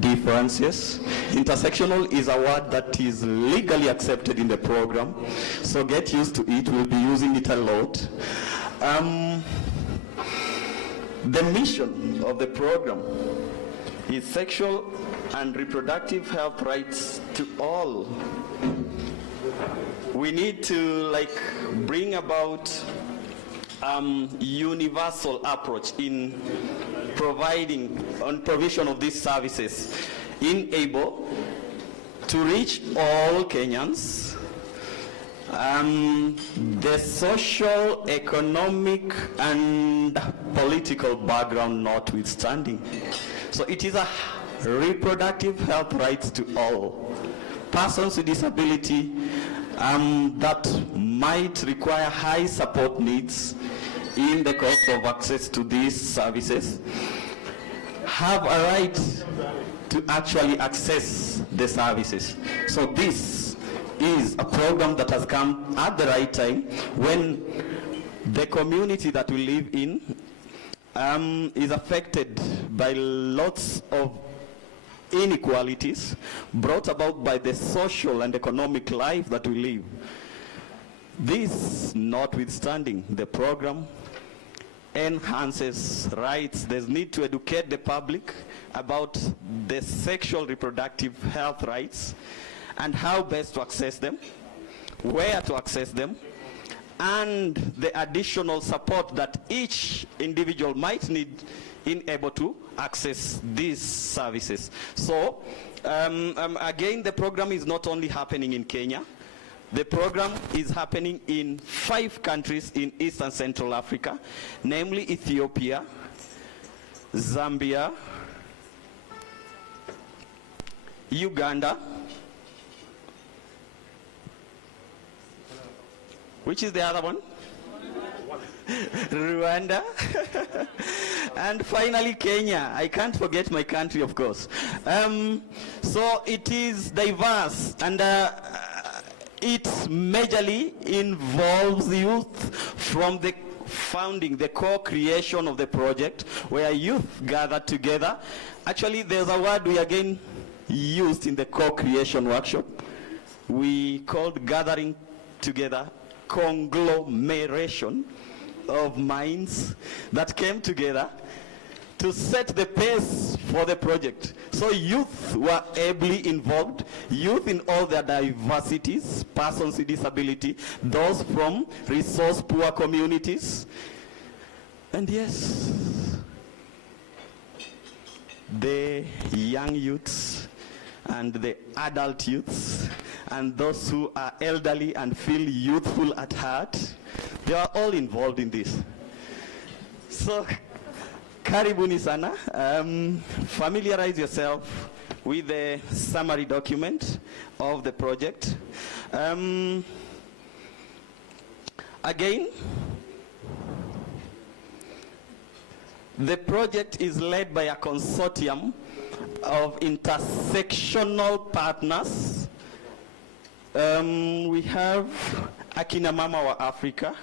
differences. Intersectional is a word that is legally accepted in the program, so get used to it. We'll be using it a lot. The mission of the program is sexual and reproductive health rights to all. We need to bring about universal approach in provision of these services, in able to reach all Kenyans, the social, economic, and political background notwithstanding. So it is a reproductive health rights to all. Persons with disability that might require high support needs in the cost of access to these services have a right to actually access the services. So this is a program that has come at the right time when the community that we live in is affected by lots of inequalities brought about by the social and economic life that we live. This notwithstanding, the program enhances rights. There's need to educate the public about the sexual reproductive health rights and how best to access them, where to access them, and the additional support that each individual might need in able to access these services. So again, the program is not only happening in Kenya. The program is happening in 5 countries in East and Central Africa, namely Ethiopia, Zambia, Uganda, which is the other one? Rwanda, and finally Kenya. I can't forget my country, of course. So it is diverse, and it majorly involves youth from the founding, the co-creation of the project, where youth gather together. Actually, there's a word we again used in the co-creation workshop. We called gathering together, conglomeration of minds that came together to set the pace for the project. So youth were ably involved, youth in all their diversities, persons with disability, those from resource-poor communities, and yes, the young youths and the adult youths and those who are elderly and feel youthful at heart. They are all involved in this. So, karibuni sana. Familiarize yourself with the summary document of the project. Again, the project is led by a consortium of intersectional partners. We have Akina Mama wa Africa.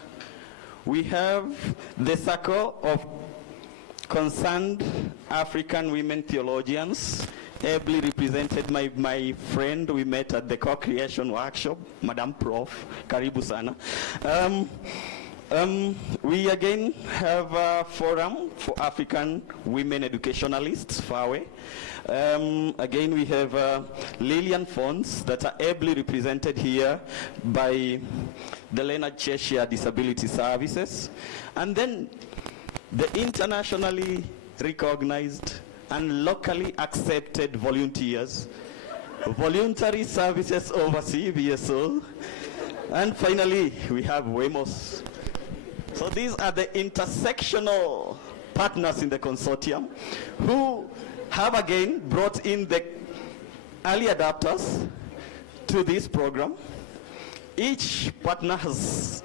We have the Circle of Concerned African Women Theologians, ably represented by my friend we met at the co-creation workshop, Madam Prof. Karibu sana. We again have a forum for African women educationalists, FAWE. Again, we have Lillian Funds that are ably represented here by the Leonard Cheshire Disability Services. And then the internationally recognized and locally accepted volunteers, Voluntary Services Overseas, VSO. And finally, we have WEMOS. So these are the intersectional partners in the consortium who have again brought in the early adopters to this program. Each partner has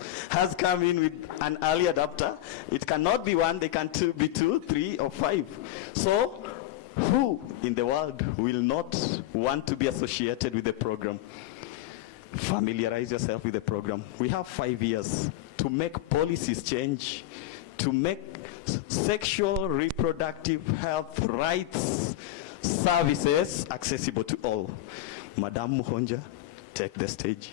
come in with an early adopter. It cannot be one, they can be 2, 3, or 5. So who in the world will not want to be associated with the program? Familiarize yourself with the program. We have 5 years to make policies change, to make sexual reproductive health rights services accessible to all. Madam Muhonja, take the stage.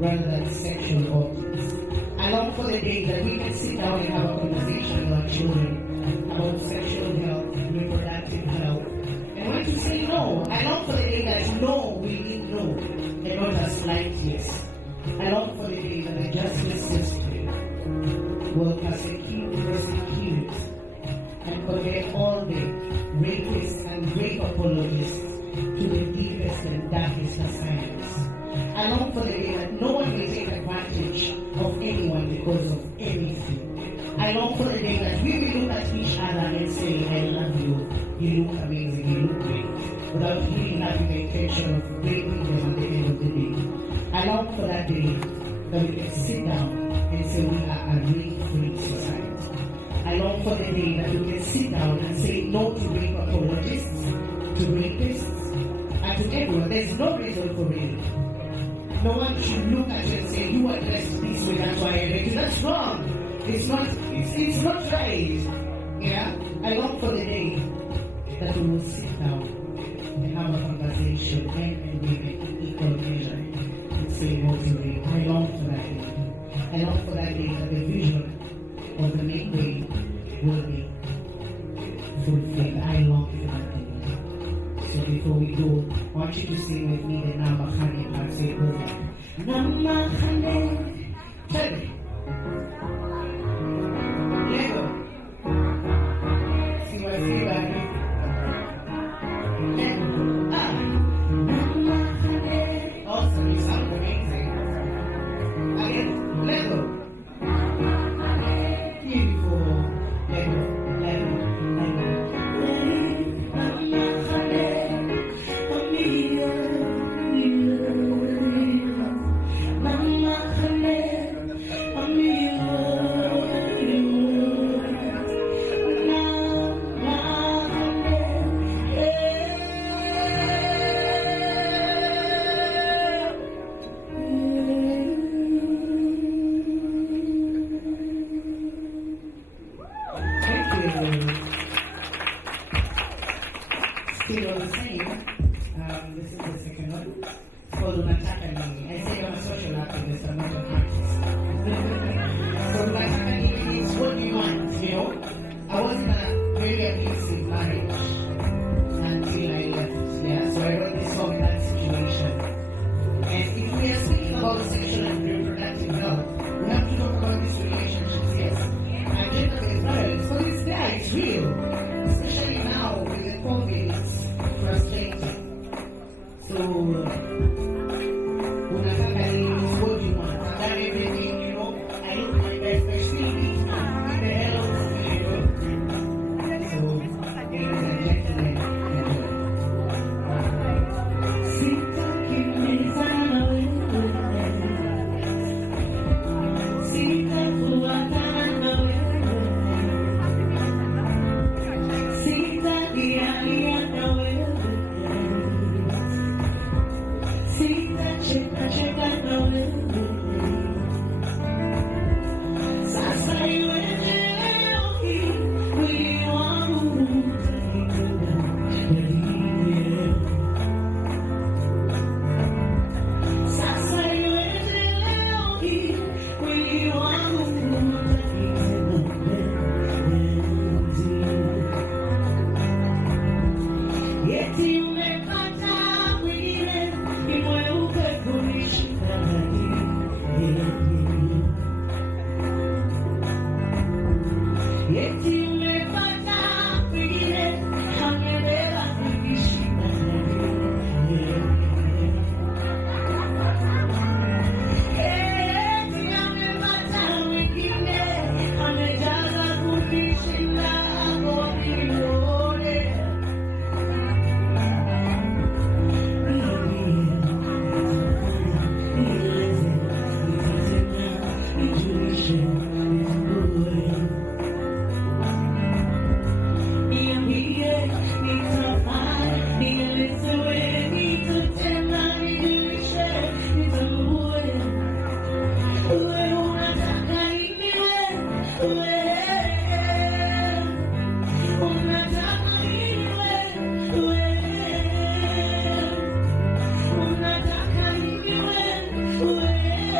rather than sexual objects. I long for the day that we can sit down and have a conversation with our children about sexual health, reproductive health. And when you say no, I long for the day that no will mean no, and not just like yes. I long for the day that the justice system will prosecute prosecute and condemn all the rapists and rape apologists to the deepest and darkest of science. I long for the day that no one will take advantage of anyone because of anything. I long for the day that we will look at each other and say, I love you, you look amazing, you look great, without really having the intention of breaking them at the end of the day. I long for that day that we can sit down and say we are a rape-free society. I long for the day that we can sit down and say no to rape apologists, to rapists, and to everyone. There's no reason for rape. No one should look at you and say, you are dressed this way, that's why I hate you. That's wrong. It's not right. Yeah? I long for the day that we will sit down and have a conversation, men and women in equal measure, and say no to rape. I long for that day. I long for that day that the vision of the main way will be fulfilled. I long for that day. So before we go, I want you to sing with me the Namahane part. Say it goes like Namahane. Tell me. Lego. See what I feel like? Lego. Namahane. Awesome, you sound amazing. Again, Lego. Beautiful. Lego. Lego. Still on the same, this is the second one. Called Unataka Nini. I say I'm a social activist, I'm not an artist. So Unataka Nini is what you want, you know. I was in a very abusive marriage until I left. Yeah, so I wrote this song in that situation. And if we are speaking about sexual and reproductive health, we have to talk about these relationships, yes. And gender-based violence, because it's there, it's real. Especially now with the COVID, it's frustrating. So, unataka nini is what you want. I've done everything, you know. I look my best, but still need the hell of the video. So, ladies and gentlemen, sitakimbizana wewe, sitafuatana na wewe, sitalialia na wewe, sitacheka na wewe. Sasa iweje leo hii mwili wangu utanitenda wewe. Sasa iweje leo hii mwili wangu utanitenda wewe. Eti umepata mwingine ni mweupe kunishinda eti umepata mwingine amebeba kunishinda eti amepata mwingine amejaza kunishinda akonione. Unataka nini wewe?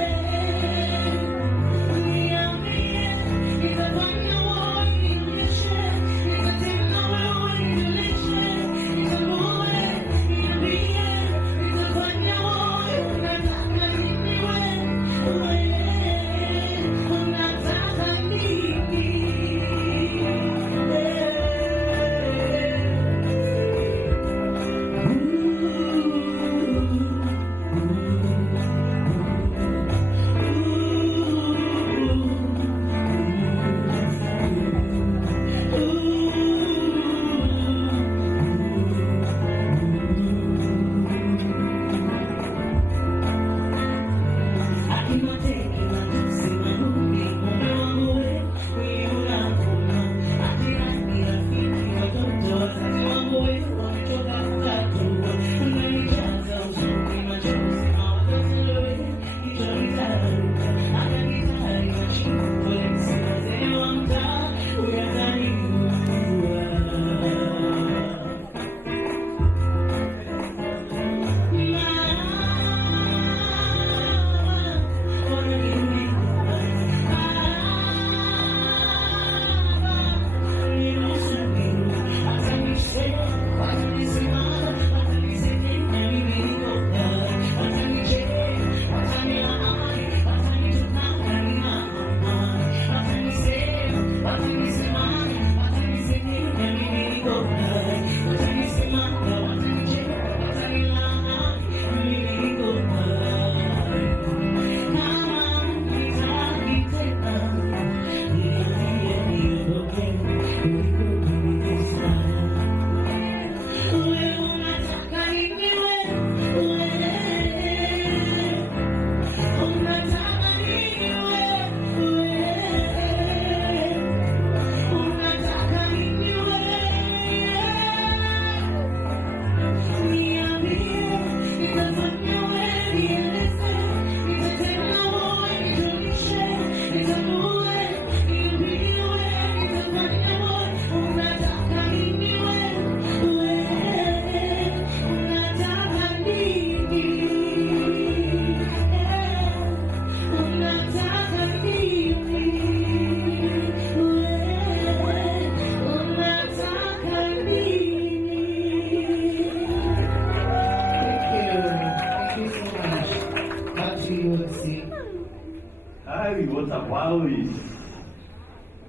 Waluis,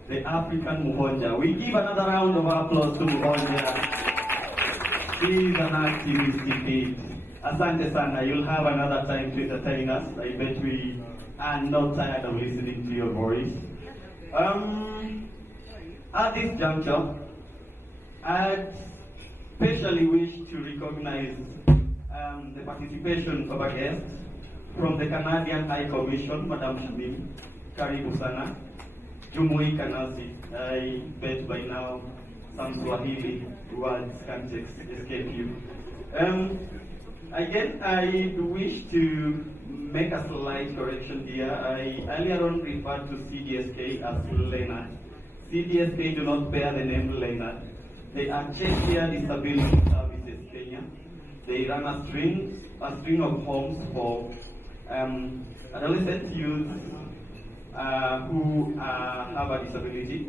the African Muhonja. We give another round of applause to Muhonja. He is an activist indeed. Asante sana, you'll have another time to entertain us. I bet we are not tired of listening to your voice. At this juncture, I especially wish to recognize the participation of a guest from the Canadian High Commission, Madam Shamim. Karibu sana. Jumuika nasi. I bet by now some Swahili words can't escape you. Again, I wish to make a slight correction here. I earlier on referred to CDSK as Leonard. CDSK do not bear the name Leonard. They are Cheshire Disability Services Kenya. They run a string of homes for adolescent youth who have a disability,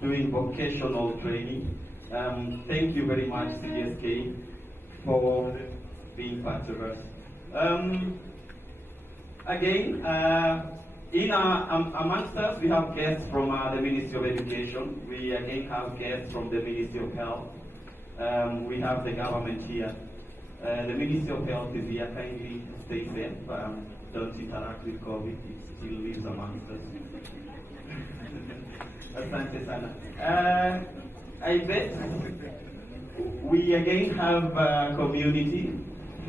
doing vocational training. Thank you very much, CDSK, for being part of us. Again, amongst us, we have guests from the Ministry of Education. We again have guests from the Ministry of Health. We have the government here. The Ministry of Health is here. Kindly stay safe. Don't interact with COVID. It still lives amongst us. Asante sana. I bet we again have a community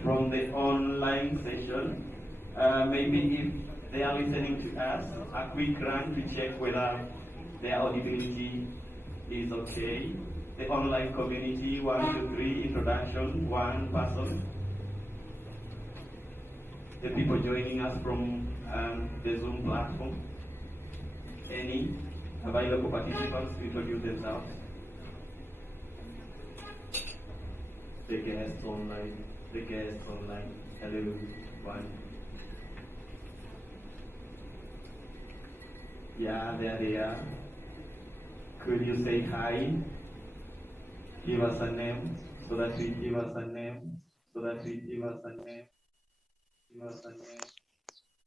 from the online session. Maybe if they are listening to us, a quick run to check whether their audibility is okay. The online community, 1, 2, 3, introduction, one person. The people joining us from the Zoom platform. Any available participants, introduce themselves. The guests online. Hello, one. Yeah, there they are. Could you say hi? Give us a name, so that we give us a name, so that we give us a name. Give us a name.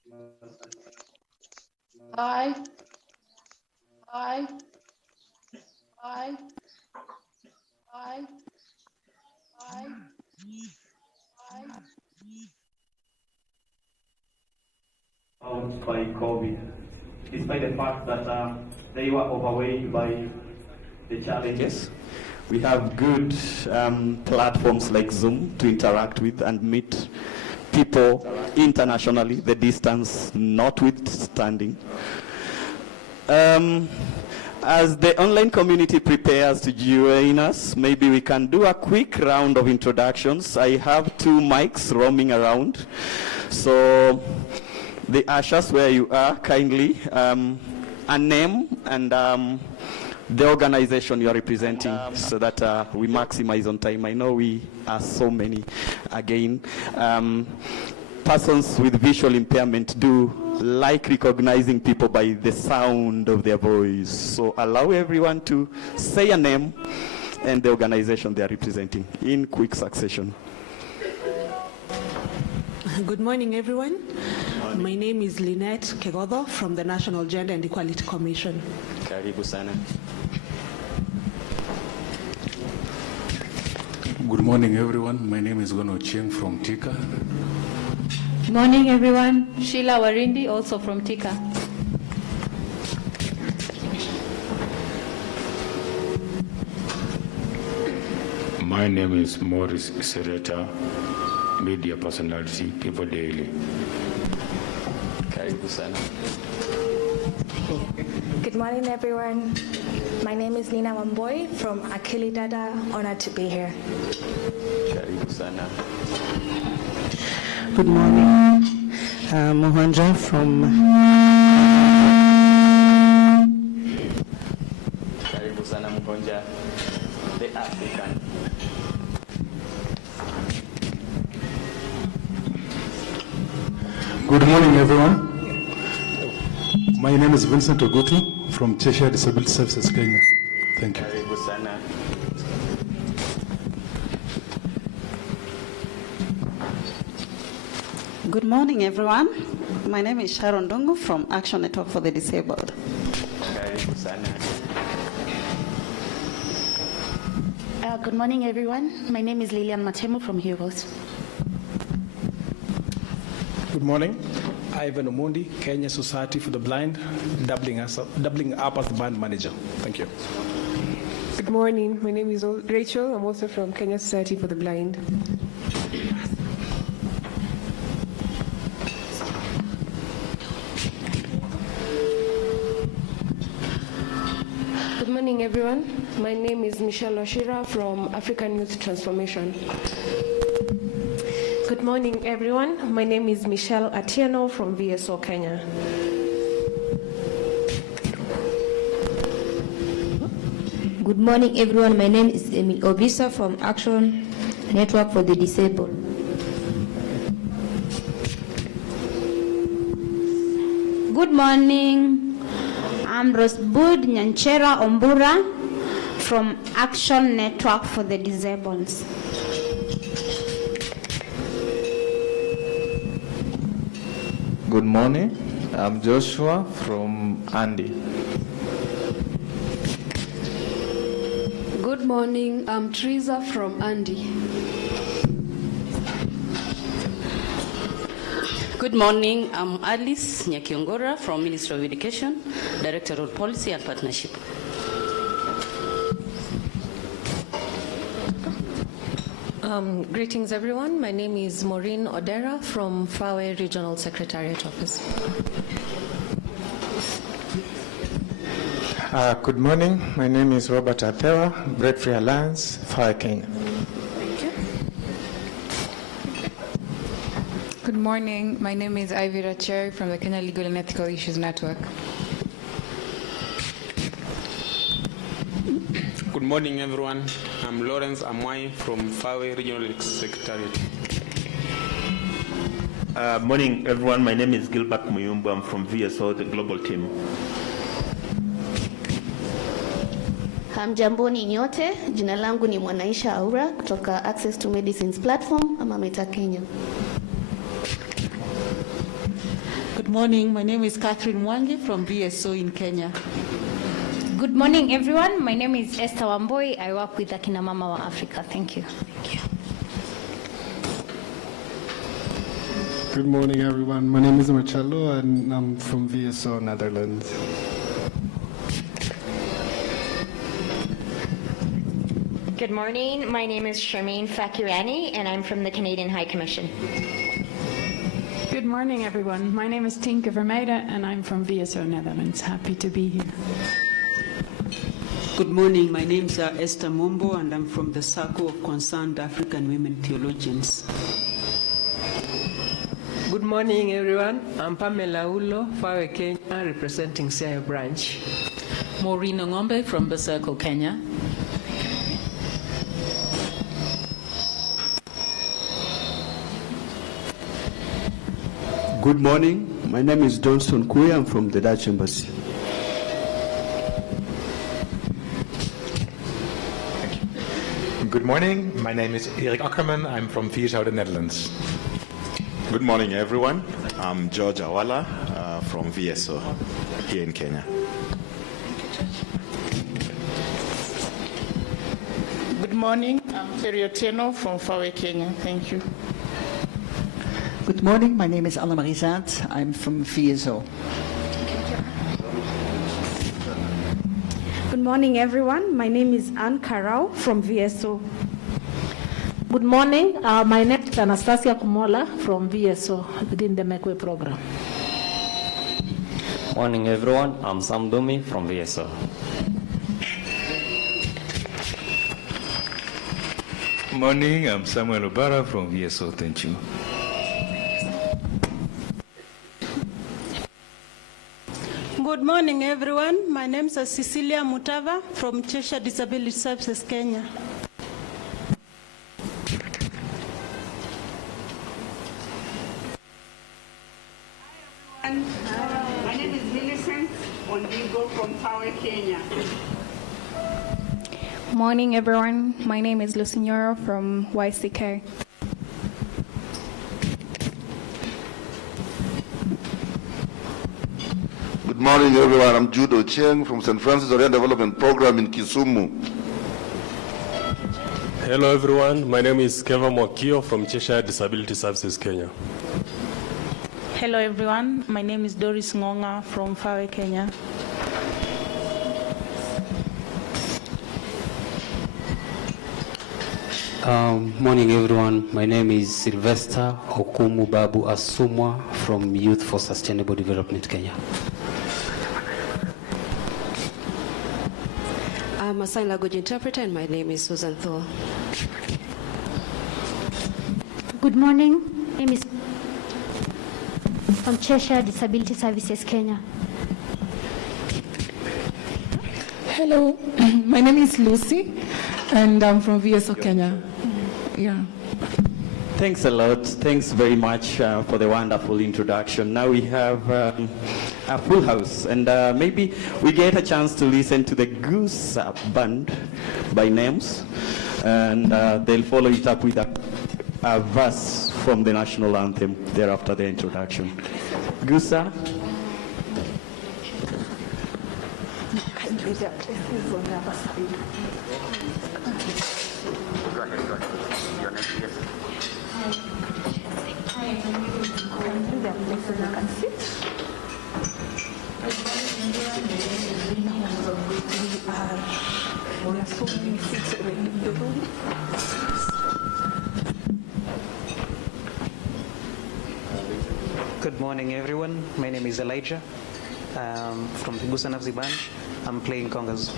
Give us a name. Hi. Hi. Hi. Hi. Hi. Out by COVID, despite the fact that they were overwhelmed by the challenges. We have good platforms like Zoom to interact with and meet people internationally, the distance notwithstanding. As the online community prepares to join us, maybe we can do a quick round of introductions. I have 2 mics roaming around. So the ushers, where you are, kindly, a name and the organization you are representing, so that we maximize on time. I know we are so many. Again, persons with visual impairment do like recognizing people by the sound of their voice. So allow everyone to say a name and the organization they are representing in quick succession. Good morning, everyone. My name is Lynette Kegodho from the National Gender and Equality Commission. Karibu sana. Good morning, everyone. My name is Gono Chieng from Tika. Good morning, everyone. Sheila Warindi, also from Tika. My name is Morris Sereta, media personality, People Daily. Karibu sana. Good morning, everyone. My name is Nina Wamboi from Akili Dada. Honored to be here. Karibu sana. Good morning. Mohanja from... Karibu sana Mohanja, the African. Good morning, everyone. My name is Vincent Ogutu from Cheshire Disability Services, Kenya. Thank you. Karibu sana. Good morning, everyone. My name is Sharon Dongo from Action Network for the Disabled. Good morning, everyone. My name is Lilian Matemo from Heroes. Good morning. Ivan Omondi, Kenya Society for the Blind, doubling up as the band manager. Thank you. Good morning. My name is Rachel. I'm also from Kenya Society for the Blind. Good morning, everyone. My name is Michelle Oshira from African Youth Transformation. Good morning, everyone. My name is Michelle Atieno from VSO Kenya. Good morning, everyone. My name is Emil Obisa from Action Network for the Disabled. Good morning. I'm Rosebud Nyanchera Ombura from Action Network for the Disabled. Good morning. I'm Joshua from Andy. Good morning. I'm Teresa from Andy. Good morning. I'm Alice Nyakiongora from Ministry of Education, Director of Policy and Partnership. Greetings, everyone. My name is Maureen Odera from Fawe Regional Secretariat Office. Good morning. My name is Robert Athewa, Bread Free Alliance, Fawe, Kenya. Thank you. Good morning. My name is Ivy Racheri from the Kenya Legal and Ethical Issues Network. Good morning, everyone. I'm Lawrence Amwai from Fawe Regional Secretariat. Morning, everyone. My name is Gilbert Muyumbu. I'm from VSO, the global team. Hamjamboni nyote, jina langu ni Mwanaisha Aura kutoka Access to Medicines Platform ama Meta Kenya. Good morning. My name is Catherine Mwangi from VSO in Kenya. Good morning, everyone. My name is Esther Wamboi. I work with Akina Mama wa Africa. Thank you. Good morning, everyone. My name is Marcello, and I'm from VSO, Netherlands. Good morning. My name is Charmaine Fakirani, and I'm from the Canadian High Commission. Good morning, everyone. My name is Tinke Vermeijden, and I'm from VSO Netherlands. Happy to be here. Good morning. My name is Esther Mumbo, and I'm from the Circle of Concerned African Women Theologians. Good morning, everyone. I'm Pamela Ulo, Fawe, Kenya, representing Siaya branch. Maureen Ngombe from the Circle, Kenya. Good morning. My name is Johnston Kuya. I'm from the Dutch Embassy. Good morning. My name is Erik Ackerman. I'm from VSO, the Netherlands. Good morning, everyone. I'm George Awala from VSO here in Kenya. Good morning. I'm Terry Otieno from Fawe, Kenya. Thank you. Good morning. My name is Annemarie Zaat. I'm from VSO. Good morning, everyone. My name is Anne Karau from VSO. Good morning. My name is Anastasia Kumola from VSO within the MECWE program. Morning, everyone. I'm Sam Dumi from VSO. Morning. I'm Samuel Obara from VSO. Thank you. Good morning, everyone. My name is Cecilia Mutava from Cheshire Disability Services, Kenya. Hi, everyone. My name is Millicent Ondigo from Fawe, Kenya. Morning, everyone. My name is Lucignoro from YCK. Good morning, everyone. I'm Judo Cheng from St. Francis Oriental Development Program in Kisumu. Hello, everyone. My name is Keva Mwakio from Cheshire Disability Services, Kenya. Hello, everyone. My name is Doris Ngonga from Fawe, Kenya. Morning, everyone. My name is Sylvester Okumu Babu Asumwa from Youth for Sustainable Development, Kenya. I'm a sign language interpreter, and my name is Susan Thor. Good morning. My name is from Cheshire Disability Services, Kenya. Hello, my name is Lucy, and I'm from VSO Kenya. Yeah. Thanks a lot. Thanks very much for the wonderful introduction. Now we have a full house, and maybe we get a chance to listen to the Goose Band by Names, and they'll follow it up with a verse from the national anthem thereafter the introduction. Gusa. Good morning, everyone. My name is Elijah from the Gusa Nafsi Band. I'm playing congas.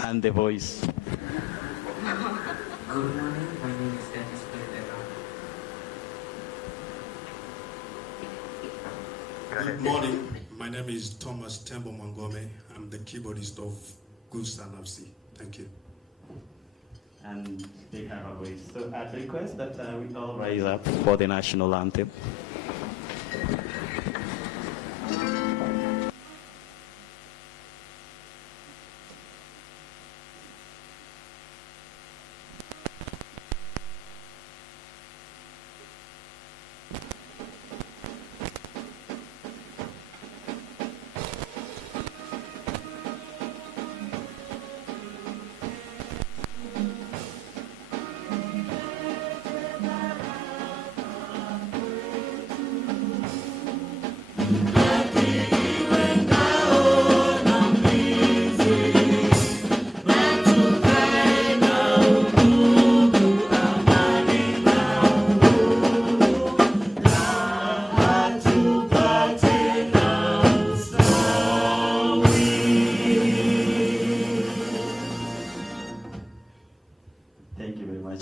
And the voice. Good morning, my name is Dennis Pereira. Good morning, my name is Thomas Tembo Mwangome. I'm the keyboardist of Gusa Nafsi. Thank you. And they have a voice. So I'd request that we all rise up for the national anthem.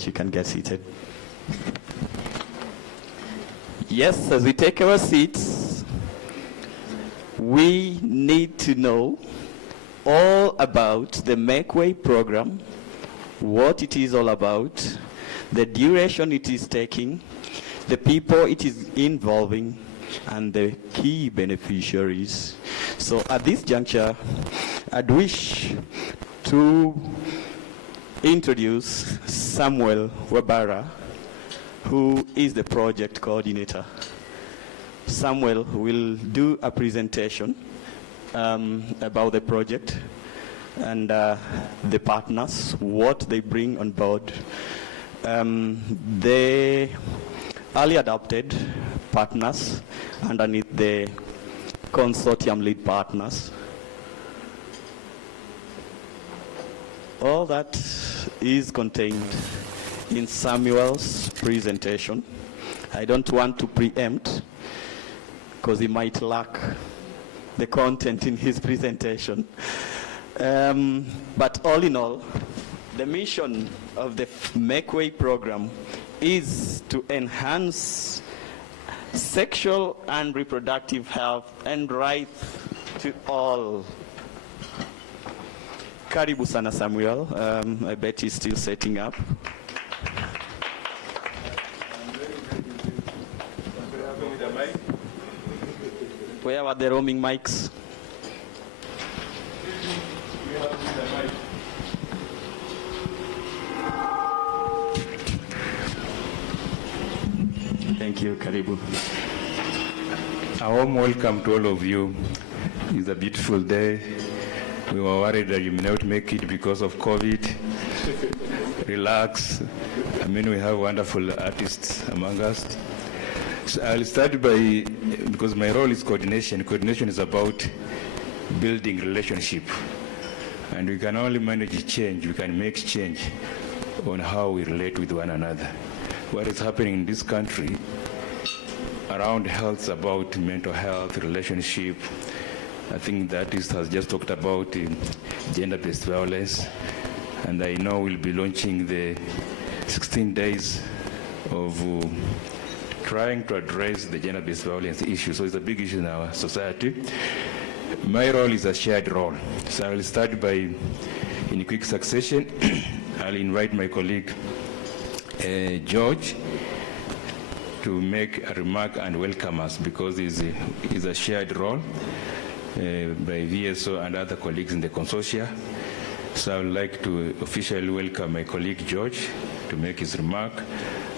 You can get seated. Yes, as we take our seats, we need to know all about the Make Way program, what it is all about, the duration it is taking, the people it is involving, and the key beneficiaries. So at this juncture, I'd wish to introduce Samuel Wabara, who is the project coordinator. Samuel will do a presentation about the project and the partners, what they bring on board. The early adopted partners underneath the consortium lead partners. All that is contained in Samuel's presentation. I don't want to preempt because he might lack the content in his presentation. But all in all, the mission of the Make Way program is to enhance sexual and reproductive health and rights to all. Karibu sana Samuel. I bet he's still setting up. Where are the roaming mics? Thank you, Karibu. A warm welcome to all of you. It's a beautiful day. We were worried that you may not make it because of COVID. Relax. I mean, we have wonderful artists among us. So I'll start by, because my role is coordination. Coordination is about building relationship. And we can only manage change, we can make change on how we relate with one another. What is happening in this country around health, about mental health, relationship. I think the artist has just talked about gender-based violence. And I know we'll be launching the 16 days of trying to address the gender-based violence issue. So it's a big issue in our society. My role is a shared role. So I will start by, in quick succession, I'll invite my colleague, George, to make a remark and welcome us, because it's a shared role by VSO and other colleagues in the consortia. So I would like to officially welcome my colleague George to make his remark,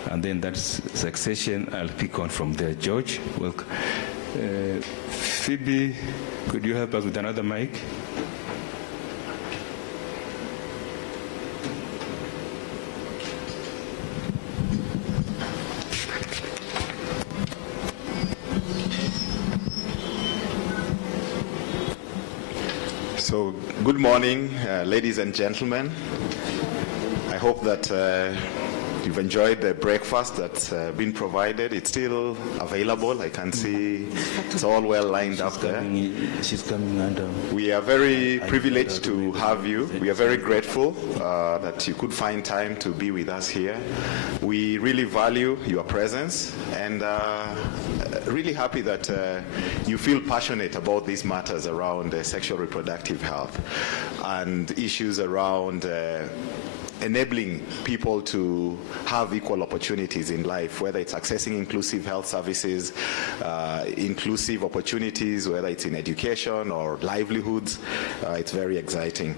and then that succession I'll pick on from there. George, welcome. Phoebe, could you help us with another mic? So, good morning, ladies and gentlemen. I hope that you've enjoyed the breakfast that's been provided. It's still available. I can see it's all well lined up there. She's coming under. We are very privileged to have you. We are very grateful that you could find time to be with us here. We really value your presence, and really happy that you feel passionate about these matters around sexual reproductive health and issues around enabling people to have equal opportunities in life, whether it's accessing inclusive health services, inclusive opportunities, whether it's in education or livelihoods. It's very exciting.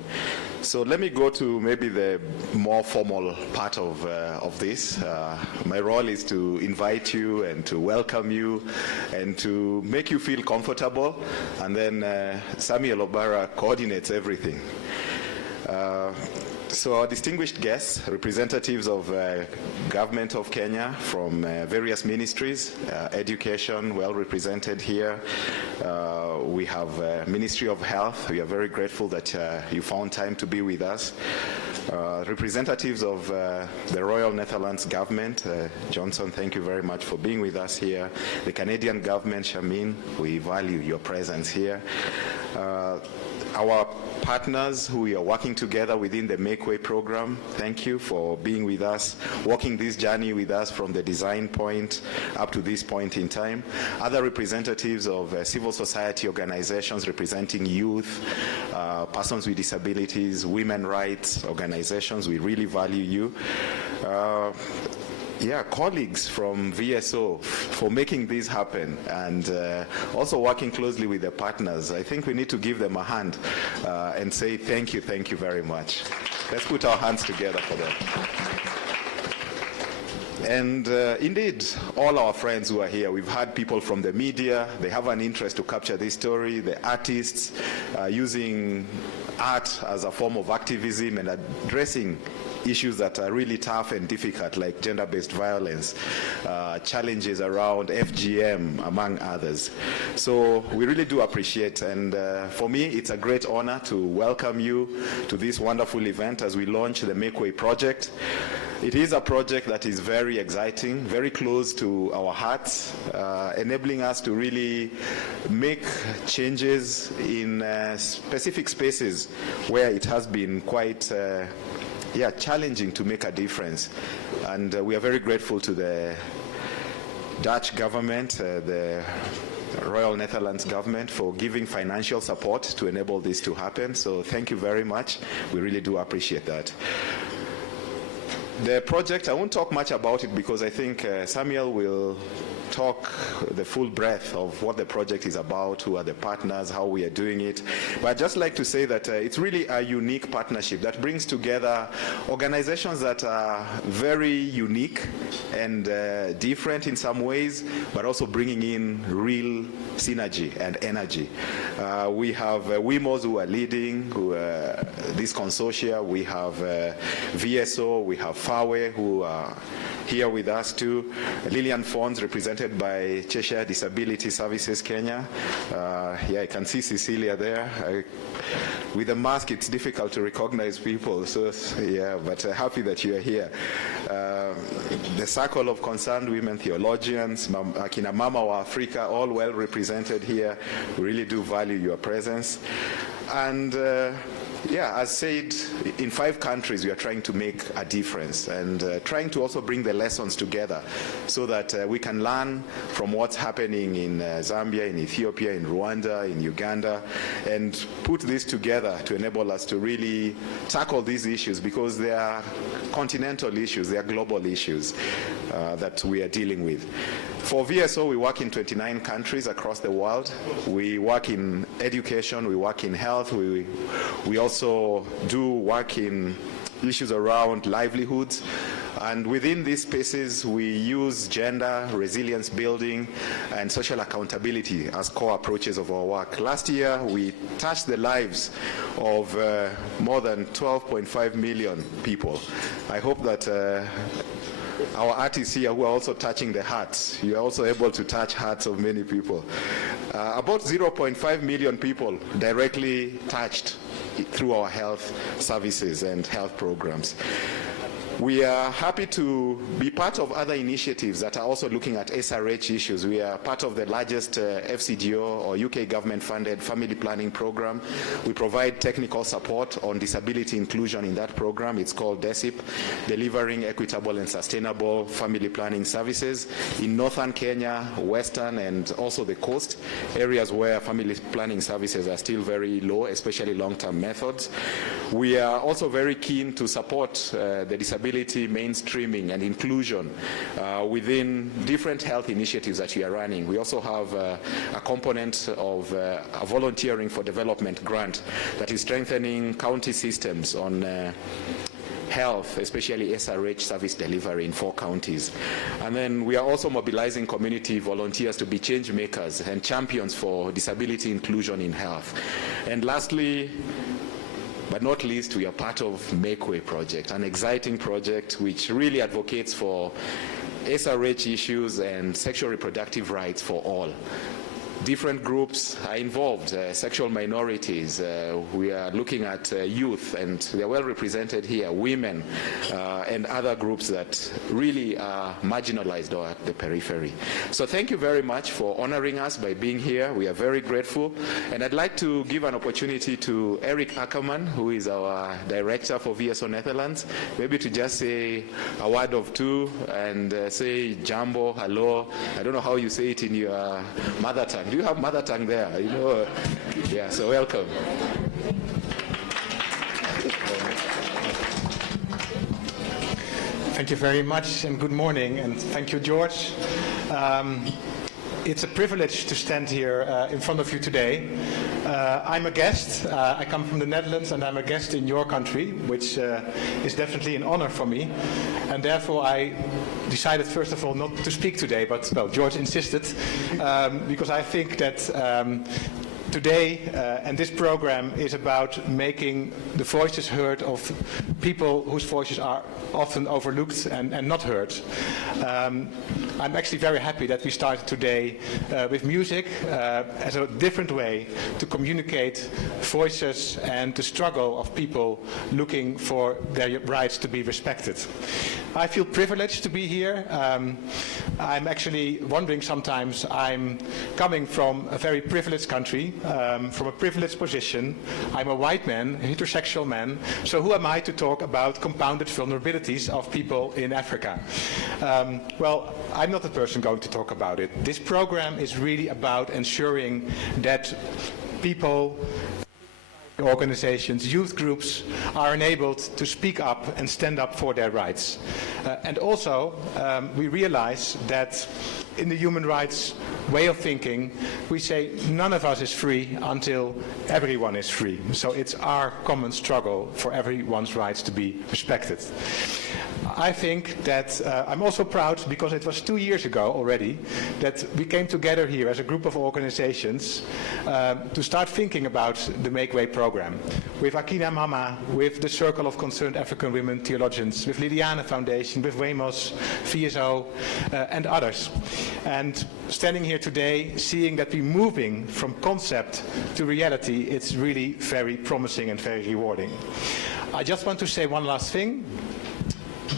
So let me go to maybe the more formal part of this. My role is to invite you and to welcome you and to make you feel comfortable, and then Samuel Obara coordinates everything. So our distinguished guests, representatives of Government of Kenya from various ministries, education well represented here. We have Ministry of Health. We are very grateful that you found time to be with us. Representatives of the Royal Netherlands Government, Johnson, thank you very much for being with us here. The Canadian Government, Shamin, we value your presence here. Our partners who we are working together within the Make Way program, thank you for being with us, walking this journey with us from the design point up to this point in time. Other representatives of civil society organizations representing youth, persons with disabilities, women rights organizations, we really value you. Colleagues from VSO for making this happen, and also working closely with the partners. I think we need to give them a hand and say thank you very much. Let's put our hands together for them. And indeed, all our friends who are here, we've had people from the media, they have an interest to capture this story, the artists using art as a form of activism and addressing issues that are really tough and difficult, like gender-based violence, challenges around FGM, among others. So we really do appreciate, and for me, it's a great honor to welcome you to this wonderful event as we launch the Make Way project. It is a project that is very exciting, very close to our hearts, enabling us to really make changes in specific spaces where it has been quite challenging to make a difference. And we are very grateful to the Dutch government, the Royal Netherlands government, for giving financial support to enable this to happen. So thank you very much. We really do appreciate that. The project, I won't talk much about it because I think Samuel will talk the full breadth of what the project is about, who are the partners, how we are doing it. But I'd just like to say that it's really a unique partnership that brings together organizations that are very unique and different in some ways, but also bringing in real synergy and energy. We have WIMOS who are leading this consortia. We have VSO, we have FAWE who are here with us too. Lillian Fons, represented by Cheshire Disability Services Kenya. Yeah, I can see Cecilia there. With a mask, it's difficult to recognize people, so yeah, but happy that you are here. The Circle of Concerned Women Theologians, Akina Mama wa Africa, all well represented here. We really do value your presence. And yeah, as said, in 5 countries we are trying to make a difference and trying to also bring the lessons together so that we can learn from what's happening in Zambia, in Ethiopia, in Rwanda, in Uganda, and put this together to enable us to really tackle these issues, because they are continental issues, they are global issues that we are dealing with. For VSO, we work in 29 countries across the world. We work in education, we work in health, we also do work in issues around livelihoods. And within these spaces, we use gender, resilience building, and social accountability as core approaches of our work. Last year, we touched the lives of more than 12.5 million people. I hope that our artists here who are also touching the hearts, you are also able to touch hearts of many people. About 0.5 million people directly touched through our health services and health programs. We are happy to be part of other initiatives that are also looking at SRH issues. We are part of the largest FCDO, or UK government-funded family planning program. We provide technical support on disability inclusion in that program. It's called DESIP, Delivering Equitable and Sustainable Family Planning Services in northern Kenya, western, and also the coast, areas where family planning services are still very low, especially long-term methods. We are also very keen to support the disability mainstreaming and inclusion within different health initiatives that we are running. We also have a component of a volunteering for development grant that is strengthening county systems on health, especially SRH service delivery in 4 counties. And then we are also mobilizing community volunteers to be change makers and champions for disability inclusion in health. And lastly, but not least, we are part of Make Way project, an exciting project which really advocates for SRH issues and sexual reproductive rights for all. Different groups are involved, sexual minorities, we are looking at youth, and they're well represented here, women, and other groups that really are marginalized or at the periphery. So thank you very much for honoring us by being here. We are very grateful. And I'd like to give an opportunity to Eric Ackerman, who is our director for VSO Netherlands, maybe to just say a word or two and say jambo, hello. I don't know how you say it in your mother tongue. Do you have mother tongue there? You know, yeah, so welcome. Thank you very much and good morning, and thank you, George. It's a privilege to stand here in front of you today. I'm a guest. I come from the Netherlands, and I'm a guest in your country, which is definitely an honor for me. And therefore, I decided, first of all, not to speak today, but, well, George insisted, because I think that today and this program is about making the voices heard of people whose voices are often overlooked and not heard. I'm actually very happy that we started today with music as a different way to communicate voices and the struggle of people looking for their rights to be respected. I feel privileged to be here. I'm actually wondering sometimes, I'm coming from a very privileged country, from a privileged position. I'm a white man, a heterosexual man, so who am I to talk about compounded vulnerabilities of people in Africa? Well, I'm not the person going to talk about it. This program is really about ensuring that people, organizations, youth groups are enabled to speak up and stand up for their rights. And also, we realize that in the human rights way of thinking, we say none of us is free until everyone is free. So it's our common struggle for everyone's rights to be respected. I think that I'm also proud, because it was 2 years ago already that we came together here as a group of organizations to start thinking about the Make Way program. With Akina Mama, with the Circle of Concerned African Women Theologians, with Liliana Foundation, with WEMOS, VSO, and others. And standing here today, seeing that we're moving from concept to reality, it's really very promising and very rewarding. I just want to say one last thing.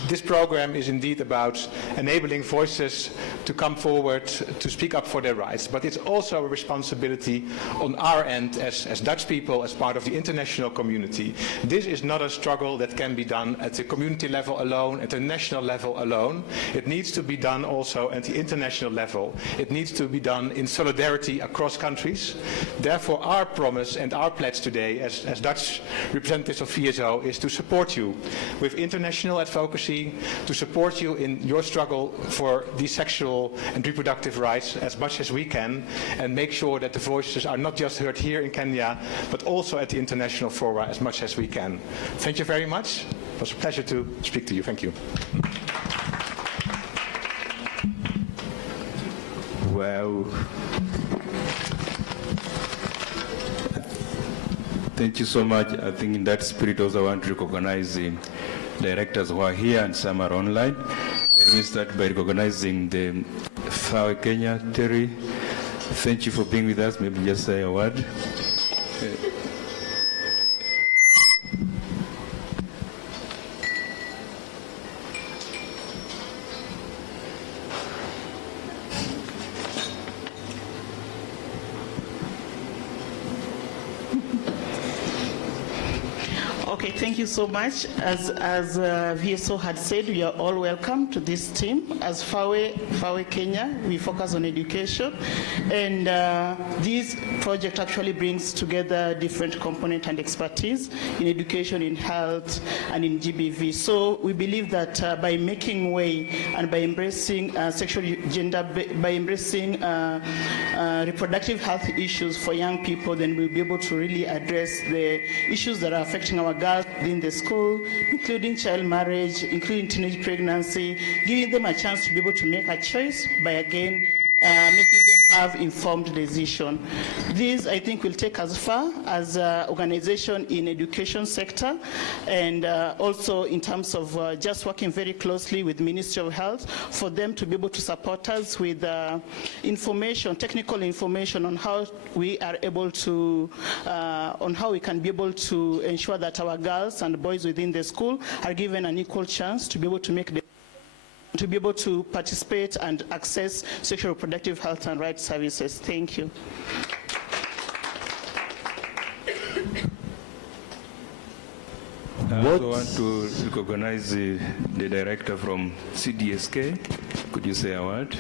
This program is indeed about enabling voices to come forward to speak up for their rights, but it's also a responsibility on our end as Dutch people, as part of the international community. This is not a struggle that can be done at the community level alone, at the national level alone. It needs to be done also at the international level. It needs to be done in solidarity across countries. Therefore, our promise and our pledge today as Dutch representatives of VSO is to support you with international advocacy, to support you in your struggle for these sexual and reproductive rights as much as we can, and make sure that the voices are not just heard here in Kenya, but also at the international fora as much as we can. Thank you very much. It was a pleasure to speak to you. Thank you. Wow. Thank you so much. I think in that spirit also I want to recognize the directors who are here and some are online. Let me start by recognizing the FAWE Kenya, Terry. Thank you for being with us. Maybe just say a word. Okay, thank you so much. As VSO had said, we are all welcome to this team. As FAWE Kenya, we focus on education, and this project actually brings together different components and expertise in education, in health, and in GBV. So we believe that by making way and by embracing by embracing reproductive health issues for young people, then we'll be able to really address the issues that are affecting our girls in the school, including child marriage, including teenage pregnancy, giving them a chance to be able to make a choice by again making them have informed decision. This, I think, will take us far as an organization in education sector, and also in terms of just working very closely with Ministry of Health for them to be able to support us with information, technical information on how we are able to, on how we can be able to ensure that our girls and boys within the school are given an equal chance to be able to make the to be able to participate and access sexual reproductive health and rights services. Thank you. I also want to recognize the director from CDSK. Could you say a word?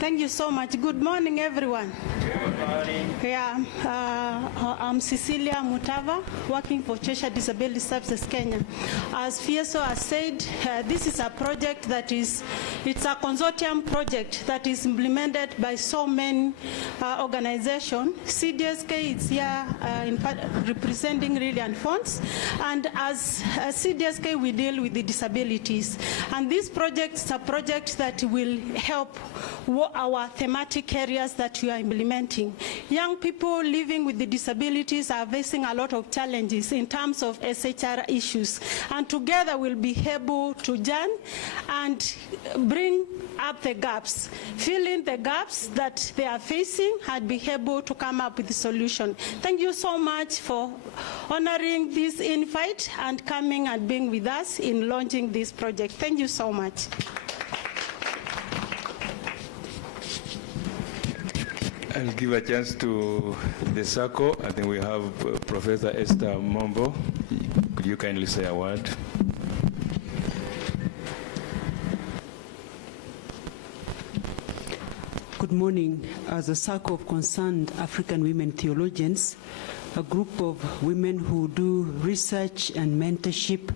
Thank you so much. Good morning, everyone. Good morning. Yeah, I'm Cecilia Mutava, working for Cheshire Disability Services Kenya. As VSO has said, this is a project that it's a consortium project that is implemented by so many organizations. CDSK is here representing Reliant Funds, and as CDSK we deal with the disabilities. And this project is a project that will help our thematic areas that we are implementing. Young people living with the disabilities are facing a lot of challenges in terms of SHR issues, and together we'll be able to join and bring up the gaps, fill in the gaps that they are facing, and be able to come up with a solution. Thank you so much for honoring this invite and coming and being with us in launching this project. Thank you so much. I'll give a chance to the circle. I think we have Professor Esther Mombo. Could you kindly say a word? Good morning. As a circle of concerned African women theologians, a group of women who do research and mentorship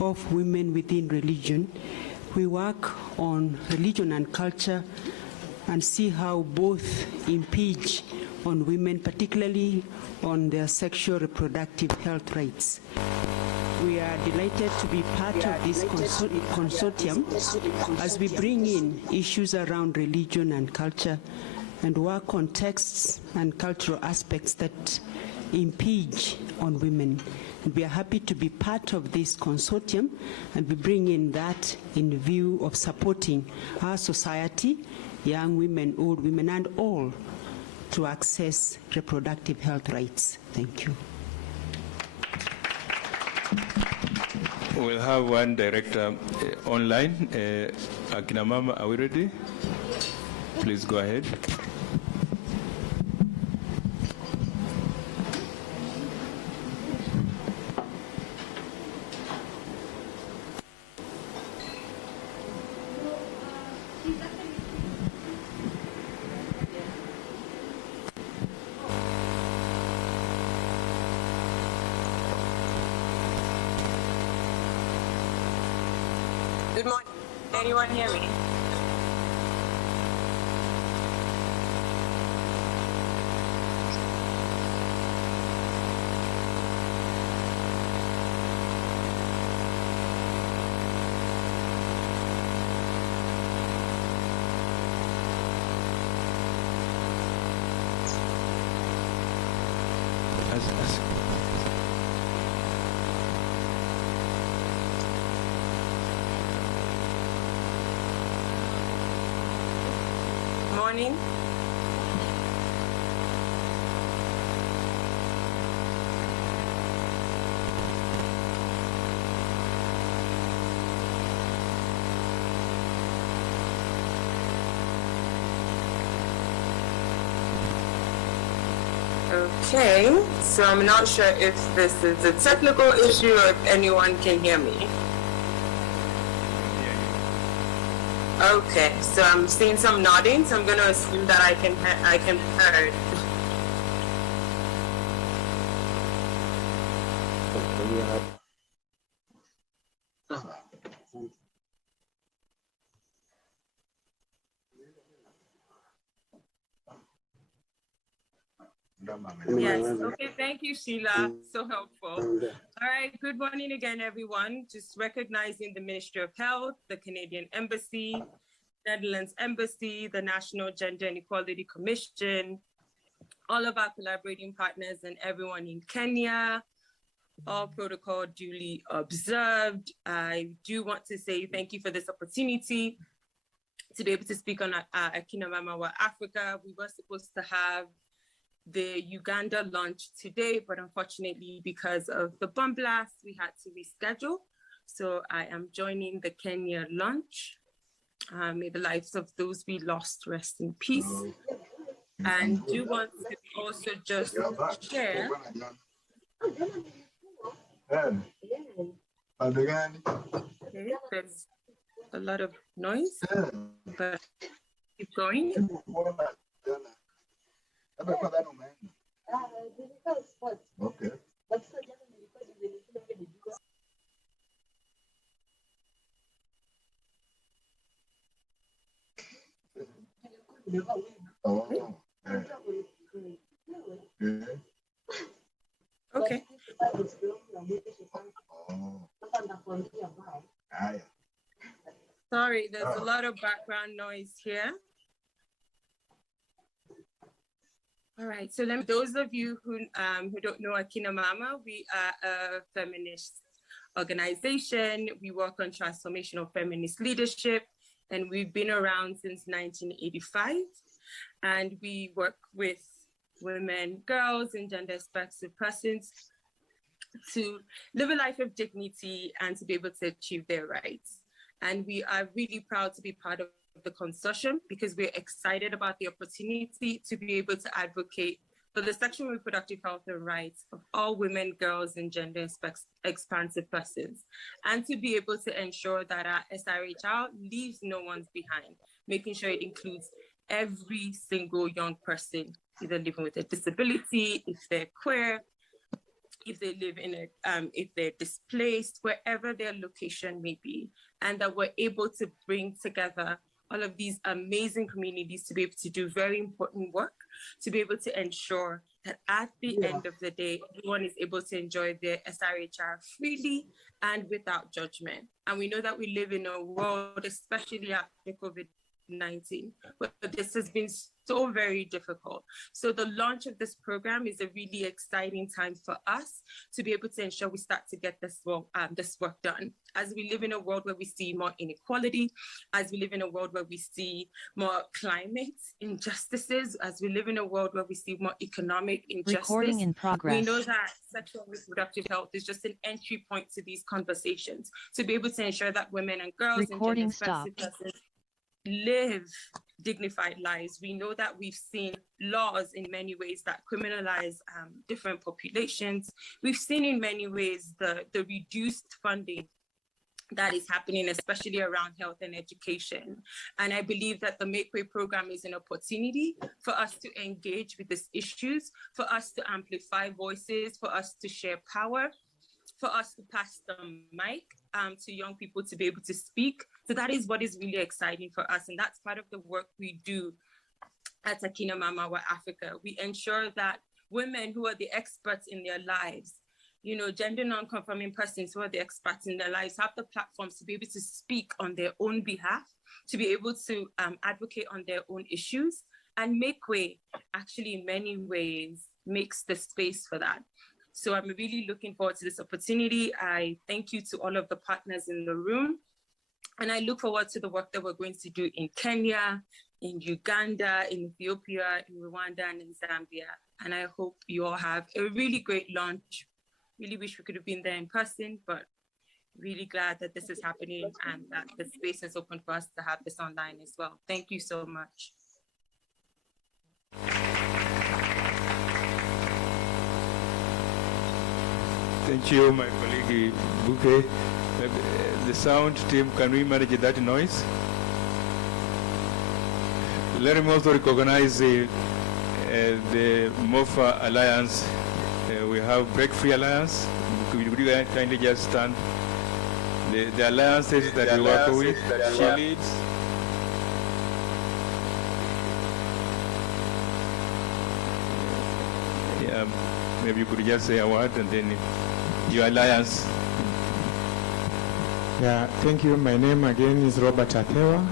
of women within religion. We work on religion and culture and see how both impinge on women, particularly on their sexual reproductive health rights. We are delighted to be part of this consortium as we bring in issues around religion and culture and work on texts and cultural aspects that impinge on women. And we are happy to be part of this consortium, and we bring in that in view of supporting our society, young women, old women, and all to access reproductive health rights. Thank you. We'll have one director online. Akina Mama, are we ready? Please go ahead. Good morning. Can anyone hear me? Morning. Okay, so I'm not sure if this is a technical issue or if anyone can hear me. Okay, so I'm seeing some nodding, so I'm going to assume that I can be heard. Yes, okay, thank you, Sheila. So helpful. All right, good morning again, everyone. Just recognizing the Ministry of Health, the Canadian Embassy, Netherlands Embassy, the National Gender and Equality Commission, all of our collaborating partners, and everyone in Kenya. All protocol duly observed. I do want to say thank you for this opportunity to be able to speak on Akina Mama Wa Africa. We were supposed to have the Uganda launch today, but unfortunately, because of the bomb blast, we had to reschedule. So I am joining the Kenya launch. May the lives of those we lost rest in peace. And do want to also just share. Okay, there's a lot of noise, but keep going. Okay. Oh. Okay. Sorry, there's a lot of background noise here. All right, so those of you who don't know Akina Mama, we are a feminist organization. We work on transformational feminist leadership, and we've been around since 1985. And we work with women, girls, and gender-expressive persons to live a life of dignity and to be able to achieve their rights. And we are really proud to be part of the consortium because we're excited about the opportunity to be able to advocate for the sexual and reproductive health and rights of all women, girls, and gender-expansive persons, and to be able to ensure that our SRHR leaves no one behind, making sure it includes every single young person, either living with a disability, if they're queer, if they live in if they're displaced, wherever their location may be, and that we're able to bring together all of these amazing communities to be able to do very important work, to be able to ensure that at the end of the day, everyone is able to enjoy their SRHR freely and without judgment. And we know that we live in a world, especially after COVID-19, where this has been so very difficult. So the launch of this program is a really exciting time for us to be able to ensure we start to get this work done. As we live in a world where we see more inequality, as we live in a world where we see more climate injustices, as we live in a world where we see more economic injustice, Recording in progress. we know that sexual and reproductive health is just an entry point to these conversations, to be able to ensure that women and girls Recording and gender-specific persons live dignified lives. We know that we've seen laws in many ways that criminalize different populations. We've seen in many ways the reduced funding that is happening, especially around health and education. And I believe that the Make Way program is an opportunity for us to engage with these issues, for us to amplify voices, for us to share power, for us to pass the mic to young people to be able to speak. So that is what is really exciting for us. And that's part of the work we do at Akina Mamawa Africa. We ensure that women who are the experts in their lives, you know, gender non-conforming persons who are the experts in their lives, have the platforms to be able to speak on their own behalf, to be able to advocate on their own issues. And Make Way actually in many ways makes the space for that. So I'm really looking forward to this opportunity. I thank you to all of the partners in the room. And I look forward to the work that we're going to do in Kenya, in Uganda, in Ethiopia, in Rwanda, and in Zambia. And I hope you all have a really great launch. Really wish we could have been there in person, but really glad that this is happening and that the space is open for us to have this online as well. Thank you so much. Thank you, my colleague Bouquet. The sound team, can we manage that noise? Let me also recognize the MOFA Alliance. We have Break Free Alliance. Could you kindly just stand? The alliances that we work with, she leads. Yeah, maybe you could just say a word and then your alliance. Yeah, thank you. My name again is Robert Athewa,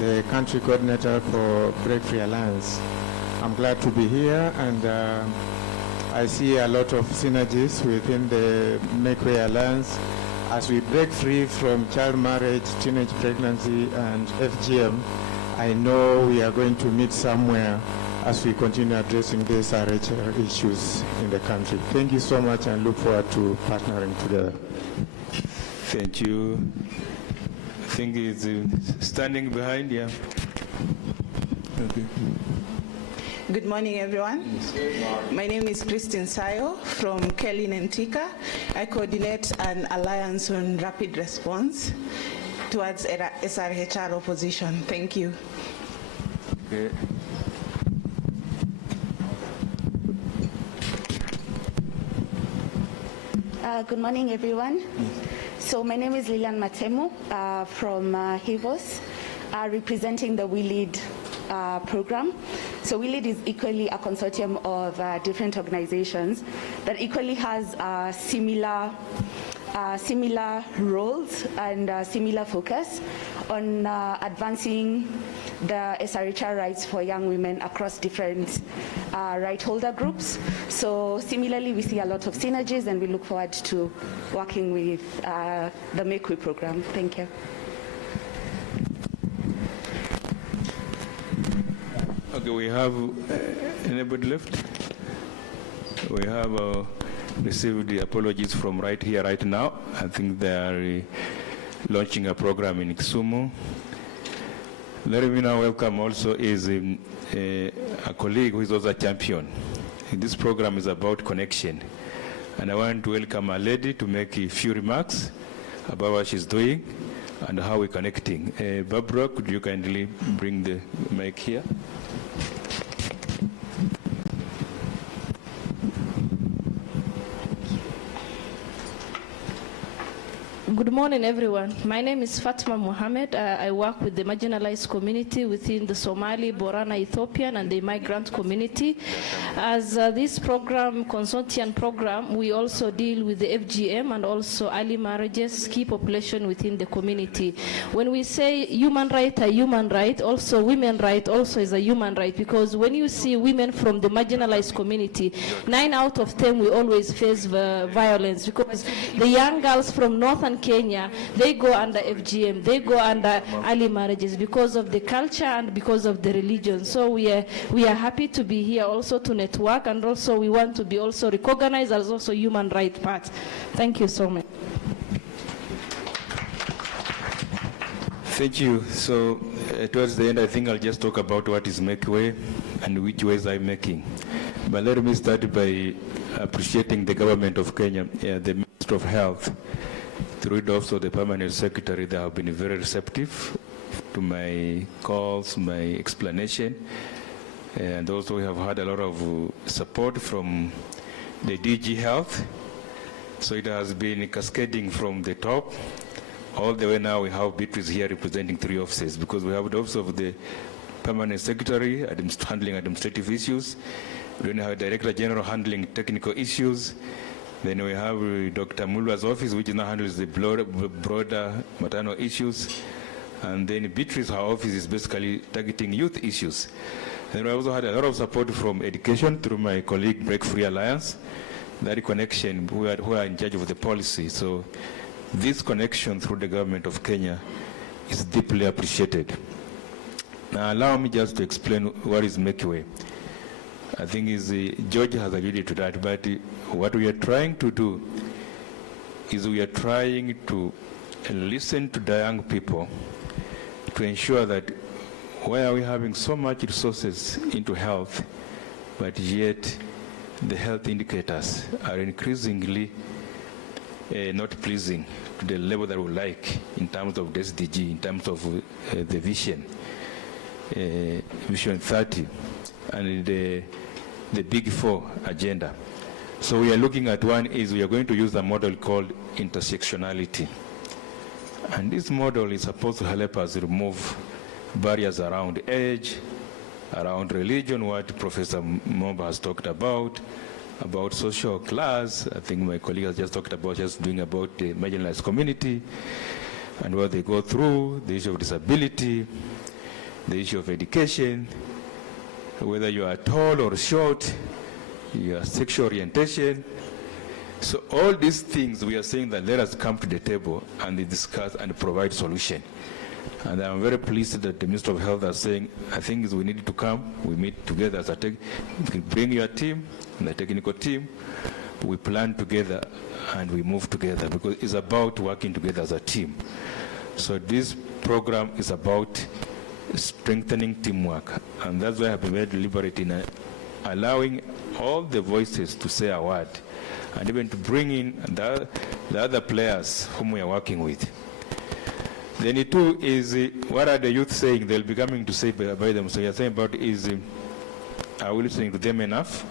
the country coordinator for Break Free Alliance. I'm glad to be here, and I see a lot of synergies within the Make Way Alliance as we break free from child marriage, teenage pregnancy, and FGM. I know we are going to meet somewhere as we continue addressing these SRHR issues in the country. Thank you so much, and look forward to partnering together. Thank you. I think he's standing behind you. Okay. Good morning, everyone. My name is Christine Sayo from Kelly Nentika. I coordinate an alliance on rapid response towards SRHR opposition. Thank you. Okay. Good morning, everyone. So my name is Lilian Matemu from HIVOS, representing the We Lead program. So We Lead is equally a consortium of different organizations that equally has similar roles and similar focus on advancing the SRHR rights for young women across different right holder groups. So similarly, we see a lot of synergies, and we look forward to working with the Make Way program. Thank you. Okay, we have anybody left? We have received the apologies from right here, right now. I think they are launching a program in Kisumu. Let me now welcome also is a colleague who is also a champion. This program is about connection. And I want to welcome a lady to make a few remarks about what she's doing. and how we're connecting. Barbara, could you kindly bring the mic here? Good morning, everyone. My name is Fatma Mohammed. I work with the marginalized community within the Somali, Borana, Ethiopian, and the migrant community. As this program, consortium program, we also deal with the FGM and also early marriages, key population within the community. When we say human right, a human right, also women right also is a human right, because when you see women from the marginalized community, 9 out of 10 we always face violence, because the young girls from northern Kenya, they go under FGM, they go under early marriages because of the culture and because of the religion. So we are happy to be here also to network, and also we want to be also recognized as also human rights part. Thank you so much. Thank you. So towards the end, I think I'll just talk about what is Make Way and which ways I'm making. But let me start by appreciating the government of Kenya, the Minister of Health, through the Office of the Permanent Secretary. They have been very receptive to my calls, my explanation. And also we have had a lot of support from the DG Health. So it has been cascading from the top. All the way now we have Beatrice here representing 3 offices, because we have the Office of the Permanent Secretary handling administrative issues. We then have a Director General handling technical issues. Then we have Dr. Mulwa's office, which now handles the broader maternal issues. And then Beatrice, her office is basically targeting youth issues. Then we also had a lot of support from education through my colleague Break Free Alliance, that connection, who are in charge of the policy. So this connection through the government of Kenya is deeply appreciated. Now allow me just to explain what is Make Way. I think George has alluded to that, but what we are trying to do is we are trying to listen to the young people to ensure that why are we having so much resources into health, but yet the health indicators are increasingly not pleasing to the level that we like in terms of the SDG, in terms of the vision, Vision 30, and the Big 4 agenda. So we are looking at one is we are going to use a model called intersectionality. And this model is supposed to help us remove barriers around age, around religion, what Professor Momba has talked about social class. I think my colleague has just talked about the marginalized community and what they go through, the issue of disability, the issue of education, whether you are tall or short, your sexual orientation. So all these things we are saying that let us come to the table and discuss and provide solution. And I'm very pleased that the Minister of Health is saying, I think we need to come, we meet together as a bring your team and the technical team, we plan together and we move together, because it's about working together as a team. So this program is about strengthening teamwork, and that's why I have been very deliberate in allowing all the voices to say a word, and even to bring in the other players whom we are working with. Then the 2 is, what are the youth saying? They'll be coming to say by them. So you're saying about is, are we listening to them enough?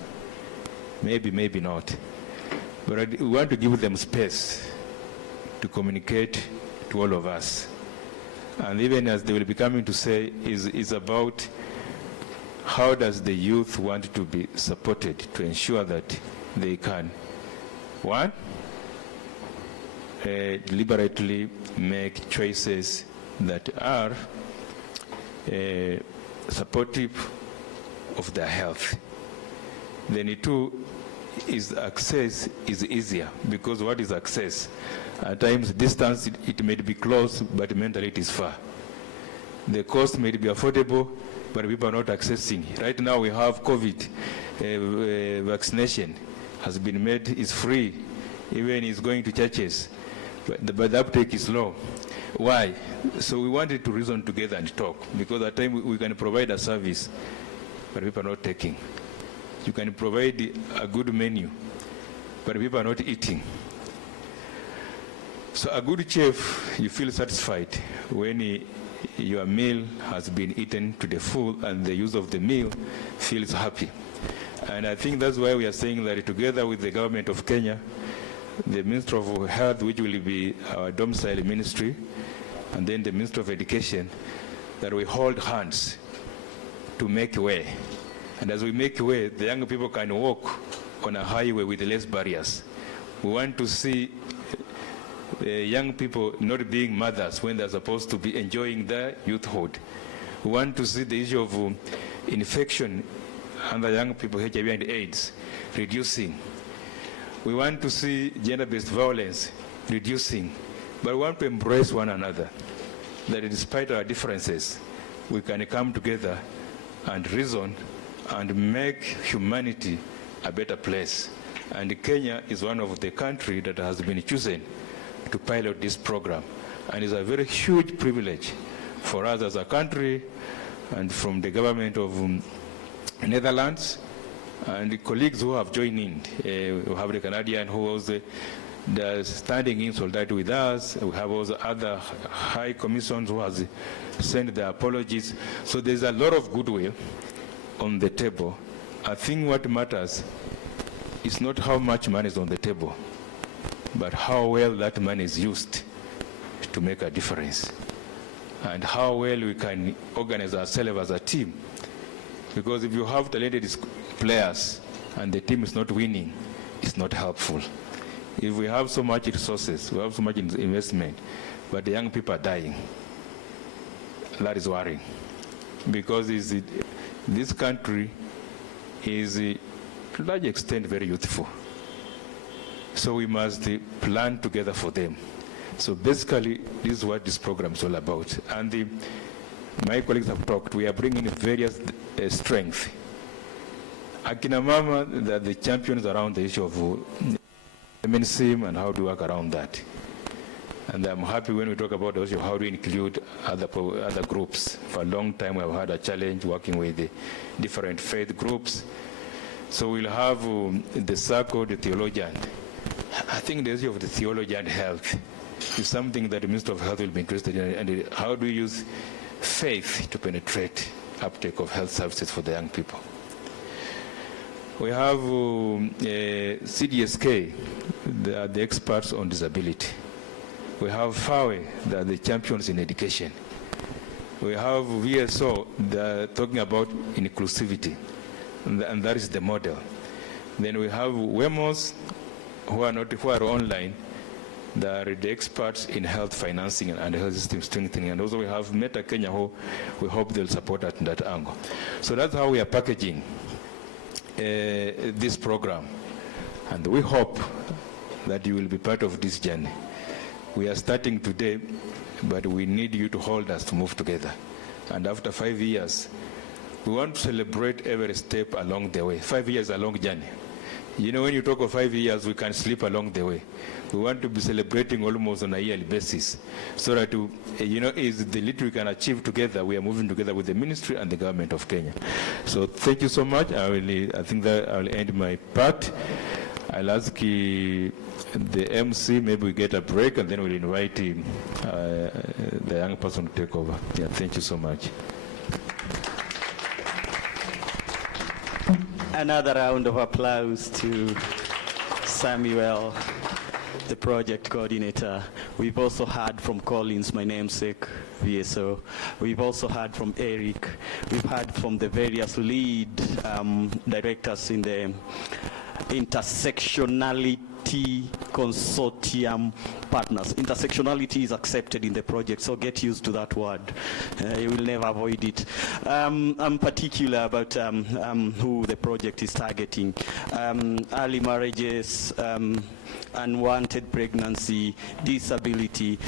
Maybe, maybe not. But we want to give them space to communicate to all of us. And even as they will be coming to say, is about how does the youth want to be supported to ensure that they can, 1, deliberately make choices that are supportive of their health. Then 2 is access is easier, because what is access? At times distance, it may be close, but mentally it is far. The cost may be affordable, but people are not accessing. Right now we have COVID vaccination has been made, is free, even is going to churches, but the uptake is low. Why? So we wanted to reason together and talk, because at times we can provide a service, but people are not taking. You can provide a good menu, but people are not eating. So a good chef, you feel satisfied when your meal has been eaten to the full and the use of the meal feels happy. And I think that's why we are saying that together with the government of Kenya, the Minister of Health, which will be our domicile ministry, and then the Minister of Education, that we hold hands to make way. And as we make way, the young people can walk on a highway with less barriers. We want to see young people not being mothers when they're supposed to be enjoying their youthhood. We want to see the issue of infection under young people, HIV and AIDS, reducing. We want to see gender-based violence reducing. But we want to embrace one another, that despite our differences, we can come together and reason and make humanity a better place. And Kenya is one of the countries that has been chosen to pilot this program. And it's a very huge privilege for us as a country and from the government of Netherlands and the colleagues who have joined in. We have the Canadian who was the standing in solidarity with us. We have also other high commissions who has sent their apologies. So there's a lot of goodwill on the table. I think what matters is not how much money is on the table, but how well that money is used to make a difference, and how well we can organize ourselves as a team. Because if you have talented players and the team is not winning, it's not helpful. If we have so much resources, we have so much investment, but the young people are dying, that is worrying. Because this country is, to a large extent, very youthful. So we must plan together for them. So basically, this is what this program is all about. And my colleagues have talked. We are bringing various strengths. Akina Mama, they're the champions around the issue of feminism and how to work around that. And I'm happy when we talk about the issue of how to include other groups. For a long time, we have had a challenge working with the different faith groups. So we'll have the circle, the theologian. I think the issue of the theology and health is something that the Minister of Health will be interested in. And how do we use faith to penetrate uptake of health services for the young people? We have CDSK, the experts on disability. We have FAWE, the champions in education. We have VSO, talking about inclusivity, and that is the model. Then we have WEMOS, who are online. They are the experts in health financing and health system strengthening. And also we have Meta Kenya, who we hope they'll support at that angle. So that's how we are packaging this program. And we hope that you will be part of this journey. We are starting today, but we need you to hold us to move together. And after 5 years, we want to celebrate every step along the way. 5 years is a long journey. You know, when you talk of 5 years, we can sleep along the way. We want to be celebrating almost on a yearly basis, so that, is the little we can achieve together. We are moving together with the ministry and the government of Kenya. So thank you so much. I think that I will end my part. I'll ask the MC, maybe we get a break, and then we'll invite the young person to take over. Yeah, thank you so much. Another round of applause to Samuel, the project coordinator. We've also heard from Collins, my namesake, VSO. We've also heard from Eric. We've heard from the various lead directors in the intersectionality consortium partners. Intersectionality is accepted in the project, so get used to that word. You will never avoid it. I'm particular about who the project is targeting. Early marriages, unwanted pregnancy, disability.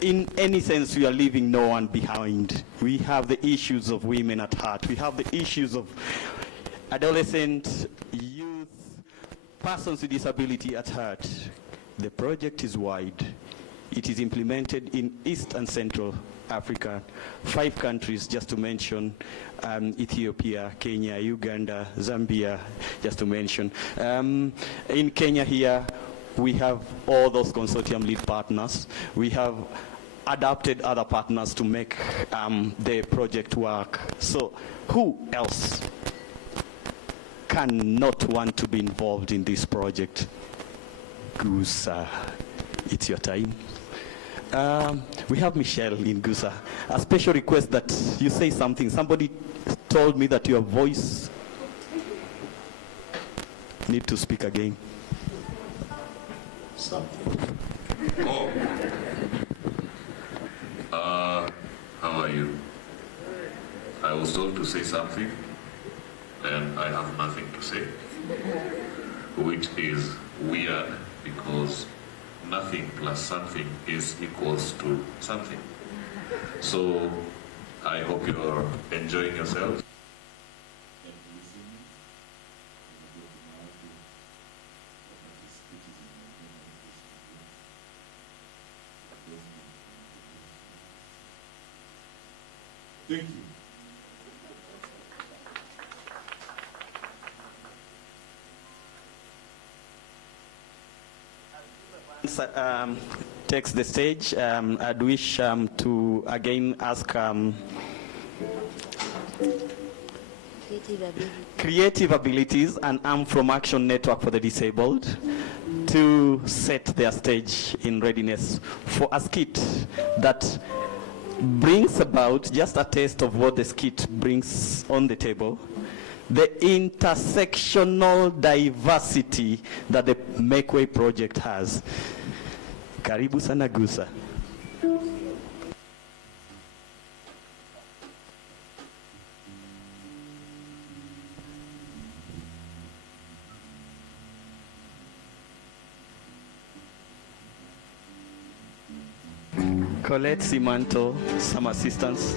In any sense, we are leaving no one behind. We have the issues of women at heart. We have the issues of adolescent, youth, persons with disability at heart. The project is wide. It is implemented in East and Central Africa, 5 countries, just to mention, Ethiopia, Kenya, Uganda, Zambia, just to mention. In Kenya here, we have all those consortium lead partners. We have adapted other partners to make the project work. So who else cannot want to be involved in this project? Gusa, it's your time. We have Michelle in Gusa. A special request that you say something. Somebody told me that your voice need to speak again. Oh. How are you? I was told to say something, and I have nothing to say, which is weird because nothing plus something is equals to something. So I hope you're enjoying yourselves. Thank you. Takes the stage. I'd wish to again ask Creative Abilities and Arm from Action Network for the Disabled to set their stage in readiness for a skit that brings about just a taste of what the skit brings on the table, the intersectional diversity that the Make Way project has. Karibu sana Gusa. Colette Simanto, some assistance.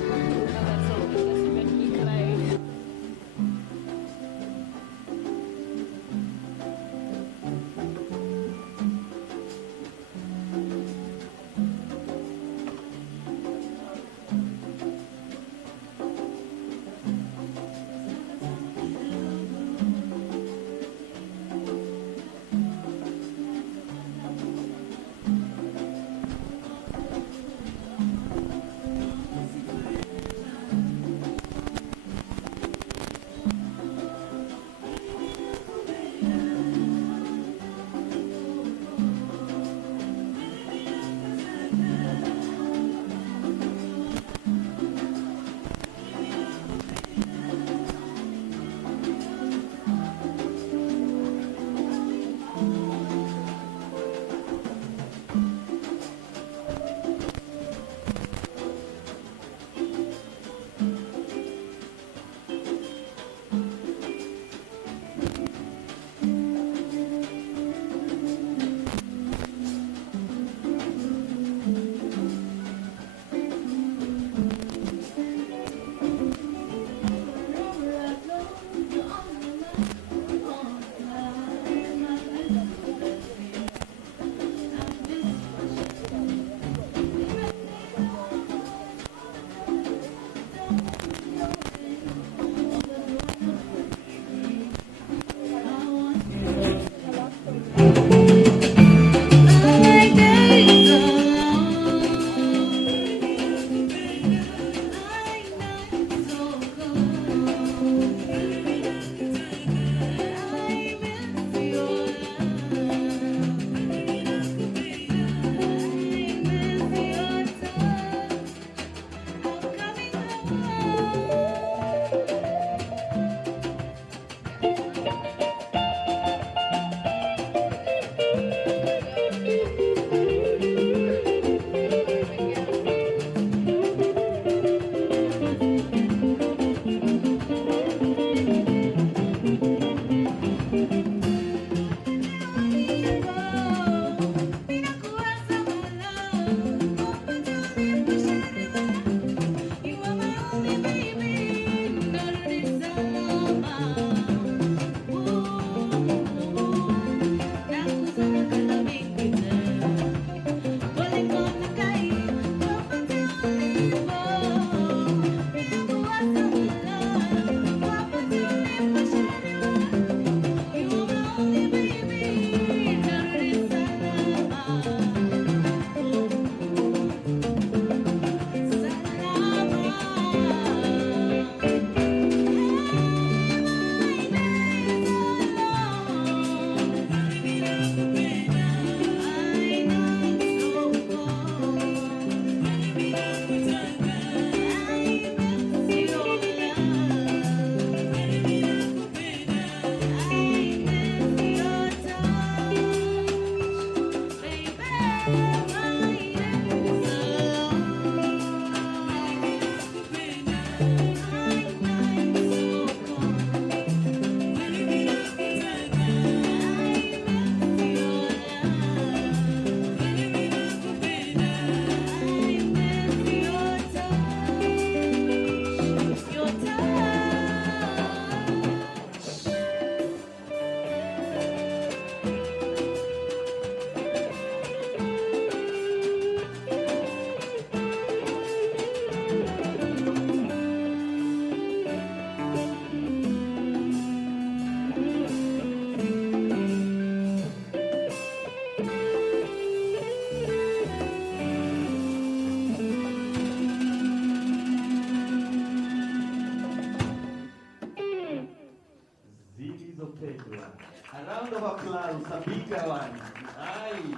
Zilizopendwa. A round of applause, a bigger one. Aye.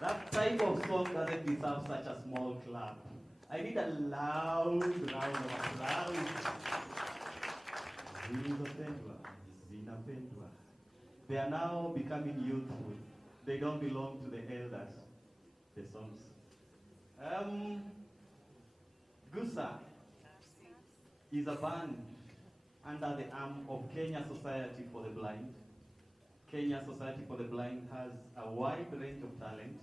That type of song doesn't deserve such a small clap. I need a loud round of applause. Zilizopendwa, zinapendwa. They are now becoming youthful. They don't belong to the elders. The songs. Gusa is a band under the arm of Kenya Society for the Blind. Kenya Society for the Blind has a wide range of talent,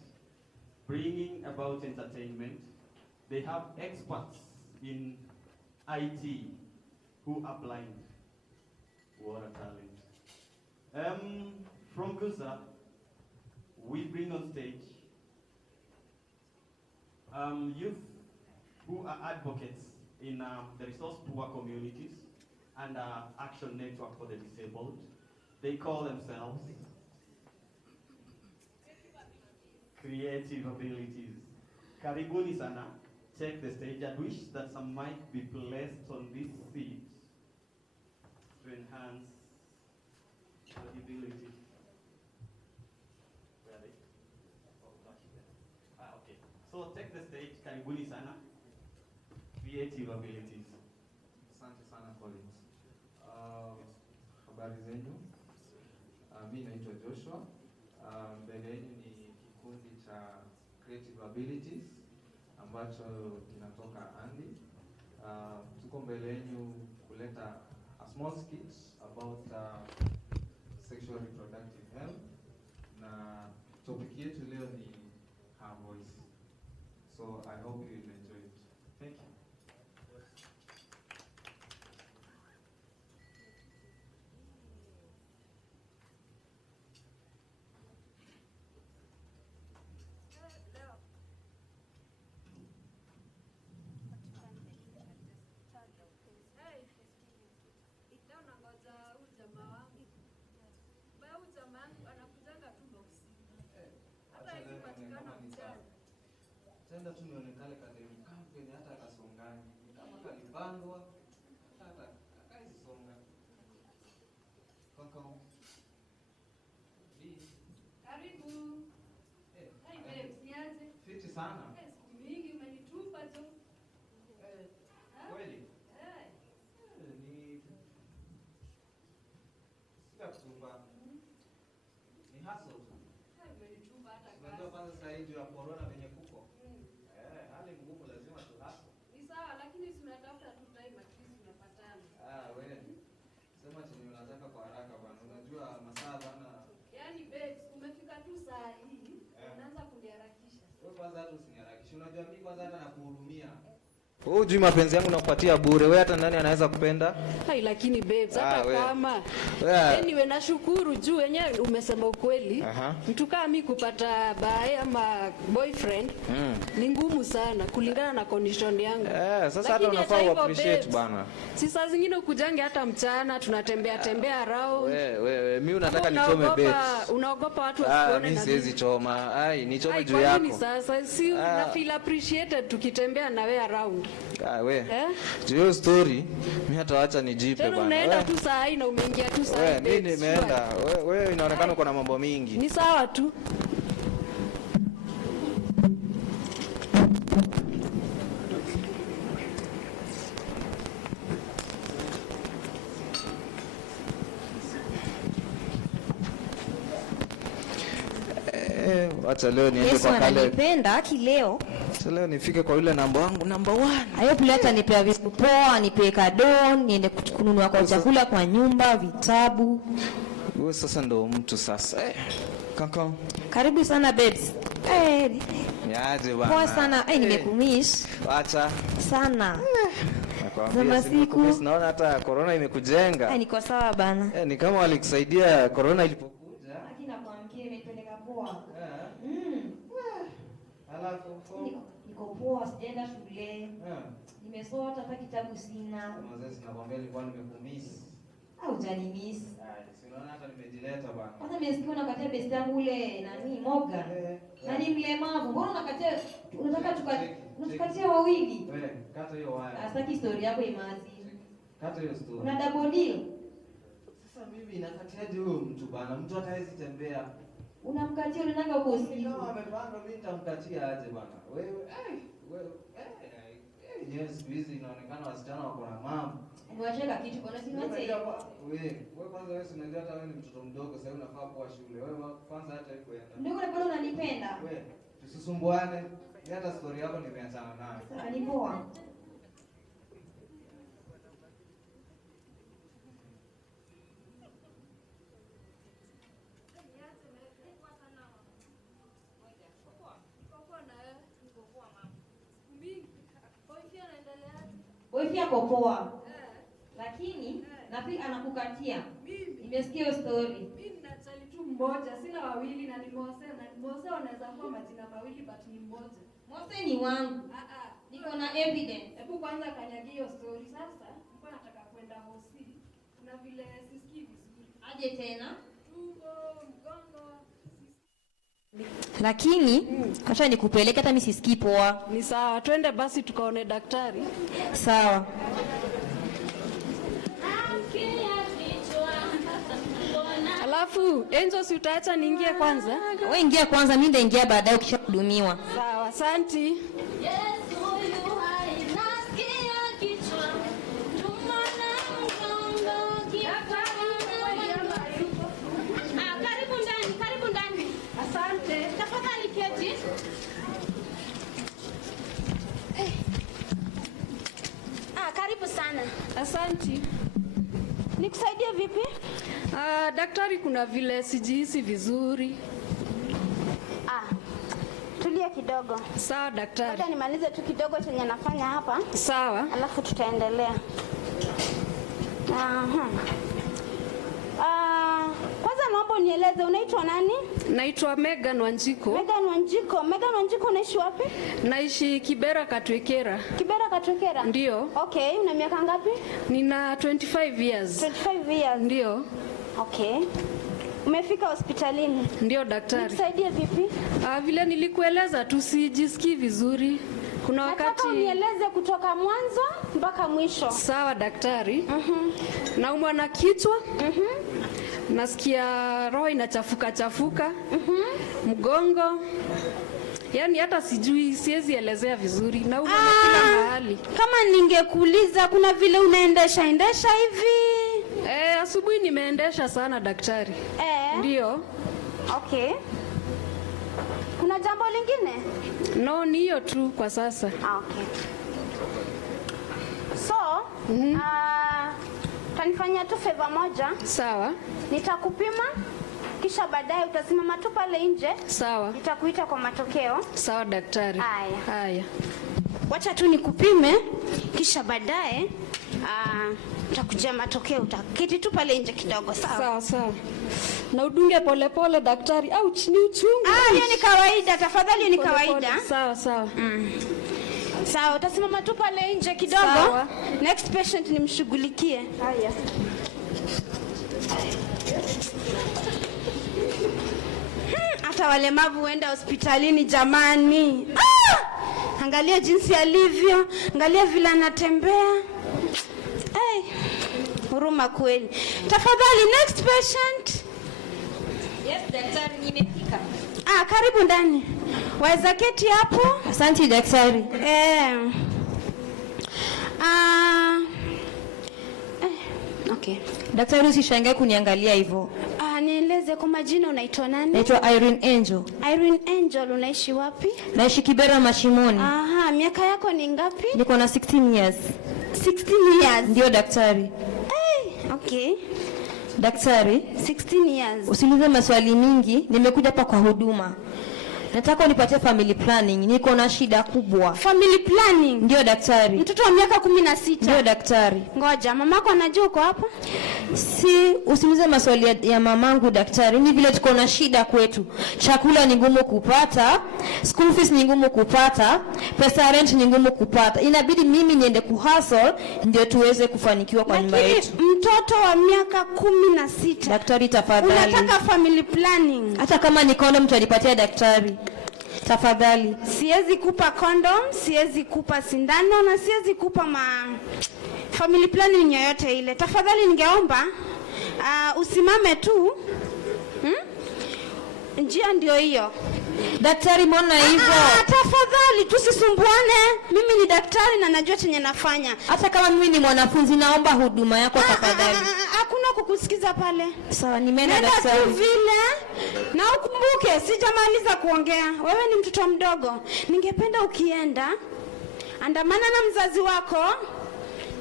bringing about entertainment. They have experts in IT who are blind. What a talent. From Gusa, we bring on stage youth who are advocates in the resource poor communities and Action Network for the Disabled. They call themselves Creative Abilities. Karibuni sana, take the stage. I wish that some might be placed on this seat to enhance audibility. Where are they? Oh, gosh. Okay. So take the stage, karibuni sana. Creative Abilities. Asante sana Collins. Habari zenu. Mimi naitwa Joshua. Mbele yenu ni kikundi cha Creative Abilities ambacho kinatoka Andy. Tuko mbele yenu kuleta a small skit about sexual reproductive health, na topic yetu leo ni her voice. So I hope you will enjoy it. Thank you. Tenda tu nionekane kadri kampeni hata akasongani. Kama kalipandwa hata akaisonga. Kaka. Karibu. Hai babes, niaje? Fiti sana. Siku mingi umenitupa tu. Kweli? Ni sika kutupa. Ni hustle. Umenitupa hata kazi. Unajua kwanza sasa hivi ya corona venye kuko. Hali ngumu lazima tu hustle. Ni sawa, lakini si unatafuta tu time at least unapatana. Wewe. Sema chenye unataka kwa haraka bwana. Unajua masaa bana. Yaani babes, umefika tu saa hii, unaanza kuniharakisha. Wewe kwanza hata usiniharakishe. Unajua mimi kwanza hata nakuhurumia. Wewe hujui mapenzi yangu nakupatia bure. Wewe hata nani anaweza kupenda? Hai, lakini babes, hata kama anyway, nashukuru juu wenyewe umesema ukweli. Mtu kama mimi kupata bae ama boyfriend ni ngumu sana kulingana na condition yangu. Sasa hata unafaa uappreciate bana. Si saa zingine ukujange hata mchana tunatembea tembea around. Wewe mimi unataka nichome babes. Unaogopa watu wasione na mimi siwezi choma. Nichome juu yako. Kwa nini sasa si na feel appreciated tukitembea na wewe around. Hiyo story mimi hata acha nijipe bana. Tena unaenda tu saa hii na umeingia tu saa hii. Mimi nimeenda. Wewe inaonekana uko na mambo mingi. Ni sawa tu. Acha leo niende kwa kale. Ananipenda leo. Acha leo nifike kwa yule namba wangu number 1. Hayo pia hata nipea vitu poa, nipee kado, niende kununua kwa chakula kwa nyumba, vitabu. Wewe sasa ndo mtu sasa. Kaka. Karibu sana babes. Niaje bana. Poa sana. Nimekumiss. Acha. Sana. Nakwambia siku naona hata corona imekujenga. Niko sawa bana. Ni kama walikusaidia corona ilipokuja. Niko poa, sijaenda shule. Nimesoma hata kitabu sina. Mzee sinakwambia nilikuwa nimekumiss. Hujanimiss. Sinaona hata nimejileta bana. Kwanza nimesikia unakatia best yangu ule nani Morgan. Na ni mlemavu. Mbona unakatia unataka tukatia wawili? Kata hiyo waya. Sasa historia yako imazi. Kata hiyo story. Una double deal. Sasa mimi nakatiaje huyo mtu bana? Mtu hata hawezi tembea. Unamkatia unaanga huko usiku. Kama amepanga mimi nitamkatia aje bana? Wewe yenyewe siku hizi inaonekana wasichana wako na mambo. Niwacheka kitu kwa nini unaje? Wewe kwanza wewe unajua hata wewe ni mtoto mdogo sasa unafaa kuwa shule. Wewe kwanza hata iko yenda. Ndio kuna bado unanipenda. Wewe tusisumbuane. Hata story yako nimeachana nayo. Sasa ni poa. Boyfriend yako poa. Lakini na pia anakukatia. Nimesikia hiyo story. Mimi ninachali tu mmoja, sina wawili na ni Mose unaweza kuwa majina mawili but ni mmoja. Mose ni wangu. Niko na evidence. Hebu kwanza kanyagia hiyo story sasa. Nilikuwa nataka kwenda Hosi. Kuna vile sisikii vizuri. Aje tena? Tumbo, mgongo. Lakini acha nikupeleke hata mimi sisikii poa. Ni sawa, twende basi tukaone daktari. Sawa. Alafu Angel, si utaacha niingie kwanza? Wewe ingia kwanza, mimi ndaingia baadaye ukishahudumiwa. Sawa, asante. Karibu ndani. Asante. Tafadhali keti. Karibu sana. Asante. Nikusaidie vipi? Daktari, kuna vile sijihisi vizuri. Tulia kidogo. Sawa daktari. Ngoja nimalize tu kidogo chenye nafanya hapa. Sawa. Alafu tutaendelea. Kwanza naomba unieleze unaitwa nani? Naitwa Megan Wanjiko. Megan Wanjiko unaishi wapi? Naishi Kibera Katwekera. Kibera Katwekera? Ndio. Okay, una miaka ngapi? Nina 25 years. 25 years. Ndio. Okay. Umefika hospitalini? Ndio daktari. Nikusaidie vipi? Vile nilikueleza tu sijisikii vizuri. Kuna wakati nataka unieleze kutoka mwanzo mpaka mwisho. Sawa daktari. Naumwa na kichwa. Nasikia roho inachafuka. Mgongo. Yaani hata sijui, siwezi elezea vizuri. Naumwa na kila mahali. Kama ningekuuliza kuna vile unaendesha hivi? Asubuhi nimeendesha sana daktari. Ndio. Okay. Kuna jambo lingine? No, ni hiyo tu kwa sasa. Okay. So, tanifanya tu favor moja. Sawa. Nitakupima kisha baadaye utasimama tu pale nje. Sawa. Nitakuita kwa matokeo. Sawa daktari. Haya. Wacha tu nikupime kisha baadaye utakujia matokeo, utaketi tu pale nje kidogo. Sawa. Sawa. Na udunge polepole daktari au chini uchungu. Hiyo ni kawaida, tafadhali ni kawaida. Sawa. Sawa, utasimama tu pale nje kidogo. Sawa. Next patient nimshughulikie. Haya. Hata walemavu huenda hospitalini jamani. Angalia jinsi alivyo, angalia vile anatembea. Huruma kweli. Tafadhali next patient. Yes, daktari nimefika. Karibu ndani. Waweza keti hapo? Asante daktari. Okay. Daktari usishangae kuniangalia hivyo. Nieleze kwa majina unaitwa nani? Naitwa Irene Angel. Irene Angel, unaishi wapi? Naishi Kibera Mashimoni. Miaka yako ni ngapi? Niko na 16 years. 16 years? Ndio daktari. Okay. Daktari, 16 years. Usiniulize maswali mingi, nimekuja hapa kwa huduma. Nataka unipatie family planning. Niko na shida kubwa. Family planning? Ndio daktari. Mtoto wa miaka 16. Ndio daktari. Ngoja, mamako anajua uko hapa? Usiniulize maswali ya mamangu daktari. Ni vile tuko na shida kwetu. Chakula ni ngumu kupata, school fees ni ngumu kupata, pesa rent ni ngumu kupata. Inabidi mimi niende kuhustle ndio tuweze kufanikiwa kwa nyumba yetu. Mtoto wa miaka 16. Daktari tafadhali. Unataka family planning? Hata kama ni condom mtanipatia daktari. Tafadhali. Siwezi kupa condom, siwezi kupa sindano na siwezi kupa family planning yoyote ile. Tafadhali ningeomba usimame tu. Njia ndio hiyo. Daktari, mbona hivyo? Tafadhali tusisumbuane. Mimi ni daktari na najua chenye nafanya. Hata kama mimi ni mwanafunzi, naomba huduma yako tafadhali. Hakuna kukusikiza pale. Sawa, nimeenda daktari. Tu vile. Na ukumbuke sijamaliza kuongea. Wewe ni mtoto mdogo. Ningependa ukienda andamana na mzazi wako.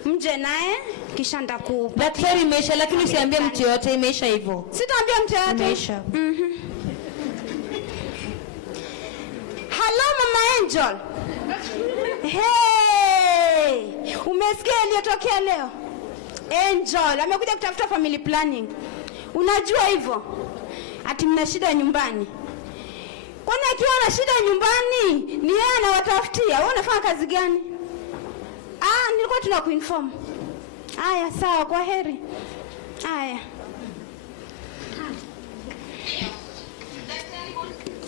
Mje naye kisha ndakupa. Daktari, imeisha, lakini usiambie mtu yote, imeisha hivyo. Sitaambia mtu yote. Imeisha. Hello Mama Angel. Hey! Umesikia iliyotokea leo? Angel amekuja kutafuta family planning. Unajua hivyo? Ati mna shida nyumbani. Kwani akiwa na shida nyumbani, ni yeye anawatafutia. Wewe unafanya kazi gani? Nilikuwa tunakuinform. Haya, sawa, kwa heri. Haya.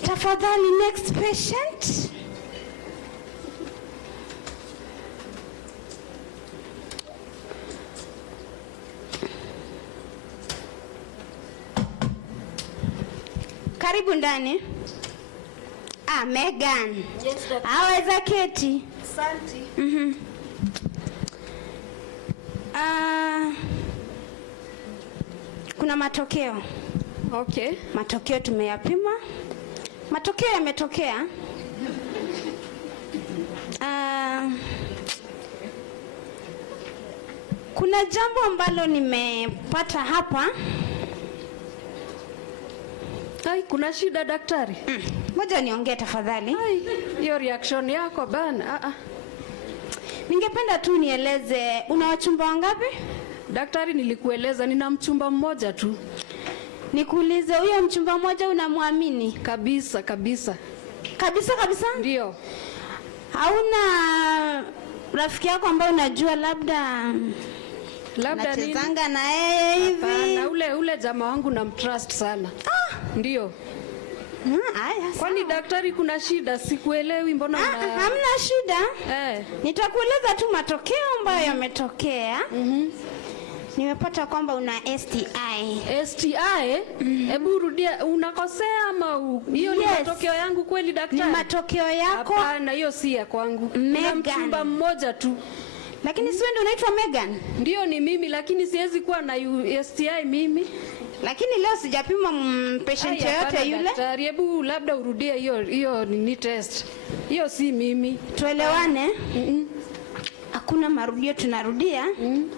Tafadhali, next patient. Karibu ndani. Megan. Yes, doctor. Aweza keti. Asante. Kuna matokeo. Okay. Matokeo tumeyapima. Matokeo yametokea. Kuna jambo ambalo nimepata hapa. Kuna shida daktari? Ngoja niongee tafadhali. Hiyo reaction yako bana. Ningependa tu nieleze, una wachumba wangapi? Daktari, nilikueleza nina mchumba mmoja tu. Nikuulize, huyo mchumba mmoja unamwamini? Kabisa. Kabisa? Ndio. Hauna rafiki yako ambaye unajua labda nachezanga na yeye hivi? Hapana, ule jamaa wangu namtrust sana. Ndio. Kwani daktari, kuna shida? Sikuelewi, mbona hamna shida. Nitakueleza tu matokeo ambayo yametokea. Nimepata kwamba una STI. STI? Hebu rudia, unakosea ama hiyo ni matokeo yangu kweli daktari? Ni matokeo yako? Hapana, hiyo si ya kwangu. Nina mchumba mmoja tu. Lakini si wewe ndio unaitwa Megan? Ndio, ni mimi, lakini siwezi kuwa na STI mimi. Lakini leo sijapima patient yote yule. Daktari, hebu labda urudie hiyo ni test. Hiyo si mimi. Tuelewane? Hakuna marudio, tunarudia.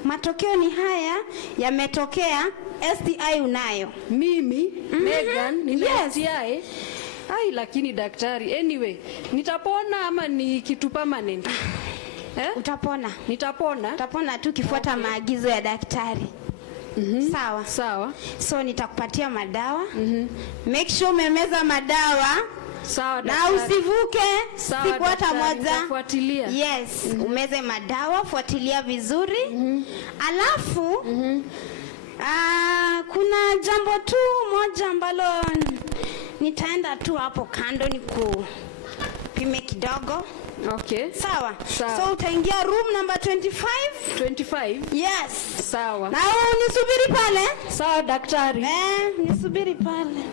Matokeo ni haya yametokea. STI unayo. Mimi Megan nina STI. Lakini daktari, anyway, nitapona ama ni kitu permanent? Utapona. Nitapona? Utapona tu kifuata maagizo ya daktari. Sawa. So nitakupatia madawa. Make sure umemeza madawa. Sawa daktari. Na usivuke siku hata moja. Nitafuatilia. Yes, umeze madawa, fuatilia vizuri. Alafu kuna jambo tu moja ambalo nitaenda tu hapo kando nikupime kidogo. Okay. Sawa. So utaingia room number 25. 25? Yes. Sawa. Na unisubiri pale. Sawa daktari. Nisubiri pale.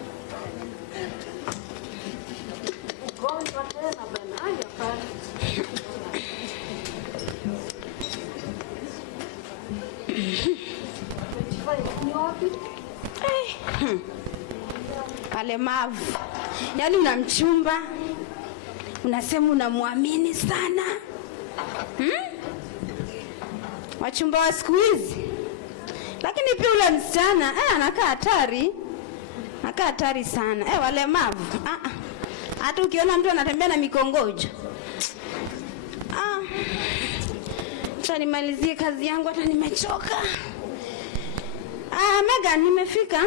Walemavu. Yaani unamchumba, unasema unamwamini sana. Wachumba wa siku hizi. Lakini pia ule msichana anakaa hatari. Anakaa hatari sana. Walemavu. Hata ukiona mtu anatembea na mikongojo. Acha nimalizie kazi yangu, hata nimechoka. Megan, nimefika.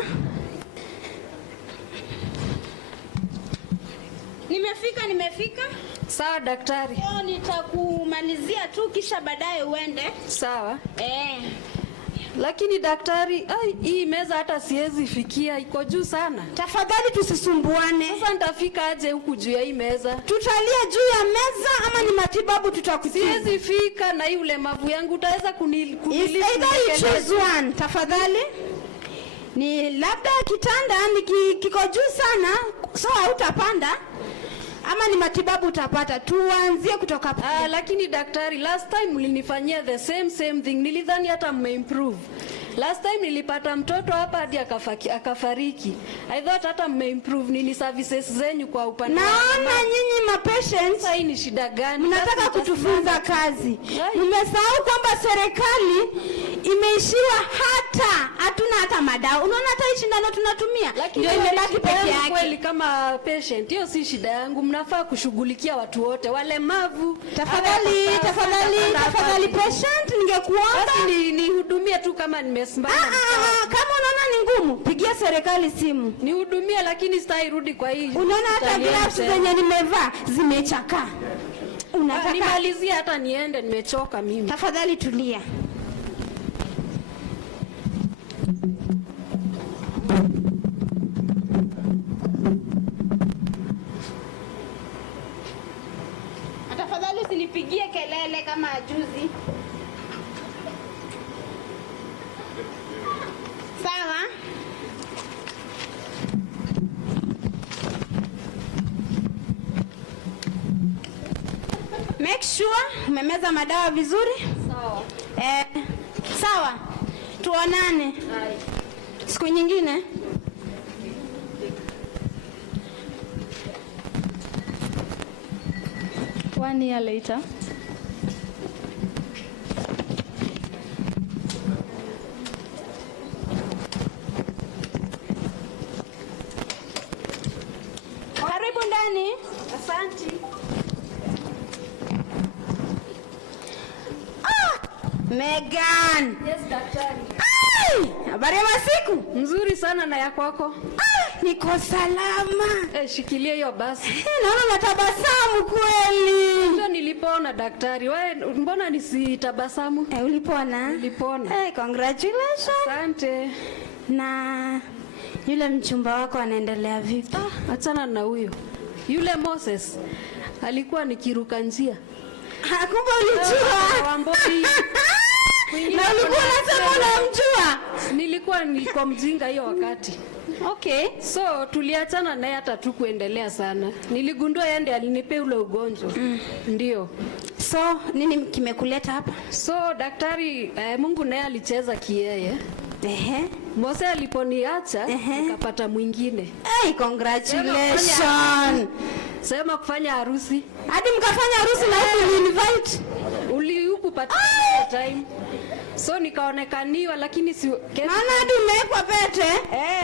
Nimefika. Sawa daktari. Leo nitakumalizia tu kisha baadaye uende. Sawa. Lakini daktari, hii meza hata siwezi fikia, iko juu sana. Tafadhali tusisumbuane. Sasa nitafika aje huku juu ya hii meza? Tutalia juu ya meza ama ni matibabu tutakutia? Siwezi fika na hii ulemavu yangu, utaweza kunilipa? Choose one, tafadhali. Ni labda kitanda ni kiko juu sana, so hautapanda, ama ni matibabu utapata. Tuanzie kutoka hapo. Lakini daktari, last time mlinifanyia the same thing. Nilidhani hata mmeimprove. Last time nilipata mtoto hapa hadi akafariki. I thought hata mmeimprove. Nini services zenyu kwa upande wangu? Naona nyinyi mapatients sasa hii ni shida gani? Mnataka kutufunza kazi. Mmesahau kwamba serikali imeishiwa hatuna hata madawa. Unaona hata hii shindano tunatumia ndio imebaki peke yake. Kweli kama patient hiyo si shida yangu. Mnafaa kushughulikia watu wote, walemavu. Tafadhali patient, ningekuomba basi nihudumie tu kama nimesimama. Kama unaona ni ngumu, pigia serikali simu. Nihudumie, lakini sitairudi kwa hii. Unaona hata gloves zenye nimevaa zimechakaa. Unataka nimalizie hata niende, nimechoka mimi. Tafadhali tulia. Tafadhali usinipigie kelele kama juzi. Sawa? Make sure umemeza madawa vizuri. Sawa. Sawa. Tuonane. Siku nyingine. One year later. Karibu ndani. Asante. Megan. Yes, daktari. Habari ya masiku? Nzuri sana, na ya kwako? Niko salama. Shikilia hiyo basi. Naona unatabasamu kweli. Ndio nilipona daktari. Wewe mbona nisitabasamu? Ulipona? Nilipona. Congratulations. Asante. Na yule mchumba wako anaendelea vipi? Achana na huyo. Yule Moses alikuwa nikiruka njia. Kumbe ulijua. Wamboi. Na ulikuwa unasema unamjua? Nilikuwa mjinga hiyo wakati. Okay. So tuliachana naye hata tu kuendelea sana. Niligundua yeye alinipea ule ugonjwa. Ndio. So nini kimekuleta hapa? So daktari, Mungu naye alicheza kiyeye. Mose aliponiacha nikapata mwingine. Congratulations. Sema kufanya harusi. Hadi mkafanya harusi na huku invite. Ulipata time. So nikaonekaniwa, lakini si maana hadi umewekwa pete.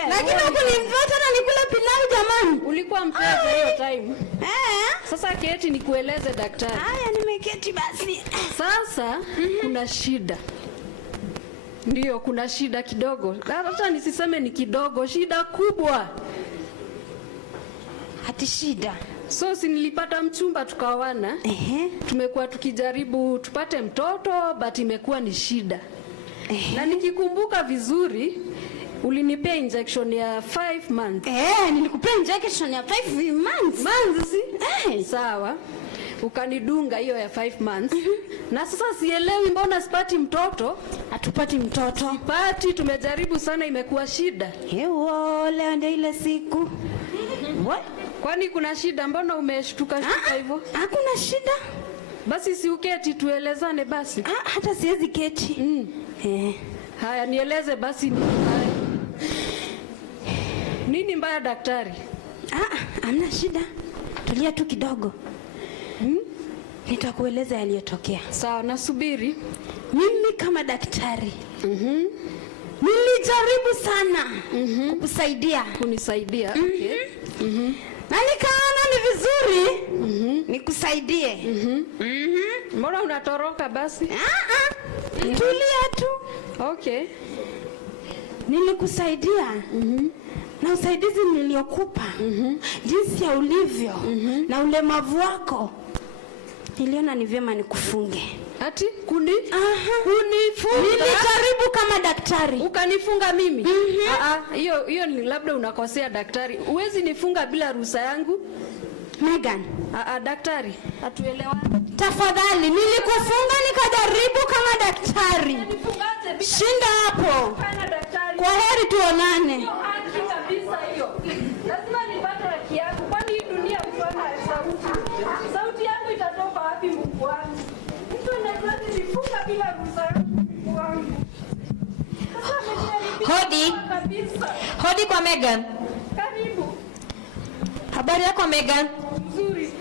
Lakini huku ni invite na nikula pilau jamani. Ulikuwa mteja hiyo time. Sasa keti nikueleze daktari. Haya, nimeketi basi. Sasa kuna shida. Ndio, kuna shida kidogo. Hata nisiseme ni kidogo, shida kubwa. Hati shida. So si nilipata mchumba tukawana. Tumekuwa tukijaribu tupate mtoto, but imekuwa ni shida. Na nikikumbuka vizuri, ulinipea injection ya 5 months. Nilikupea injection ya 5 months. Si? Sawa. Ukanidunga hiyo ya 5 months. Na sasa sielewi mbona sipati mtoto. Hatupati mtoto. Sipati, tumejaribu sana, imekuwa shida. Leo ndio ile siku. Kwani kuna shida? Mbona umeshtuka hivyo? Hakuna shida. Basi si uketi tuelezane basi. Hata siwezi keti. Haya, nieleze basi. Nini mbaya daktari? Hamna shida. Tulia tu kidogo. Nitakueleza yaliyotokea. Sawa, nasubiri. Mimi kama daktari nilijaribu sana kunisaidia. Okay. Na nikaona ni vizuri nikusaidie. Mbona unatoroka basi? Tulia tu. Okay. Nilikusaidia. Na usaidizi niliokupa jinsi ya ulivyo na ulemavu wako, niliona ni vyema nikufunge. Ati kunifunga? Nilijaribu kama daktari. Ukanifunga mimi? Hiyo ni labda unakosea daktari. Huwezi nifunga bila ruhusa yangu. Megan. Daktari, hatuelewani. Tafadhali, nilikufunga nikajaribu kama daktari. Shinda hapo. Kana daktari. Kwa heri tuonane. Haki kabisa hiyo. Lazima nipate haki yangu. Kwani hii dunia mfano sauti. Sauti yangu itatoka wapi Mungu wangu? Mtu anaweza nifunga bila ruhusa yangu Mungu wangu. Hodi. Hodi kwa Megan. Karibu. Habari yako Megan? Nzuri.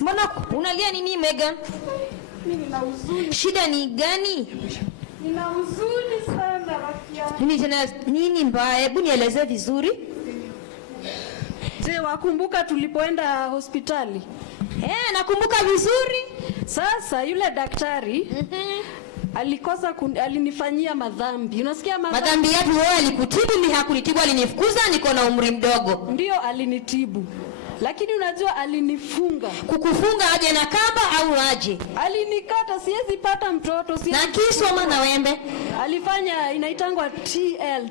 Mbona unalia nini Megan? Mimi nina huzuni. Shida ni gani? Nina huzuni sana rafiki yangu. Nini tena, nini mbaya? Hebu nielezee vizuri. Je, wakumbuka tulipoenda hospitali? Nakumbuka vizuri. Sasa yule daktari alikosa alinifanyia madhambi. Unasikia madhambi? Madhambi yapi? Wewe alikutibu, mimi hakunitibu, alinifukuza, niko na umri mdogo. Ndio alinitibu. Lakini unajua alinifunga. Kukufunga aje na kamba au aje? Alinikata, siwezi pata mtoto, na kisu ama na wembe. Alifanya inaitangwa TL.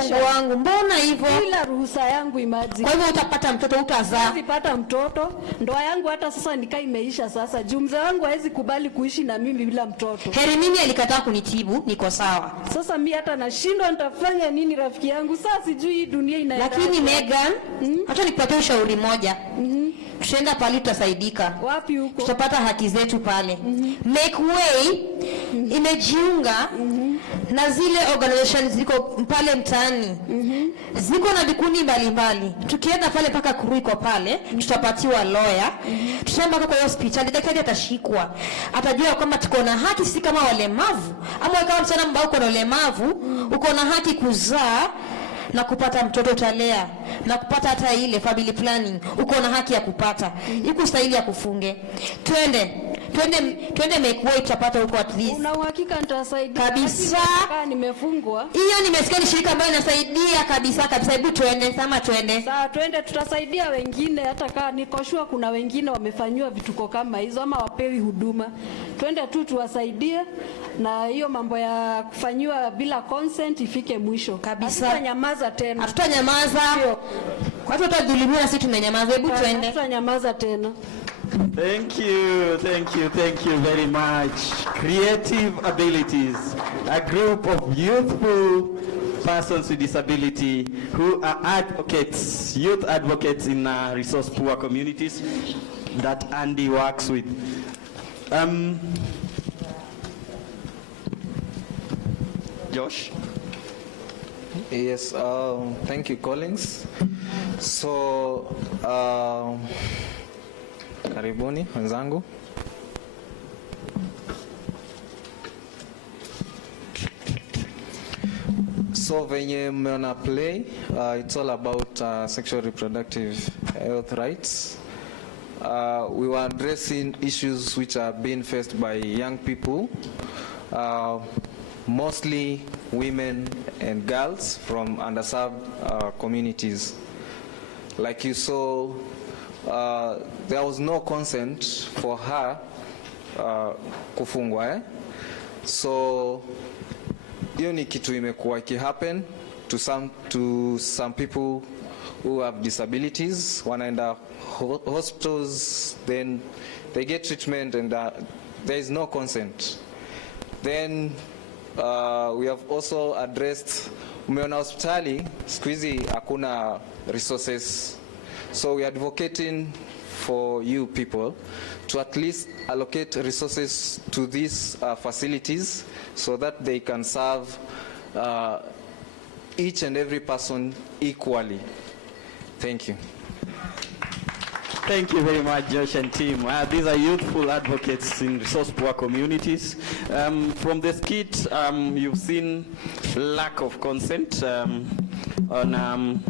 Mungu wangu, mbona hivyo? Bila ruhusa yangu imagine. Kwa hivyo utapata mtoto, utazaa. Siwezi pata mtoto. Ndoa yangu hata sasa nikaa imeisha sasa. Mzee wangu hawezi kubali kuishi na mimi bila mtoto. Heri mimi alikataa kunitibu, niko sawa. Sasa mimi hata nashindwa nitafanya nini rafiki yangu? Sasa sijui hii dunia inaenda. Lakini Megan, acha nikupatie ushauri moja. Tutaenda pale tutasaidika. Wapi huko? Tutapata haki zetu pale. Make Way imejiunga na zile organizations ziko pale mtaani. Ziko na vikundi mbalimbali. Tukienda pale paka kuruiko pale, tutapatiwa lawyer. Tutaenda kwa hospitali, daktari atashikwa. Atajua kwamba tuko na haki sisi kama walemavu. Ama kama msana ambao uko na ulemavu, uko na haki kuzaa na kupata mtoto utalea na kupata hata ile family planning, uko na haki ya kupata. Iko stahili ya kufunge. Twende Make Way tutapata huko at least. Una uhakika nitasaidia? Kabisa. Nimefungwa. Hiyo nimesikia ni shirika ambayo inasaidia kabisa. Hebu twende, sama twende. Sawa, twende tutasaidia wengine hata kama niko sure kuna wengine wamefanywa vituko kama hizo ama wapewi huduma. Twende tu tuwasaidie na hiyo mambo ya kufanywa bila consent ifike mwisho. Kabisa. Hatutanyamaza tena. Hatutanyamaza. Kwa hiyo tutadhulumiwa na sisi tumenyamaza. Hebu twende. Hatutanyamaza tena. Thank you very much. Creative Abilities, a group of youthful persons with disability who are advocates, youth advocates in resource poor communities that Andy works with. Josh? Yes, thank you, Collins. So, karibuni wenzangu. So venye mmeona play, it's all about sexual reproductive health rights. We were addressing issues which are being faced by young people, mostly women and girls from underserved communities. Like you saw, there was no consent for her kufungwa. So hiyo ni kitu imekuwa happen to some people who have disabilities. Wanaenda hospitals, then they get treatment and there is no consent. Then we have also addressed, umeona hospitali siku hizi hakuna resources, so we are advocating for you people to at least allocate resources to these facilities so that they can serve each and every person equally. Thank you. Thank you very much, Josh and team. These are youthful advocates in resource-poor communities. From the skit, you've seen lack of consent on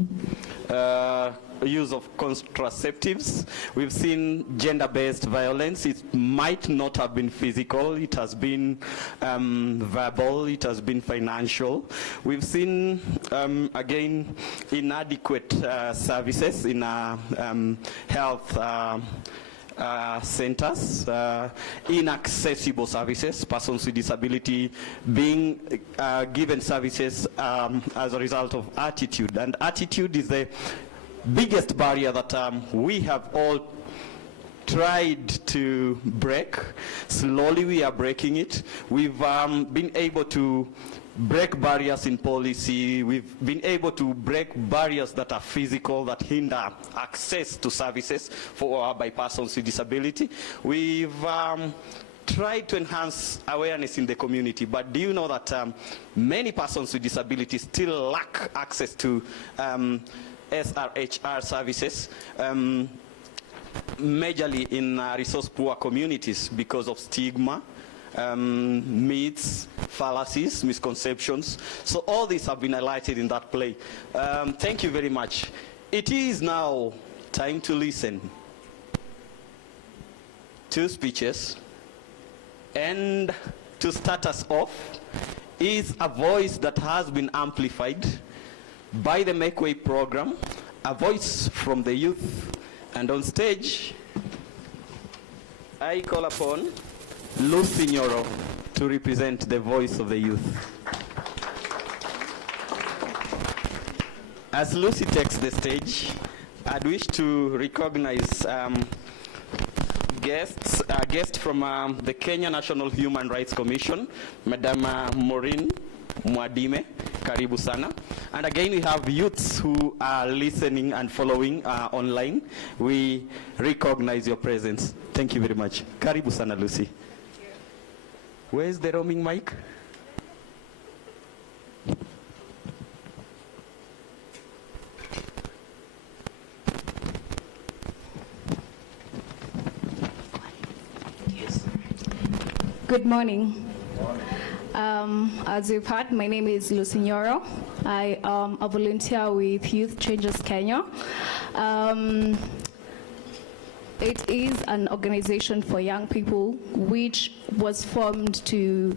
use of contraceptives. We've seen gender-based violence. It might not have been physical. It has been verbal. It has been financial. We've seen, again, inadequate services in health centers, inaccessible services, persons with disability being given services as a result of attitude. And attitude is the biggest barrier that we have all tried to break. Slowly we are breaking it. We've been able to break barriers in policy. We've been able to break barriers that are physical, that hinder access to services by persons with disability. We've tried to enhance awareness in the community, but do you know that many persons with disabilities still lack access to SRHR services, majorly in resource-poor communities because of stigma, myths, fallacies, misconceptions. So all these have been highlighted in that play. Thank you very much. It is now time to listen to speeches, and to start us off is a voice that has been amplified by the Make Way program, a voice from the youth. And on stage, I call upon Lucy Nyoro to represent the voice of the youth. As Lucy takes the stage, I'd wish to recognize a guest from the Kenya National Human Rights Commission, Madam Maureen Mwadime, karibu sana. And again, we have youths who are listening and following online. We recognize your presence. Thank you very much. Karibu sana, Lucy. Where's the roaming mic? Good morning. As you've heard, my name is Lucy Nyoro. I am a volunteer with Youth Changes Kenya. It is an organization for young people which was formed to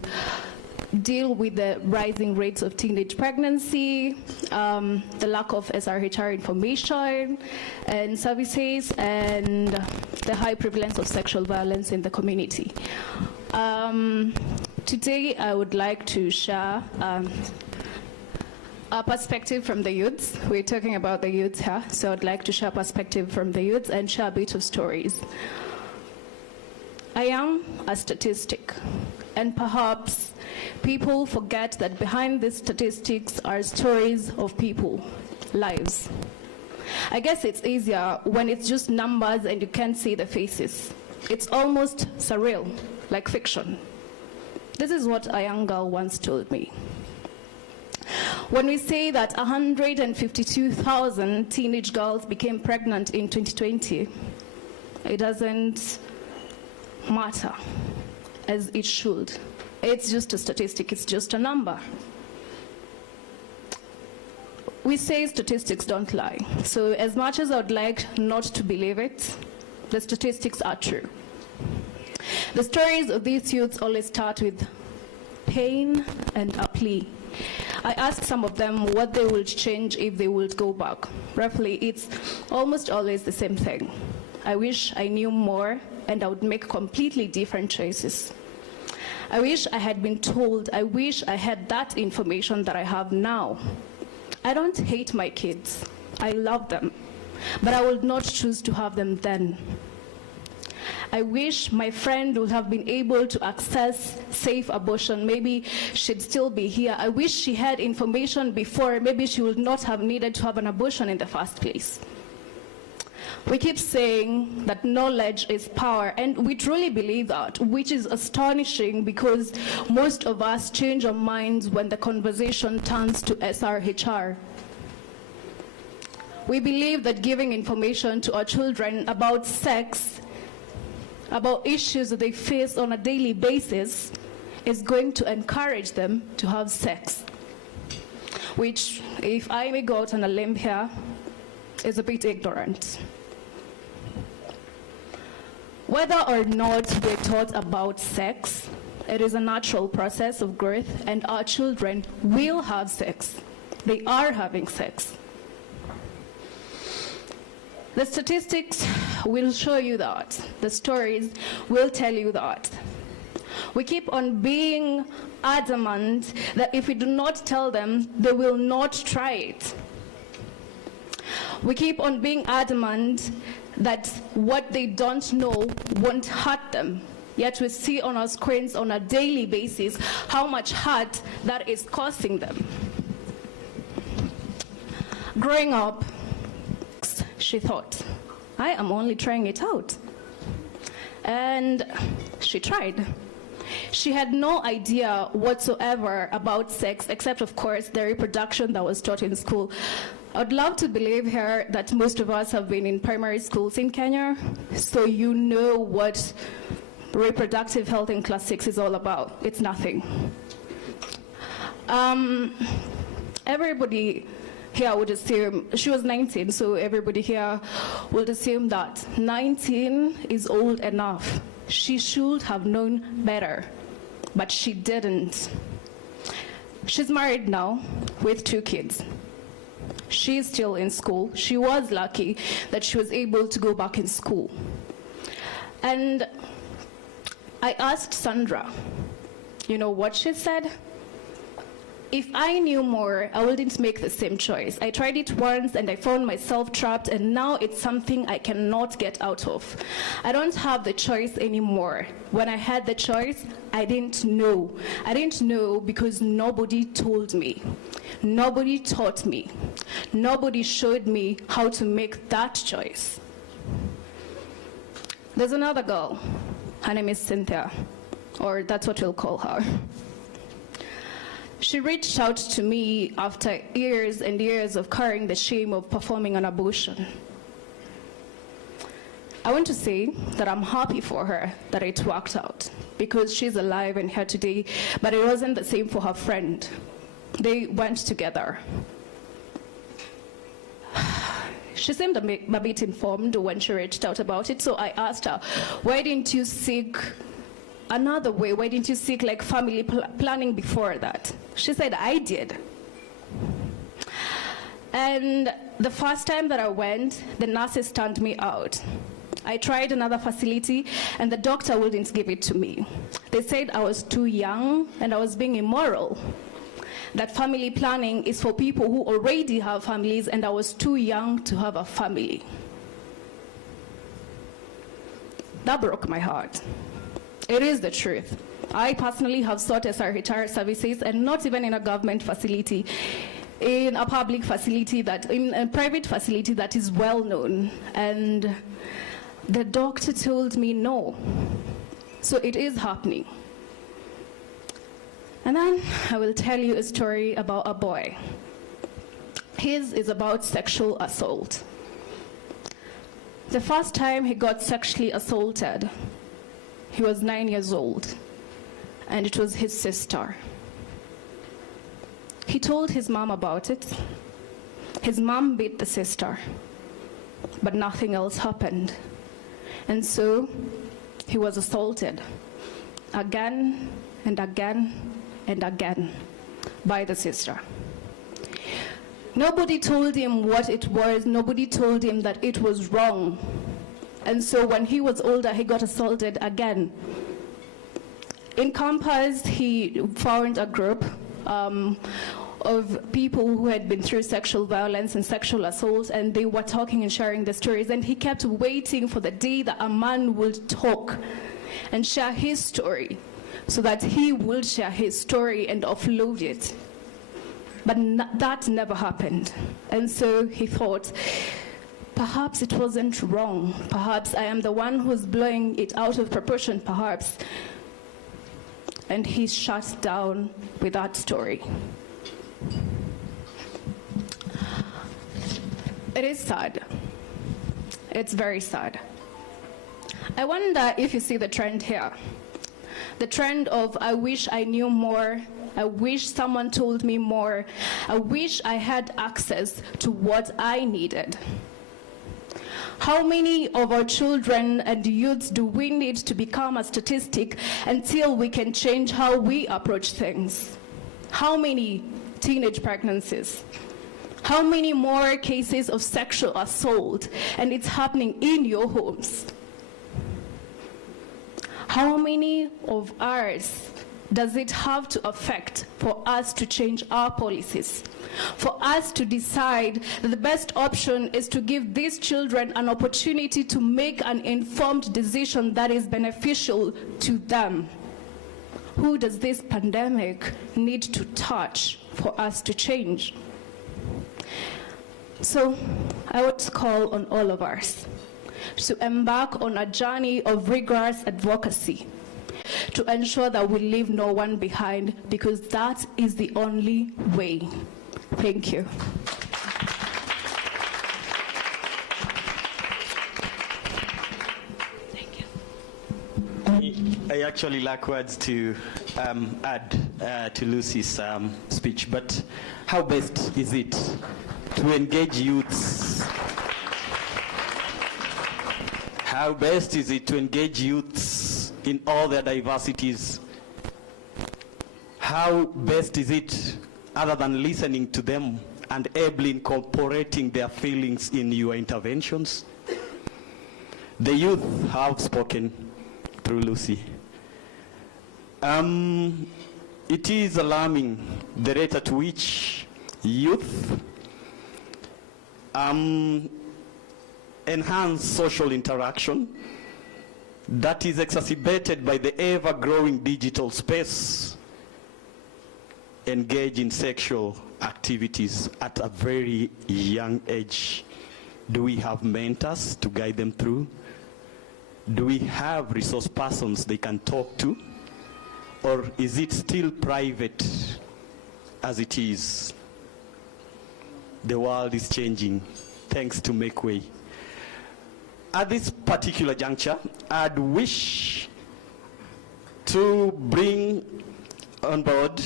deal with the rising rates of teenage pregnancy, the lack of SRHR information and services, and the high prevalence of sexual violence in the community. Today, I would like to share a perspective from the youths. We're talking about the youths here, so I'd like to share a perspective from the youths and share a bit of stories. I am a statistic, and perhaps people forget that behind these statistics are stories of people, lives. I guess it's easier when it's just numbers and you can't see the faces. It's almost surreal, like fiction. This is what a young girl once told me. When we say that 152,000 teenage girls became pregnant in 2020, it doesn't matter, as it should. It's just a statistic, it's just a number. We say statistics don't lie. So as much as I would like not to believe it, the statistics are true. The stories of these youths always start with pain and a plea. I asked some of them what they would change if they would go back. Roughly, it's almost always the same thing. I wish I knew more and I would make completely different choices. I wish I had been told. I wish I had that information that I have now. I don't hate my kids. I love them. But I would not choose to have them then. I wish my friend would have been able to access safe abortion. Maybe she'd still be here. I wish she had information before. Maybe she would not have needed to have an abortion in the first place. We keep saying that knowledge is power, and we truly believe that, which is astonishing because most of us change our minds when the conversation turns to SRHR. We believe that giving information to our children about sex, about issues that they face on a daily basis, is going to encourage them to have sex. Which, if I may go out on a limb here, is a bit ignorant. Whether or not we're taught about sex, it is a natural process of growth, and our children will have sex. They are having sex. The statistics will show you that. The stories will tell you that. We keep on being adamant that if we do not tell them, they will not try it. We keep on being adamant that what they don't know won't hurt them. yet we see on our screens on a daily basis how much hurt that is causing them. Growing up, she thought, I am only trying it out. And she tried. She had no idea whatsoever about sex, except, of course, the reproduction that was taught in school. I'd love to believe here that most of us have been in primary schools in Kenya, so you know what reproductive health in class 6 is all about. It's nothing. Everybody here would assume, she was 19, so everybody here would assume that 19 is old enough. She should have known better, but she didn't. She's married now with 2 kids. She's still in school. She was lucky that she was able to go back in school. And I asked Sandra, you know what she said? If I knew more, I wouldn't make the same choice. I tried it once and I found myself trapped, and now it's something I cannot get out of. I don't have the choice anymore. When I had the choice, I didn't know. I didn't know because nobody told me. Nobody taught me. Nobody showed me how to make that choice. There's another girl. Her name is Cynthia, or that's what we'll call her. She reached out to me after years and years of carrying the shame of performing an abortion. I want to say that I'm happy for her that it worked out, because she's alive and here today, but it wasn't the same for her friend. They went together. She seemed a bit informed when she reached out about it, so I asked her, why didn't you seek another way? Why didn't you seek like family planning before that? She said, I did. And the first time that I went, the nurses turned me out. I tried another facility and the doctor wouldn't give it to me. They said I was too young and I was being immoral. That family planning is for people who already have families, and I was too young to have a family. That broke my heart. It is the truth. I personally have sought SRHR services, and not even in a government facility, in a public facility, in a private facility that is well known. And the doctor told me no. So it is happening. And then I will tell you a story about a boy. His is about sexual assault. The first time he got sexually assaulted, he was 9 years old, and it was his sister. He told his mom about it. His mom beat the sister, but nothing else happened. And so he was assaulted again and again and again by the sister. Nobody told him what it was. Nobody told him that it was wrong. And so when he was older, he got assaulted again. In campus, he found a group of people who had been through sexual violence and sexual assault, and they were talking and sharing the stories. And he kept waiting for the day that a man would talk and share his story, so that he would share his story and offload it. But that never happened. And so he thought, perhaps it wasn't wrong. Perhaps I am the one who's blowing it out of proportion, perhaps. And he shut down with that story. It is sad. It's very sad. I wonder if you see the trend here. The trend of, I wish I knew more, I wish someone told me more, I wish I had access to what I needed. How many of our children and youths do we need to become a statistic until we can change how we approach things? How many teenage pregnancies? How many more cases of sexual assault, and it's happening in your homes? How many of us does it have to affect for us to change our policies? For us to decide that the best option is to give these children an opportunity to make an informed decision that is beneficial to them? Who does this pandemic need to touch for us to change? So I would call on all of us to embark on a journey of rigorous advocacy to ensure that we leave no one behind, because that is the only way. Thank you. I actually lack words to add to Lucy's speech, but how best is it to engage youths? How best is it to engage youths in all their diversities? How best is it, other than listening to them and ably incorporating their feelings in your interventions? The youth have spoken through Lucy. It is alarming the rate at which youth enhance social interaction that is exacerbated by the ever-growing digital space, engage in sexual activities at a very young age. Do we have mentors to guide them through? Do we have resource persons they can talk to? Or is it still private as it is? The world is changing, thanks to Make Way. At this particular juncture, I'd wish to bring on board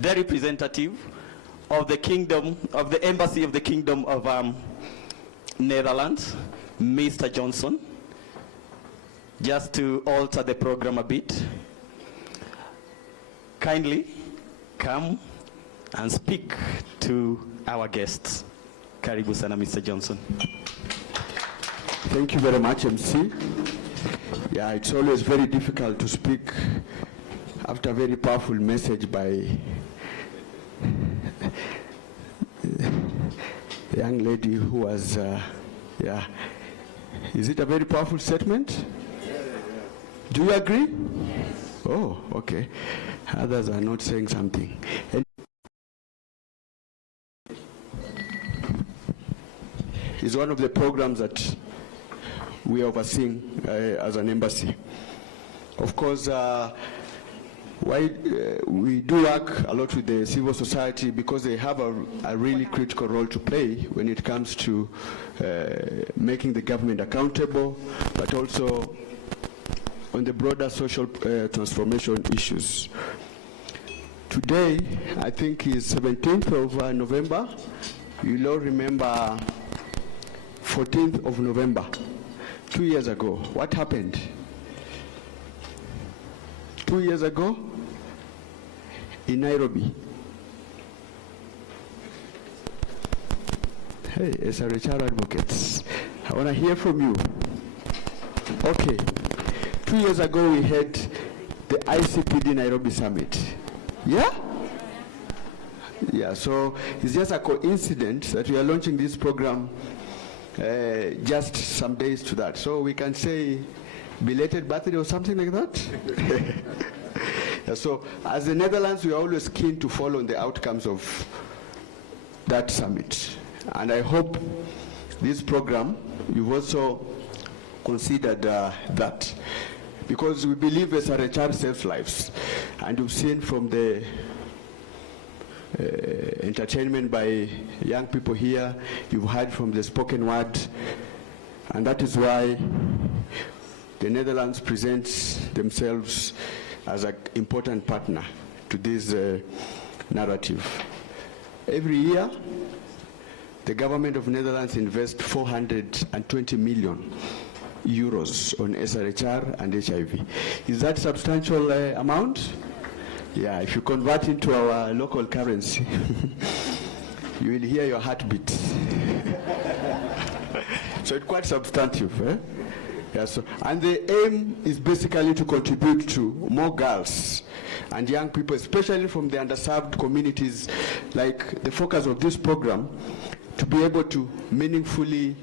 the representative of the Kingdom, of the Embassy of the Kingdom of Netherlands, Mr. Johnson, just to alter the program a bit. Kindly come and speak to our guests. Karibu sana, Mr. Johnson. Thank you very much, MC. Yeah, it's always very difficult to speak after a very powerful message by the young lady who was, yeah. Is it a very powerful statement? Do you agree? Oh, okay. Others are not saying something. It's one of the programs that we are overseeing as an embassy. Of course, we do work a lot with the civil society because they have a really critical role to play when it comes to making the government accountable, but also on the broader social transformation issues. Today, I think is 17th of November. You'll all remember 14th of November, 2 years ago. What happened? 2 years ago in Nairobi. Hey, SRHR advocates, I want to hear from you. Okay, 2 years ago we had the ICPD Nairobi Summit. Yeah? Yeah, so it's just a coincidence that we are launching this program just some days to that. So we can say belated birthday or something like that. Yeah, so as the Netherlands, we are always keen to follow the outcomes of that summit. And I hope this program, you've also considered that. Because we believe SRHR saves lives. And you've seen from the entertainment by young people here, you've heard from the spoken word, and that is why the Netherlands presents themselves as an important partner to this narrative. Every year, the government of Netherlands invests 420 million euros on SRHR and HIV. Is that substantial amount? Yeah, if you convert into our local currency, you will hear your heartbeat. So it's quite substantive. Yeah, so, and the aim is basically to contribute to more girls and young people, especially from the underserved communities, like the focus of this program, to be able to meaningfully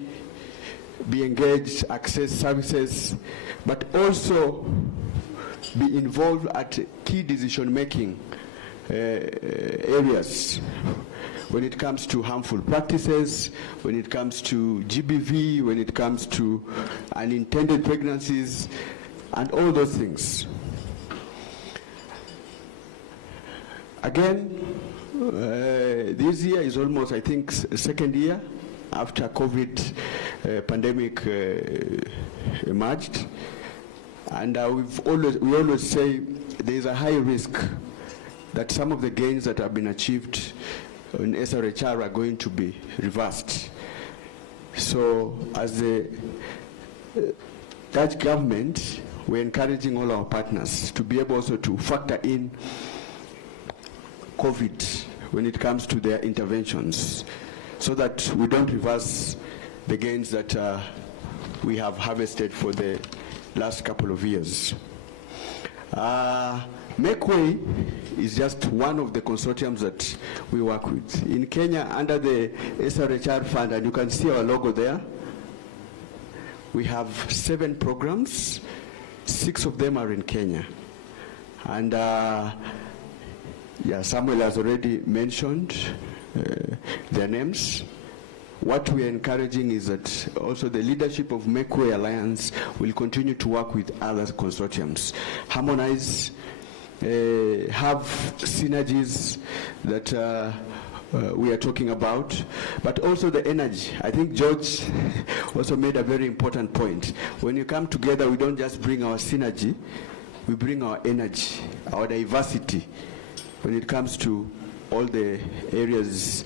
be engaged, access services, but also be involved at key decision-making areas when it comes to harmful practices, when it comes to GBV, when it comes to unintended pregnancies, and all those things. Again, this year is almost, I think, second year after COVID pandemic emerged, and we always say there is a high risk that some of the gains that have been achieved in SRHR are going to be reversed. So as the Dutch government, we're encouraging all our partners to be able also to factor in COVID when it comes to their interventions, so that we don't reverse the gains that we have harvested for the last couple of years. Make Way is just one of the consortiums that we work with. In Kenya, under the SRHR fund, and you can see our logo there, we have 7 programs. 6 of them are in Kenya. And yeah, Samuel has already mentioned their names. What we are encouraging is that also the leadership of Make Way Alliance will continue to work with other consortiums, harmonize, have synergies that we are talking about, but also the energy. I think George also made a very important point. When you come together, we don't just bring our synergy, we bring our energy, our diversity when it comes to all the areas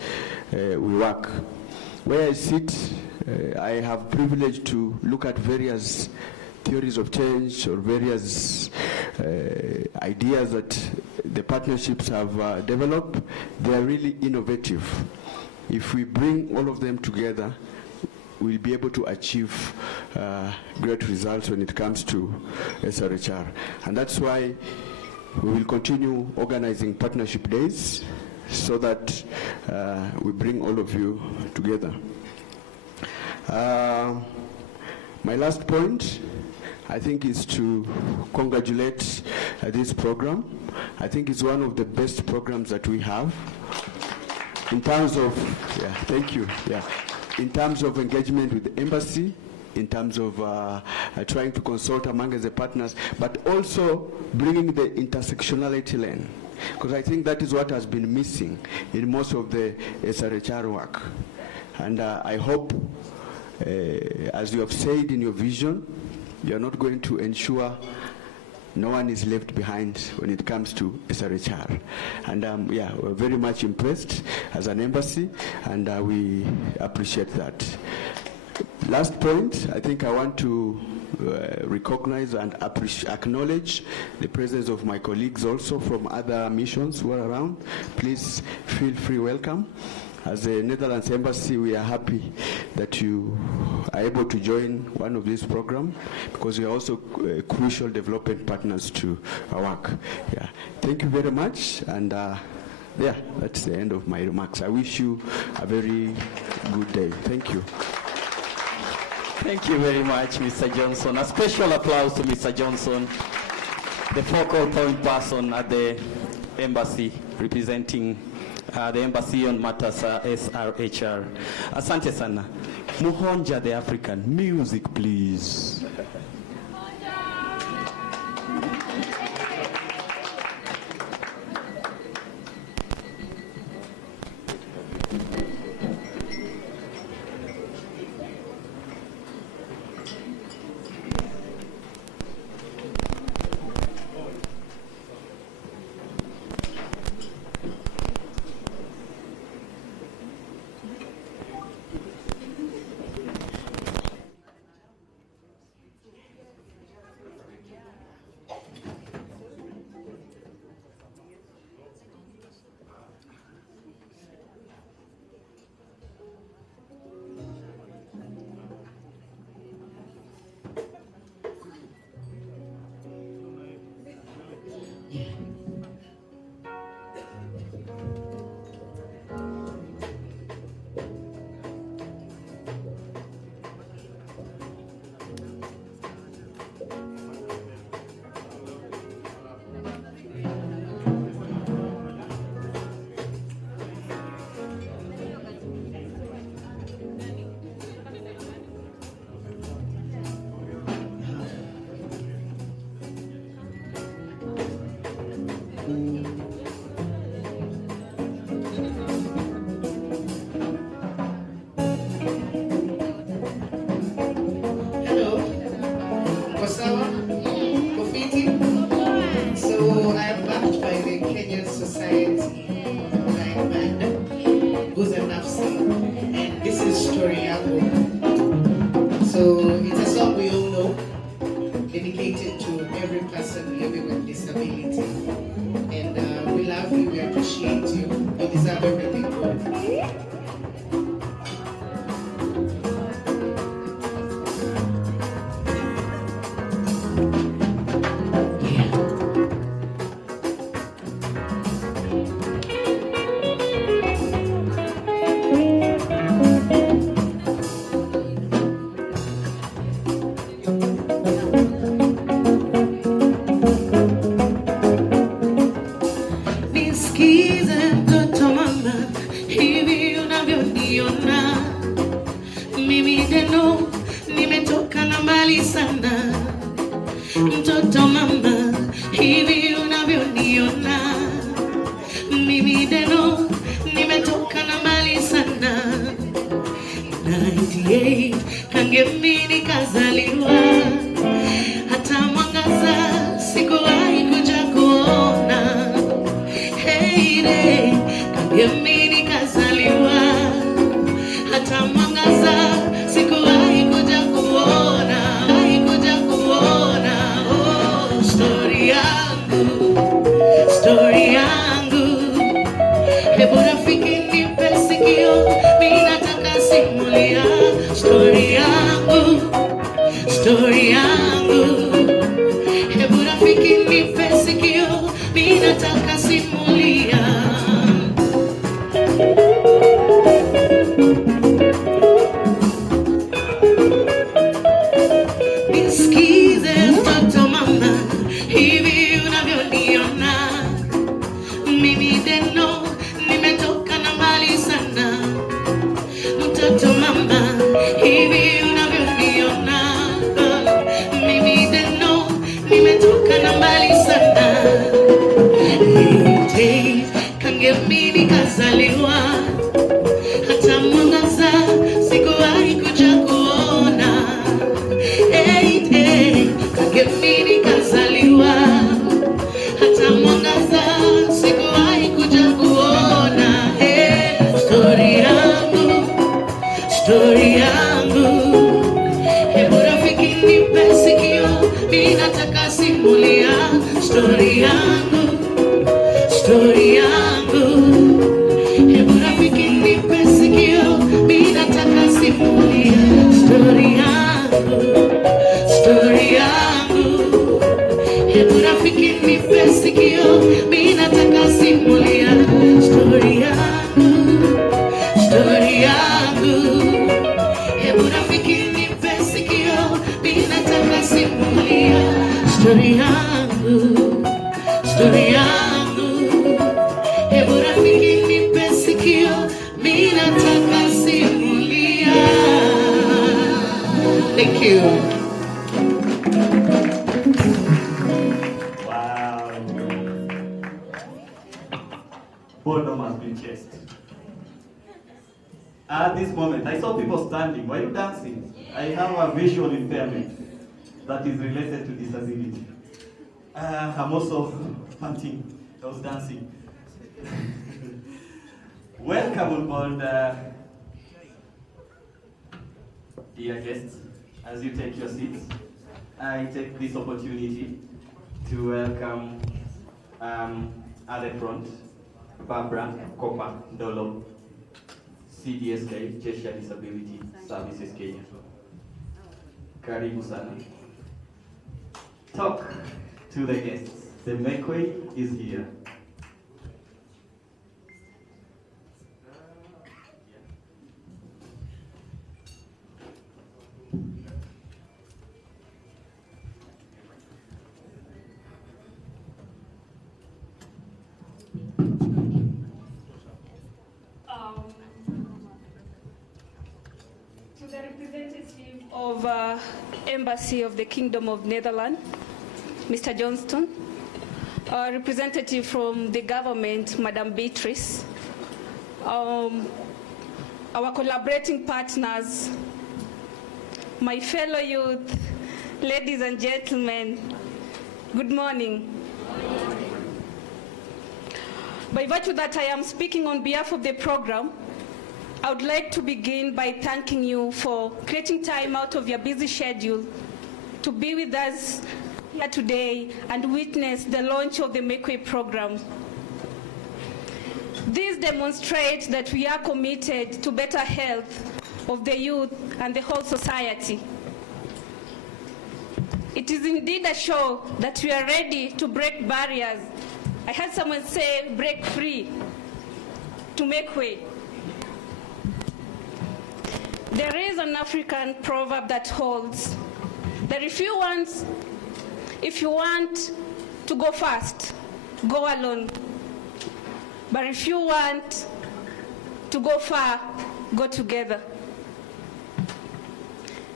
we work. Where I sit, I have privilege to look at various theories of change or various ideas that the partnerships have developed. They are really innovative. If we bring all of them together, we'll be able to achieve great results when it comes to SRHR. And that's why we will continue organizing partnership days so that we bring all of you together. My last point, I think, is to congratulate this program. I think it's one of the best programs that we have in terms of, thank you, in terms of engagement with the embassy, in terms of trying to consult among the partners, but also bringing the intersectionality lane, because I think that is what has been missing in most of the SRHR work. And I hope, as you have said in your vision, you are not going to ensure no one is left behind when it comes to SRHR. And we're very much impressed as an embassy, and we appreciate that. Last point, I think I want to recognize and acknowledge the presence of my colleagues also from other missions who are around. Please feel free, welcome. As a Netherlands Embassy, we are happy that you are able to join one of these programs, because we are also crucial development partners to our work. Yeah. Thank you very much, and that's the end of my remarks. I wish you a very good day. Thank you. Thank you very much, Mr. Johnson. A special applause to Mr. Johnson, the focal point person at the embassy, representing the embassy on matters SRHR. Asante sana. Muhonja the African. Music, please. Guza Nafsi, and this is Story Yangu. So it's a song we all know, dedicated to every person living with disability. And we love you, we appreciate you, you deserve everything good. Nisikize mtoto mama, hivi unavyoniona mimi deno, nimetoka na mbali sana. Mtoto mama, hivi unavyoniona mimi deno, nimetoka na mbali sana. 98 kangemi nikazaliwa, hata mwangaza sikuwahi kuja kuona. Hey, kangemi nikazaliwa, hata mwangaza sikuwahi kuja kuona. Oh, story yangu, story yangu. Hebu rafiki nipe sikio, mimi nataka simulia story yangu, story yangu. Hebu rafiki nipe sikio, mimi nataka simulia. Nisikize mtoto mama, hivi unavyoniona mimi deno, nimetoka na mbali sana. Mtoto mama, hivi unavyoniona mimi deno, nimetoka na mbali sana. Hey, kangemi nikazaliwa, hata mwangaza sikuwahi kuja kuona. Hey, kangemi nikazaliwa, hata mwangaza sikuwahi kuja kuona. Hey, story yangu, story yangu. Hebu rafiki nipe sikio, mimi nataka simulia story yangu, story yangu. Hebu rafiki nipe sikio, mimi nataka simulia story yangu, story yangu. Hebu rafiki nipe sikio, mimi nataka simulia story yangu, story yangu. Hebu rafiki nipe sikio, mimi nataka simulia story yangu, story yangu. Hebu rafiki nipe sikio, mimi nataka simulia. Thank you. Wow. Boredom has been chased. At this moment, I saw people standing. Were you dancing? I have a visual impairment that is related to disability. I'm also panting. I was dancing. Welcome on board, dear guests. As you take your seats, I take this opportunity to welcome at the front, Barbara Kopa Ndolo, CDSK, Cheshire Disability Services Kenya. Karibu sana. Talk to the guests. The Mekwe is here. To the representative of Embassy of the Kingdom of Netherlands, Mr. Johnston, representative from the government, Madam Beatrice, our collaborating partners, my fellow youth, ladies and gentlemen, good morning. By virtue that I am speaking on behalf of the program, I would like to begin by thanking you for creating time out of your busy schedule to be with us here today and witness the launch of the Make Way program. This demonstrates that we are committed to better health of the youth and the whole society. It is indeed a show that we are ready to break barriers. I heard someone say break free to make way. There is an African proverb that holds that if you want to go fast, go alone. But if you want to go far, go together.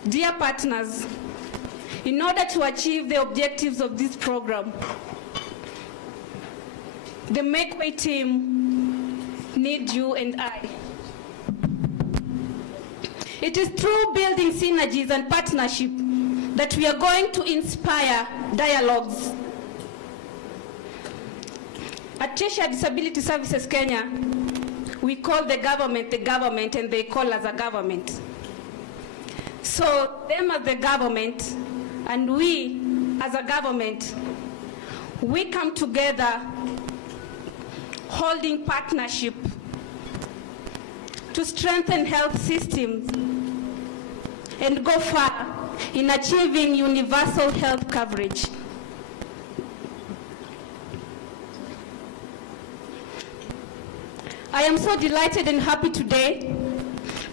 Dear partners, in order to achieve the objectives of this program, the Make Way team needs you and I. It is through building synergies and partnership that we are going to inspire dialogues. At Cheshire Disability Services Kenya, we call the government, and they call us a government. So them as the government, and we as a government, we come together holding partnership to strengthen health systems and go far in achieving universal health coverage. I am so delighted and happy today,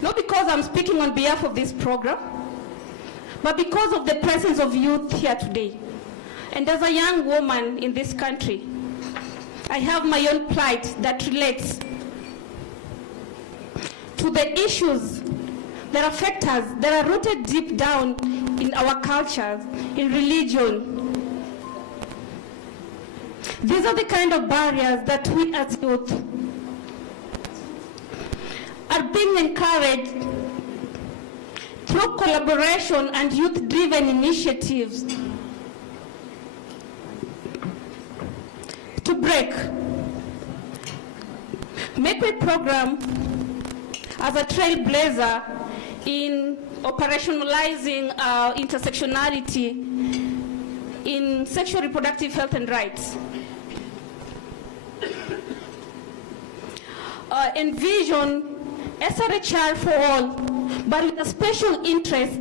not because I'm speaking on behalf of this program, but because of the presence of youth here today. And as a young woman in this country, I have my own plight that relates to the issues that affect us, that are rooted deep down in our cultures, in religion. These are the kind of barriers that we as youth are being encouraged through collaboration and youth-driven initiatives to break. Make Way program as a trailblazer in operationalizing intersectionality in sexual reproductive health and rights. Envision SRHR for all, but with a special interest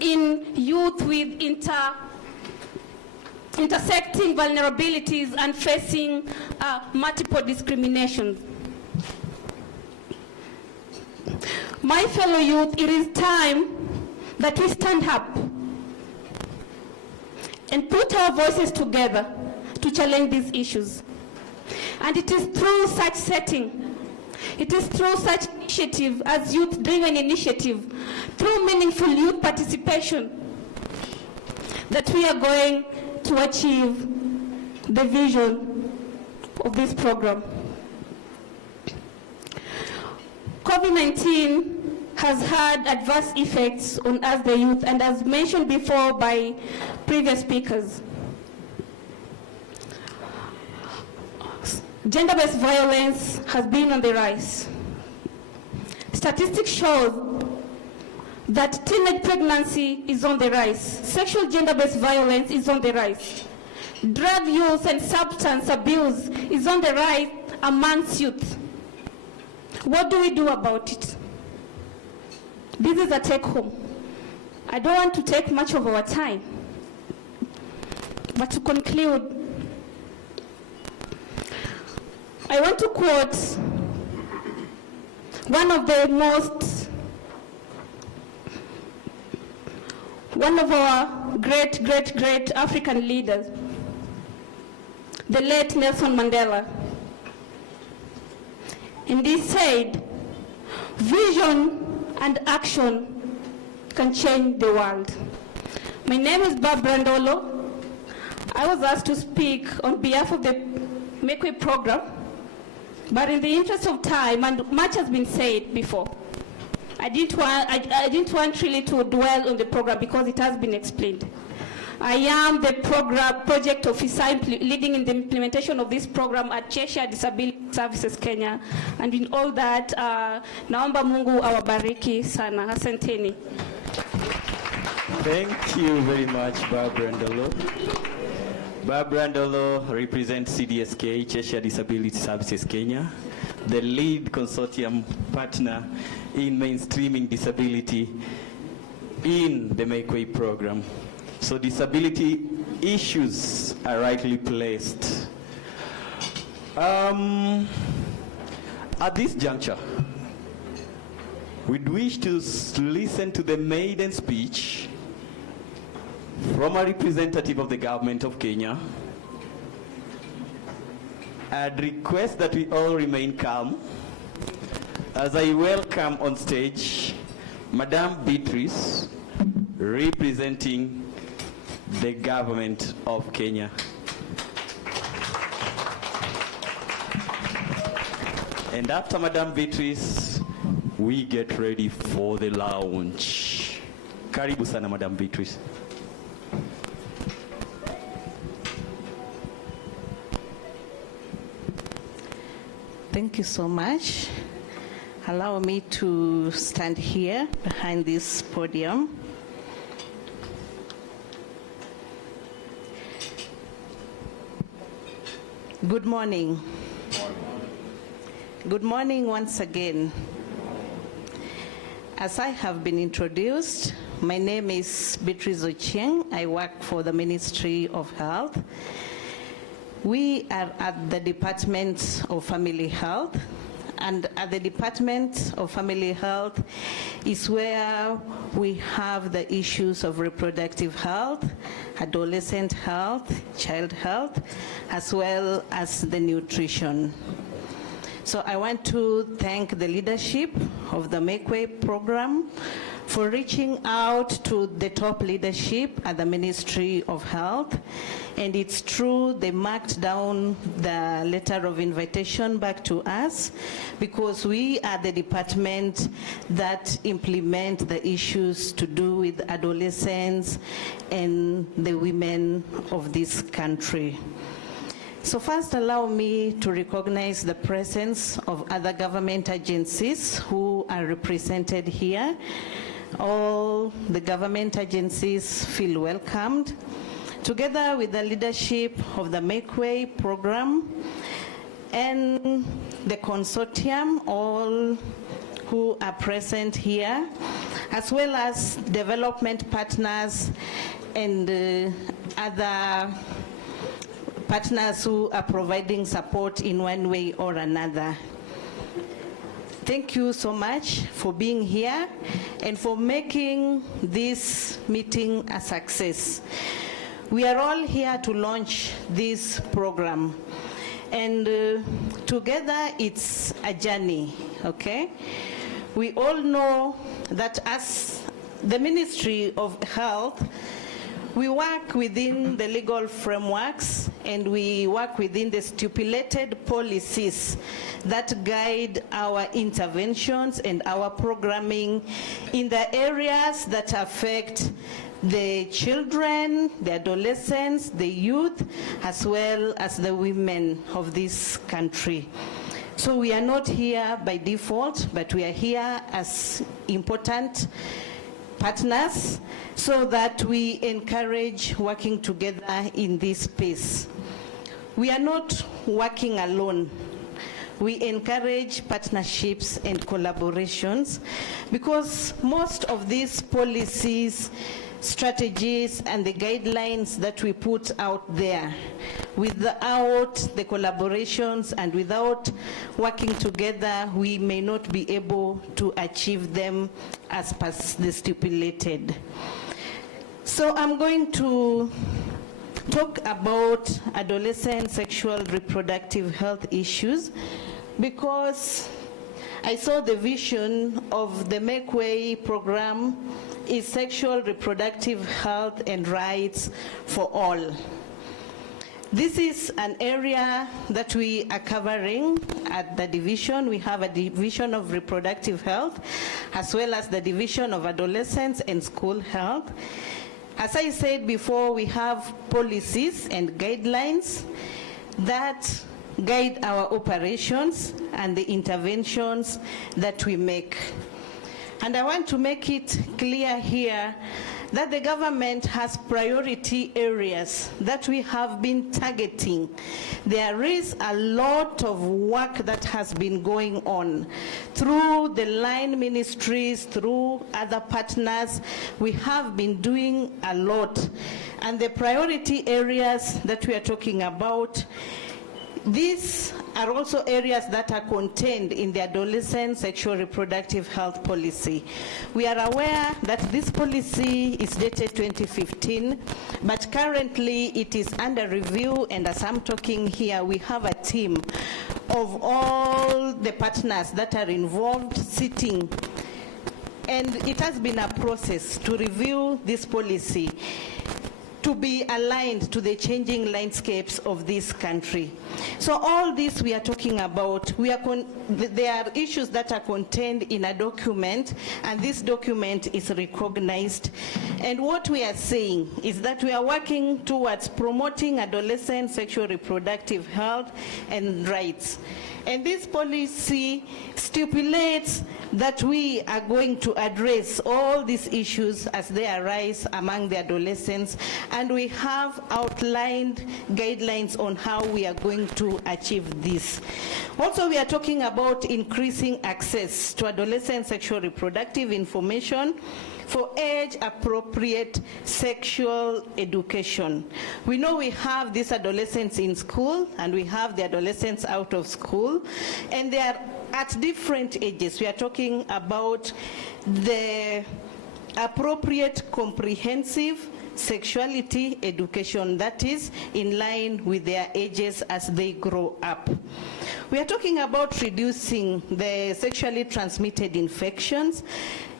in youth with intersecting vulnerabilities and facing multiple discriminations. My fellow youth, it is time that we stand up and put our voices together to challenge these issues. And it is through such setting, it is through such initiative as youth-driven initiative, through meaningful youth participation, that we are going to achieve the vision of this program. COVID-19 has had adverse effects on us, the youth, and as mentioned before by previous speakers, gender-based violence has been on the rise. Statistics show that teenage pregnancy is on the rise. Sexual gender-based violence is on the rise. Drug use and substance abuse is on the rise amongst youth. What do we do about it? This is a take-home. I don't want to take much of our time, but to conclude, I want to quote one of our great African leaders, the late Nelson Mandela. And he said, vision and action can change the world. My name is Barbara Ndolo. I was asked to speak on behalf of the Make Way program, but in the interest of time, and much has been said before, I didn't want really to dwell on the program because it has been explained. I am the project officer leading in the implementation of this program at Cheshire Disability Services Kenya. And in all that, naomba Mungu awabariki sana. Asanteni. Thank you very much, Barbara Ndolo. Barbara Ndolo represents CDSK, Cheshire Disability Services Kenya, the lead consortium partner in mainstreaming disability in the Make Way program. So disability issues are rightly placed. At this juncture, we'd wish to listen to the maiden speech from a representative of the government of Kenya. I'd request that we all remain calm as I welcome on stage Madame Beatrice, representing the government of Kenya. And after Madame Beatrice, we get ready for the lounge. Karibu sana, Madame Beatrice. Thank you so much. Allow me to stand here behind this podium. Good morning. Good morning once again. As I have been introduced, my name is Beatrice Ochieng. I work for the Ministry of Health. We are at the Department of Family Health, and at the Department of Family Health is where we have the issues of reproductive health, adolescent health, child health, as well as the nutrition. So I want to thank the leadership of the Make Way program for reaching out to the top leadership at the Ministry of Health. And it's true, they marked down the letter of invitation back to us because we are the department that implement the issues to do with adolescents and the women of this country. So first, allow me to recognize the presence of other government agencies who are represented here. All the government agencies feel welcomed. Together with the leadership of the Make Way program and the consortium, all who are present here, as well as development partners and other partners who are providing support in one way or another. Thank you so much for being here and for making this meeting a success. We are all here to launch this program, and together it's a journey, okay? We all know that as the Ministry of Health, we work within the legal frameworks and we work within the stipulated policies that guide our interventions and our programming in the areas that affect the children, the adolescents, the youth, as well as the women of this country. So we are not here by default, but we are here as important partners so that we encourage working together in this space. We are not working alone. We encourage partnerships and collaborations because most of these policies, strategies, and the guidelines that we put out there, without the collaborations and without working together, we may not be able to achieve them as per the stipulated. So I'm going to talk about adolescent sexual reproductive health issues because I saw the vision of the Make Way program is sexual reproductive health and rights for all. This is an area that we are covering at the division. We have a division of reproductive health as well as the division of adolescents and school health. As I said before, we have policies and guidelines that guide our operations and the interventions that we make. And I want to make it clear here that the government has priority areas that we have been targeting. There is a lot of work that has been going on through the line ministries, through other partners. We have been doing a lot. And the priority areas that we are talking about, these are also areas that are contained in the Adolescent Sexual Reproductive Health Policy. We are aware that this policy is dated 2015, but currently it is under review, and as I'm talking here, we have a team of all the partners that are involved sitting, and it has been a process to review this policy to be aligned to the changing landscapes of this country. So all this we are talking about, there are issues that are contained in a document, and this document is recognized. And what we are saying is that we are working towards promoting adolescent sexual reproductive health and rights. And this policy stipulates that we are going to address all these issues as they arise among the adolescents, and we have outlined guidelines on how we are going to achieve this. Also, we are talking about increasing access to adolescent sexual reproductive information for age-appropriate sexual education. We know we have these adolescents in school, and we have the adolescents out of school, and they are at different ages. We are talking about the appropriate comprehensive sexuality education that is in line with their ages as they grow up. We are talking about reducing the sexually transmitted infections,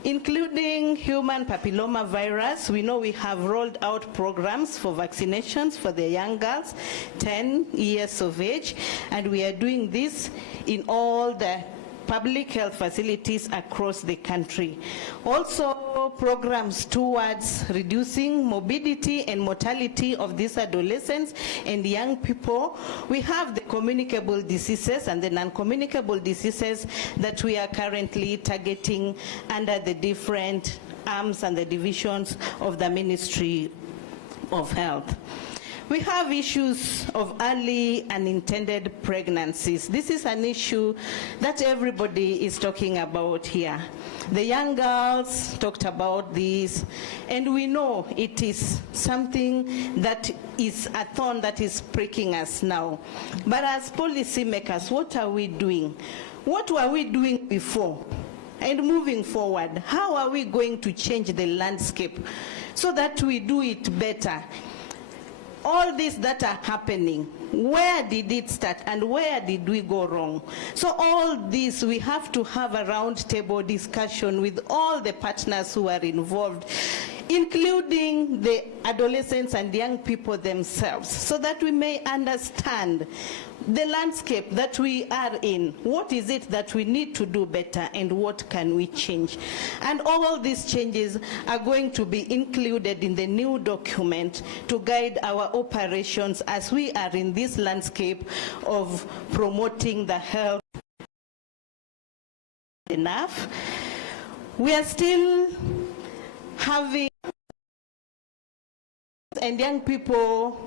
including human papilloma virus. We know we have rolled out programs for vaccinations for the young girls, 10 years of age, and we are doing this in all the public health facilities across the country. Also, programs towards reducing morbidity and mortality of these adolescents and young people. We have the communicable diseases and the non-communicable diseases that we are currently targeting under the different arms and the divisions of the Ministry of Health. We have issues of early unintended pregnancies. This is an issue that everybody is talking about here. The young girls talked about this, and we know it is something that is a thorn that is pricking us now. But as policymakers, what are we doing? What were we doing before? And moving forward, how are we going to change the landscape so that we do it better? All this that are happening, where did it start and where did we go wrong? So all this, we have to have a roundtable discussion with all the partners who are involved, including the adolescents and young people themselves, so that we may understand the landscape that we are in. What is it that we need to do better, and what can we change? And all these changes are going to be included in the new document to guide our operations as we are in this landscape of promoting the health. Enough. We are still having, and young people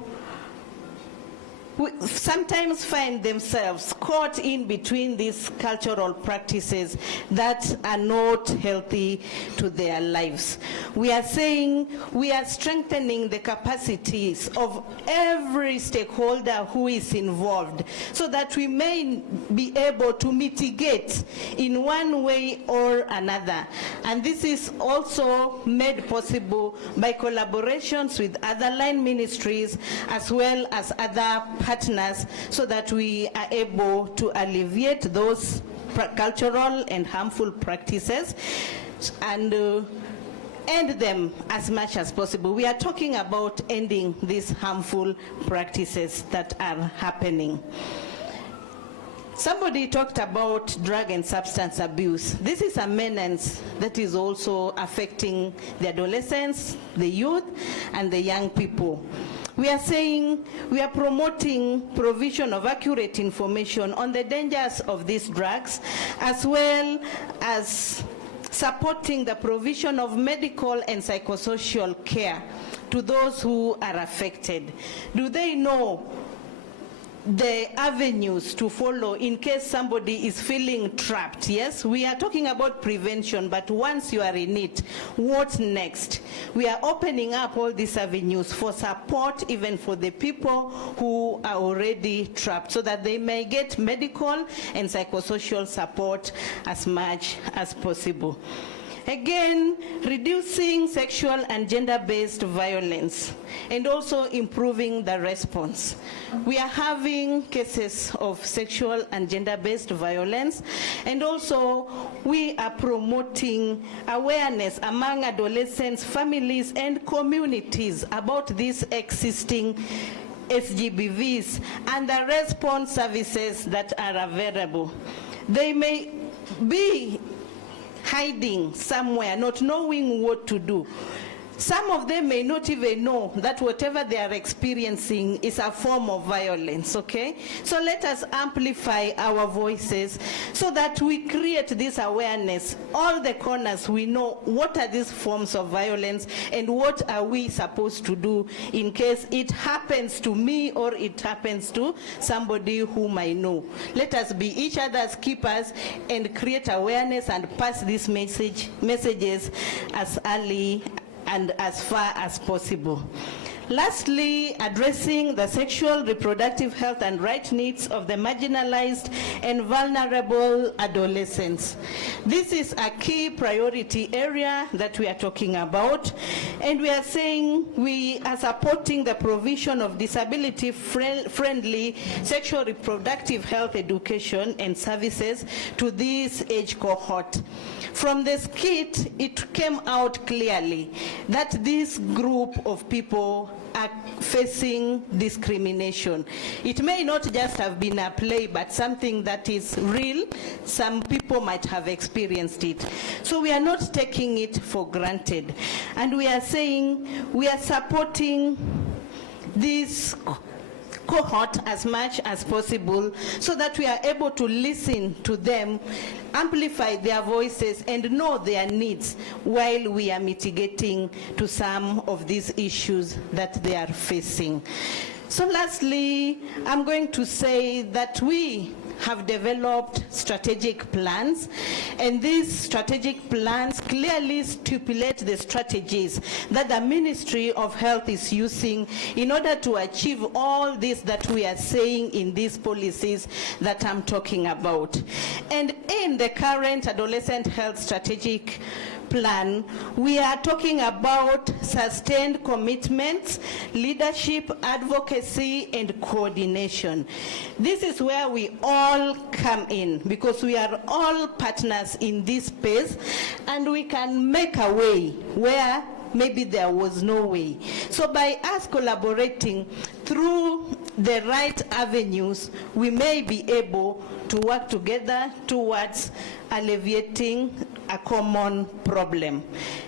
sometimes find themselves caught in between these cultural practices that are not healthy to their lives. We are saying we are strengthening the capacities of every stakeholder who is involved so that we may be able to mitigate in one way or another. And this is also made possible by collaborations with other line ministries as well as other partners, so that we are able to alleviate those cultural and harmful practices and end them as much as possible. We are talking about ending these harmful practices that are happening. Somebody talked about drug and substance abuse. This is a menace that is also affecting the adolescents, the youth, and the young people. We are saying we are promoting provision of accurate information on the dangers of these drugs, as well as supporting the provision of medical and psychosocial care to those who are affected. Do they know the avenues to follow in case somebody is feeling trapped? Yes, we are talking about prevention, but once you are in it, what's next? We are opening up all these avenues for support, even for the people who are already trapped, so that they may get medical and psychosocial support as much as possible. Again, reducing sexual and gender-based violence, and also improving the response. We are having cases of sexual and gender-based violence, and also we are promoting awareness among adolescents, families, and communities about these existing SGBVs and the response services that are available. They may be hiding somewhere, not knowing what to do. Some of them may not even know that whatever they are experiencing is a form of violence, okay? So let us amplify our voices so that we create this awareness. All the corners, we know what are these forms of violence and what are we supposed to do in case it happens to me or it happens to somebody whom I know. Let us be each other's keepers and create awareness and pass these messages as early and as far as possible. Lastly, addressing the sexual, reproductive health and right needs of the marginalized and vulnerable adolescents. This is a key priority area that we are talking about, and we are saying we are supporting the provision of disability-friendly sexual reproductive health education and services to this age cohort. From the skit, it came out clearly that this group of people are facing discrimination. It may not just have been a play, but something that is real. Some people might have experienced it. So we are not taking it for granted. And we are saying we are supporting this cohort as much as possible so that we are able to listen to them, amplify their voices, and know their needs while we are mitigating to some of these issues that they are facing. So lastly, I'm going to say that we have developed strategic plans, and these strategic plans clearly stipulate the strategies that the Ministry of Health is using in order to achieve all this that we are saying in these policies that I'm talking about. And in the current adolescent health strategic plan, we are talking about sustained commitments, leadership, advocacy, and coordination. This is where we all come in, because we are all partners in this space, and we can make a way where maybe there was no way. So by us collaborating through the right avenues, we may be able to work together towards alleviating a common problem.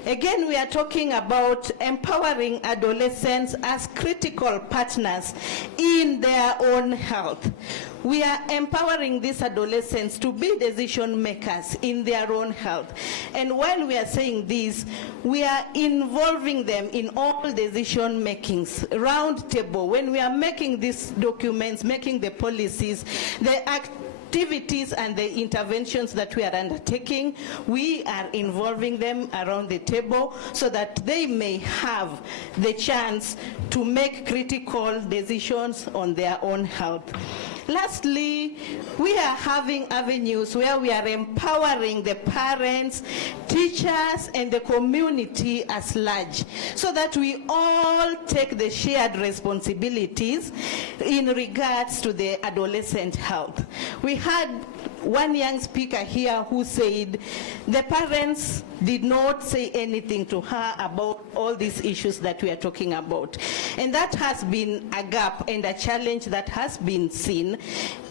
Again, we are talking about empowering adolescents as critical partners in their own health. We are empowering these adolescents to be decision makers in their own health. And while we are saying this, we are involving them in all decision makings, round table. When we are making these documents, making the policies, the activities and the interventions that we are undertaking, we are involving them around the table so that they may have the chance to make critical decisions on their own health. Lastly, we are having avenues where we are empowering the parents, teachers, and the community as large, so that we all take the shared responsibilities in regards to the adolescent health. We had one young speaker here who said the parents did not say anything to her about all these issues that we are talking about. And that has been a gap and a challenge that has been seen.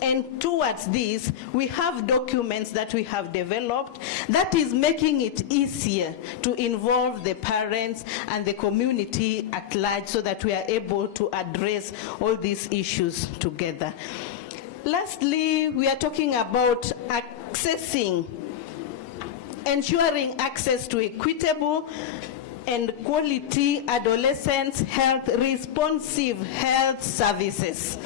And towards this, we have documents that we have developed that is making it easier to involve the parents and the community at large so that we are able to address all these issues together. Lastly, we are talking about ensuring access to equitable and quality adolescent health, responsive health services.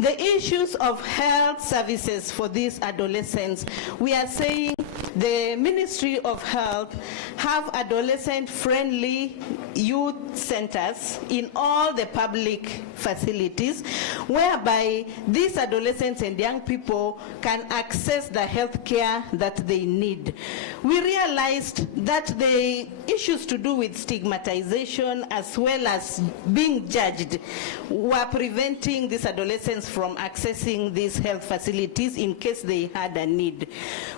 The issues of health services for these adolescents, we are saying the Ministry of Health have adolescent-friendly youth centers in all the public facilities, whereby these adolescents and young people can access the health care that they need. We realized that the issues to do with stigmatization as well as being judged were preventing these adolescents from accessing these health facilities in case they had a need.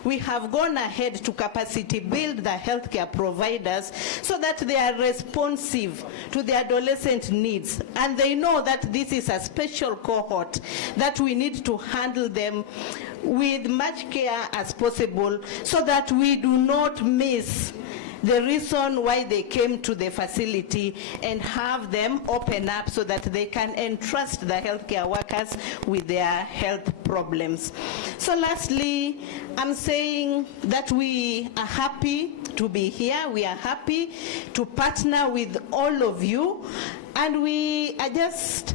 We have gone ahead to capacity build the healthcare providers so that they are responsive to the adolescent needs, and they know that this is a special cohort that we need to handle them with much care as possible so that we do not miss the reason why they came to the facility and have them open up so that they can entrust the healthcare workers with their health problems. So lastly, I'm saying that we are happy to be here. We are happy to partner with all of you, and we are just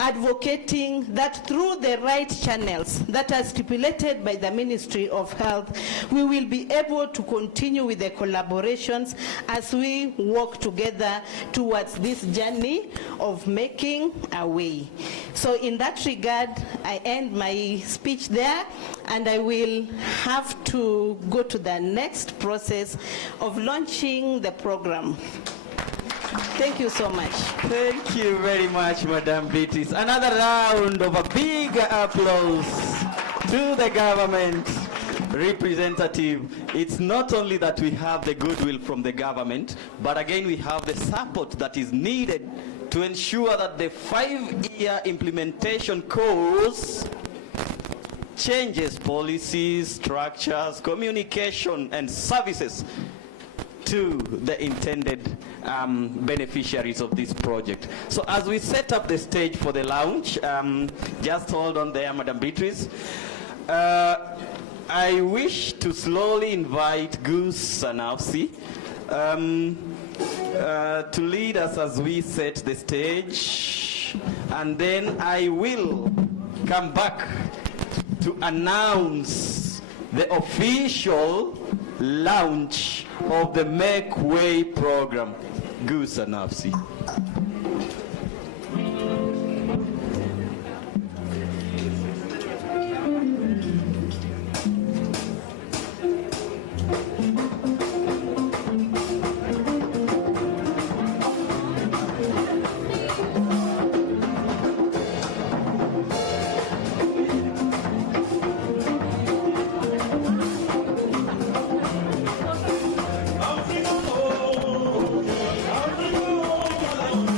advocating that through the right channels that are stipulated by the Ministry of Health, we will be able to continue with the collaborations as we work together towards this journey of making a way. So in that regard, I end my speech there, and I will have to go to the next process of launching the program. Thank you so much. Thank you very much, Madam Beatrice. Another round of a big applause to the government representative. It's not only that we have the goodwill from the government, but again we have the support that is needed to ensure that the 5-year implementation course changes policies, structures, communication, and services to the intended beneficiaries of this project. So as we set up the stage for the launch, just hold on there, Madam Beatrice. I wish to slowly invite Gus Sanafsi to lead us as we set the stage, and then I will come back to announce the official launch of the Make Way program. Gus Sanafsi. Oh,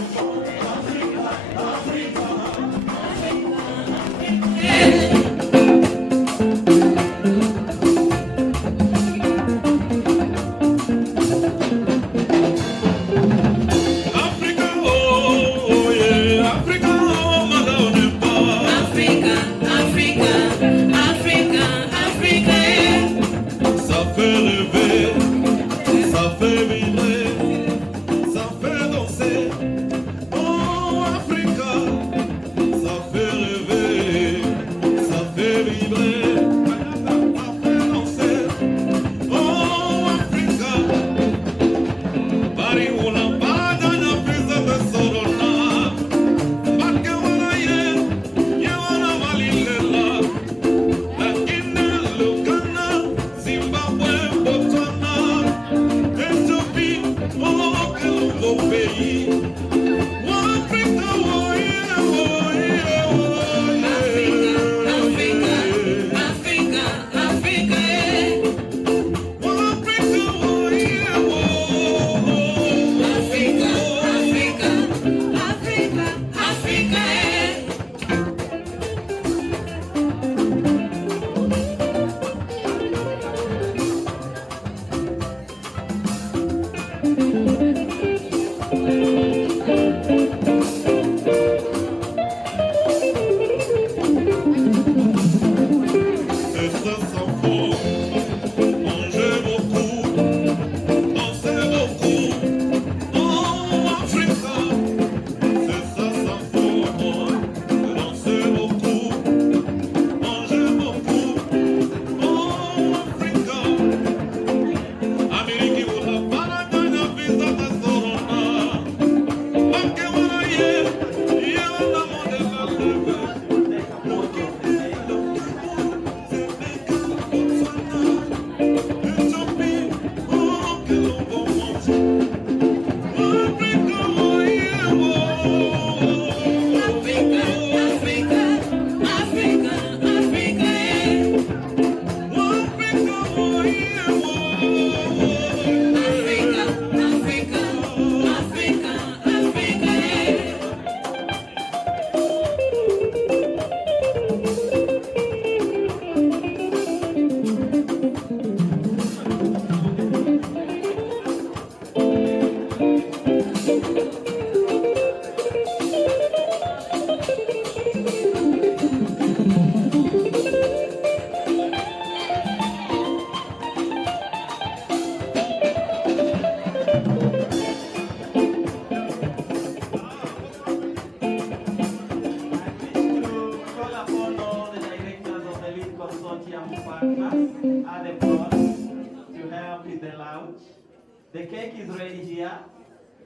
The cake is ready here.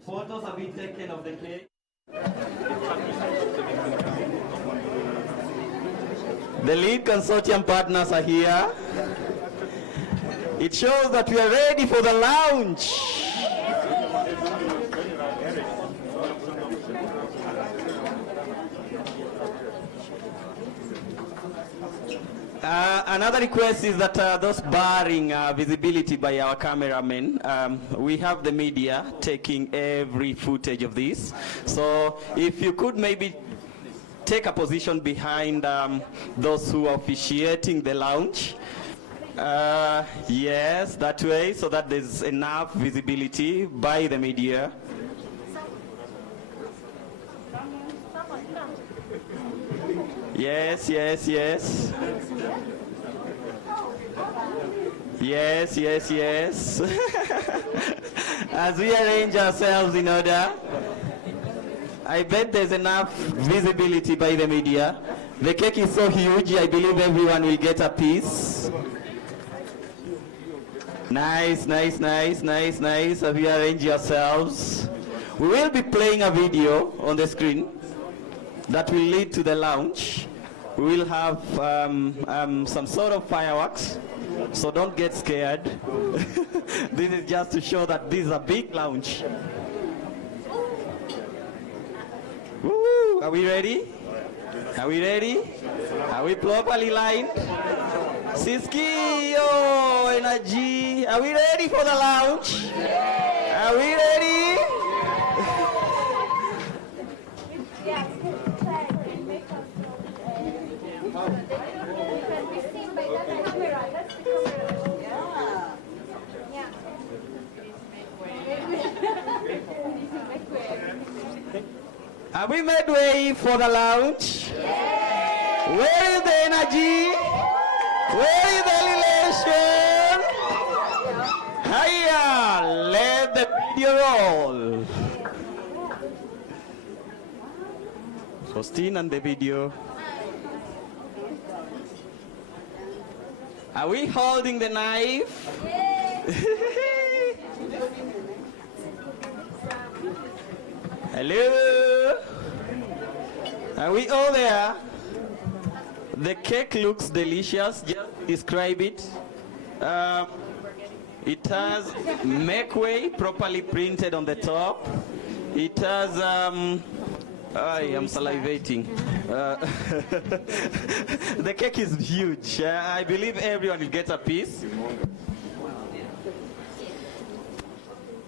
Photos have been taken of the cake. The lead consortium partners are here. It shows that we are ready for the lounge. Another request is that those barring visibility by our cameramen, we have the media taking every footage of this. So if you could maybe take a position behind those who are officiating the lounge. Yes, that way, so that there's enough visibility by the media. Yes, yes, yes. Yes, yes, yes. As we arrange ourselves in order, I bet there's enough visibility by the media. The cake is so huge, I believe everyone will get a piece. Nice, nice, nice, nice, nice. As we arrange yourselves. We will be playing a video on the screen that will lead to the lounge. We will have some sort of fireworks, so don't get scared. This is just to show that this is a big lounge. Woo! Are we ready? Are we ready? Are we properly lined? Siskio energy. Are we ready for the lounge? Are we ready? Have we made way for the lounge? Yeah. Where is the energy? Where is the relation? Hiya! Let the video roll. Faustine and the video. Are we holding the knife? Yeah. Hello? Are we all there? The cake looks delicious. Just describe it. It has make way properly printed on the top. It has I am salivating. The cake is huge. I believe everyone will get a piece.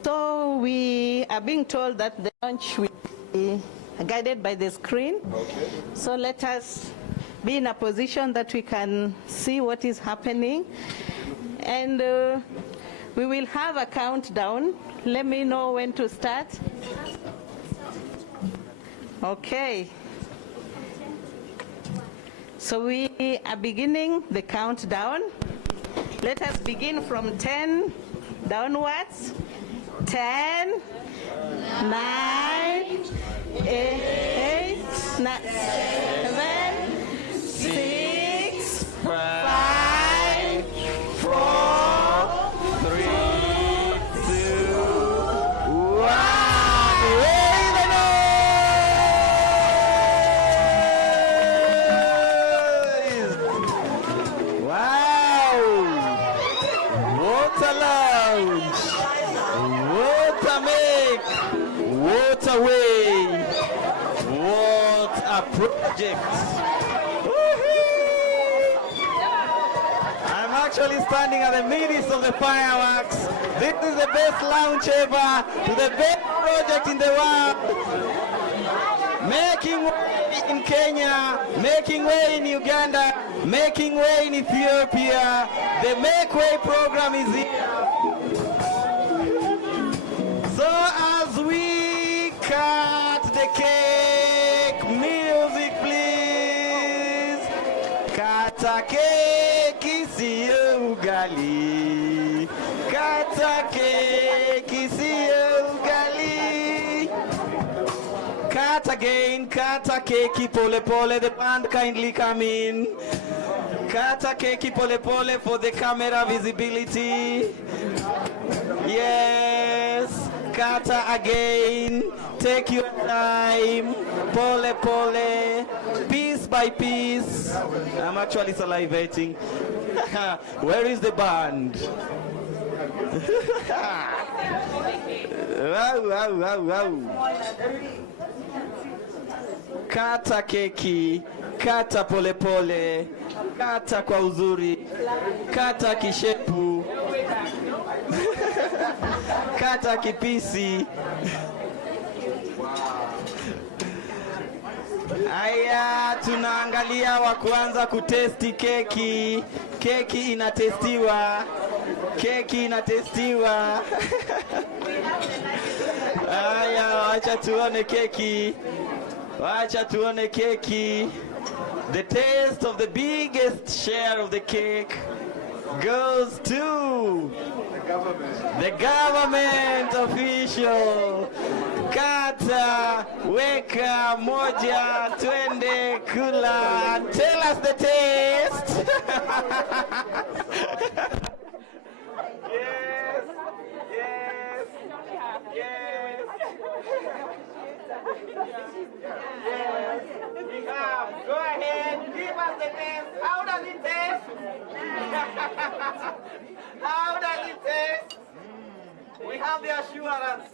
So we are being told that the launch will be guided by the screen. Okay. So let us be in a position that we can see what is happening. And We will have a countdown. Let me know when to start. Okay. So we are beginning the countdown. Let us begin from 10 downwards. 10, 9, 8, 7, 6, 5, 4, 3, 2, 1. What a way! What a project! I'm actually standing at the midst of the fireworks. This is the best launch ever to the best project in the world. Making way in Kenya, making way in Uganda, making way in Ethiopia. The Make Way program is here. So as we cut the cake, music please. Kata keki siyo ugali. Kata keki siyo ugali. Cut again, kata keki pole pole. The band kindly come in. Kata keki pole pole for the camera visibility. Yes. Kata again, take your time, pole pole, piece by piece. I'm actually salivating. Where is the band? Wow, wow, wow, wow. Kata keki, kata pole pole, kata kwa uzuri, kata kishepu. Kata kipisi. Aya, tunaangalia wa kuanza kutesti keki. Keki inatestiwa. Keki inatestiwa. Aya, wacha tuone keki. Wacha tuone keki. The taste of the biggest share of the cake goes to the government official. Kata, weka, moja, twende, kula, and tell us the taste. Yes, yes, yes. Yes. Go ahead, give us the taste. How does it taste? How does it taste? We have the assurance.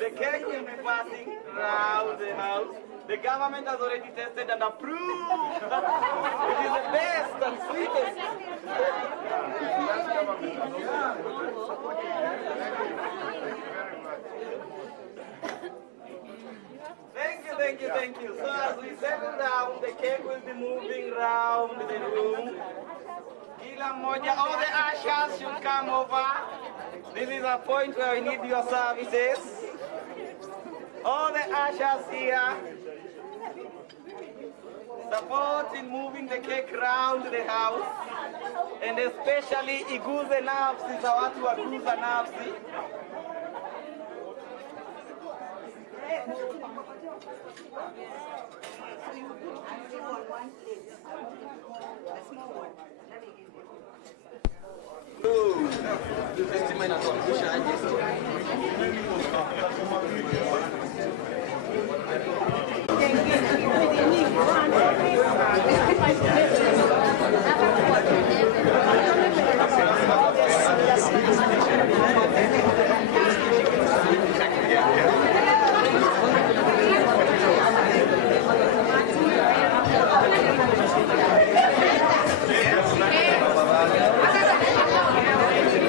The cake will be passing around the house. The government has already tested and approved. It is the best and sweetest. Thank you, thank you, thank you. So as we settle down, the cake will be moving around the room. Kila moja, all the ushers should come over. This is a point where we need your services. All the ushers here, support in moving the cake around the house, and especially iguze nafsi za watu waguza nafsi.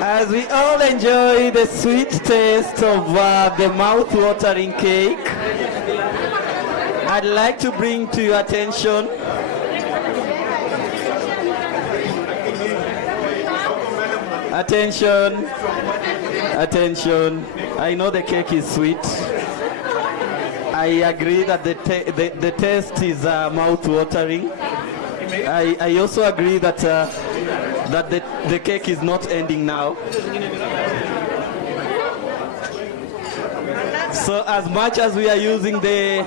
As we all enjoy the sweet taste of the mouth-watering cake, I'd like to bring to your attention Attention. Attention. I know the cake is sweet. I agree that the taste is mouth-watering. I also agree that the cake is not ending now. So as much as we are using the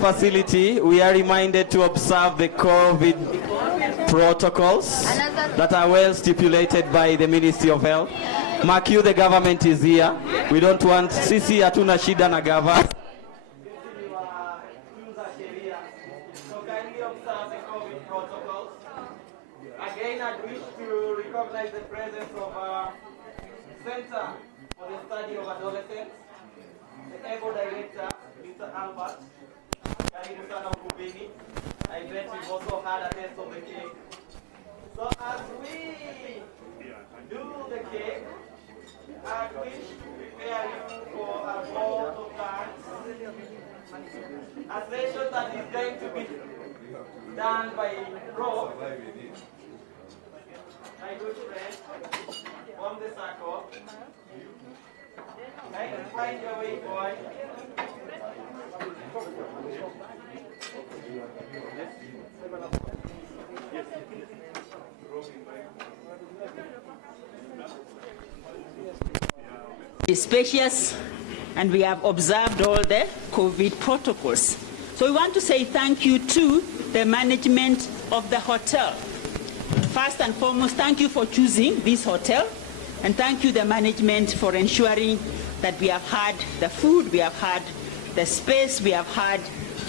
facility, we are reminded to observe the COVID protocols that are well stipulated by the Ministry of Health. Mark you, the government is here. We don't want sisi hatuna shida na gava. Again, I wish to recognize the presence of Center for the Study of Adolescents, the EBO Director, Mr. Albert. Karibu sana ukumbini. I bet you've also had a taste of the cake. So as we do the cake, I wish to prepare you for a vote of thanks. A session that is going to be done by Prof, my good friend, from the circle. I can find your way, boy. It's spacious, and we have observed all the COVID protocols. So we want to say thank you to the management of the hotel. First and foremost, thank you for choosing this hotel, and thank you the management for ensuring that we have had the food, we have had the space, we have had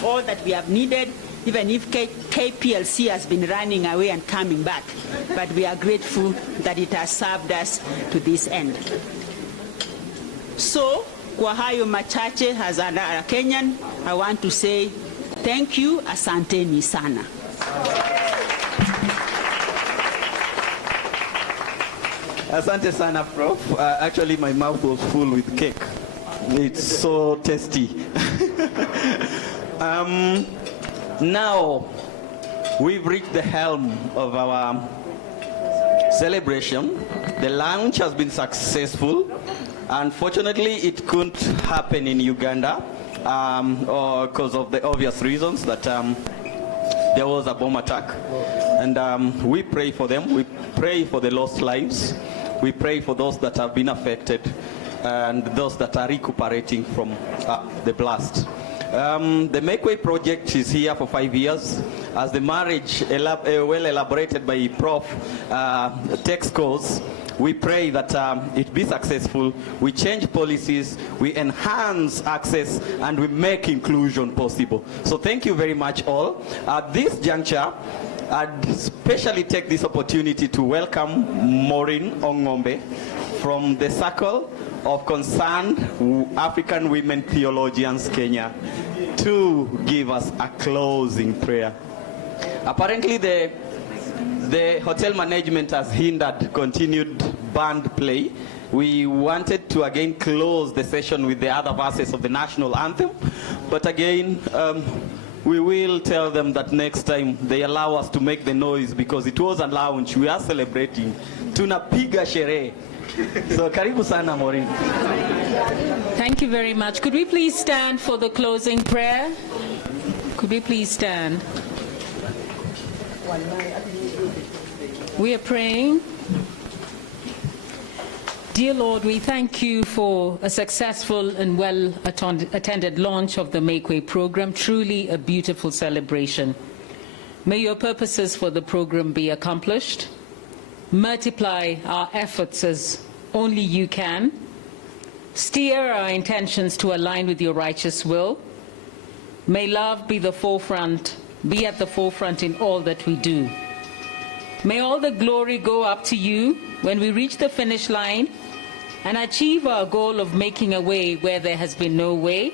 all that we have needed, even if KPLC has been running away and coming back. But we are grateful that it has served us to this end. So, kwa hayo machache as a Kenyan, I want to say thank you, asanteni sana. Asante sana, Prof. Actually, my mouth was full with cake. It's so tasty. Now, we've reached the helm of our celebration. The launch has been successful. Unfortunately, it couldn't happen in Uganda or because of the obvious reasons that there was a bomb attack. And we pray for them. We pray for the lost lives. We pray for those that have been affected and those that are recuperating from the blast. The Make Way project is here for 5 years. As the marriage, well elaborated by Prof, takes course, we pray that it be successful. We change policies, we enhance access, and we make inclusion possible. So thank you very much all. At this juncture, I'd especially take this opportunity to welcome Maureen Ongombe from the Circle of Concerned African Women Theologians, Kenya, to give us a closing prayer. Apparently the hotel management has hindered continued band play. We wanted to again close the session with the other verses of the national anthem, but again, we will tell them that next time they allow us to make the noise because it was a lounge. We are celebrating. Tunapiga sherehe. So karibu sana, Maureen. Thank you very much. Could we please stand for the closing prayer? Could we please stand? We are praying. Dear Lord, we thank you for a successful and well-attended launch of the Make Way program, truly a beautiful celebration. May your purposes for the program be accomplished. Multiply our efforts as only you can. Steer our intentions to align with your righteous will. May love be at the forefront in all that we do. May all the glory go up to you when we reach the finish line and achieve our goal of making a way where there has been no way.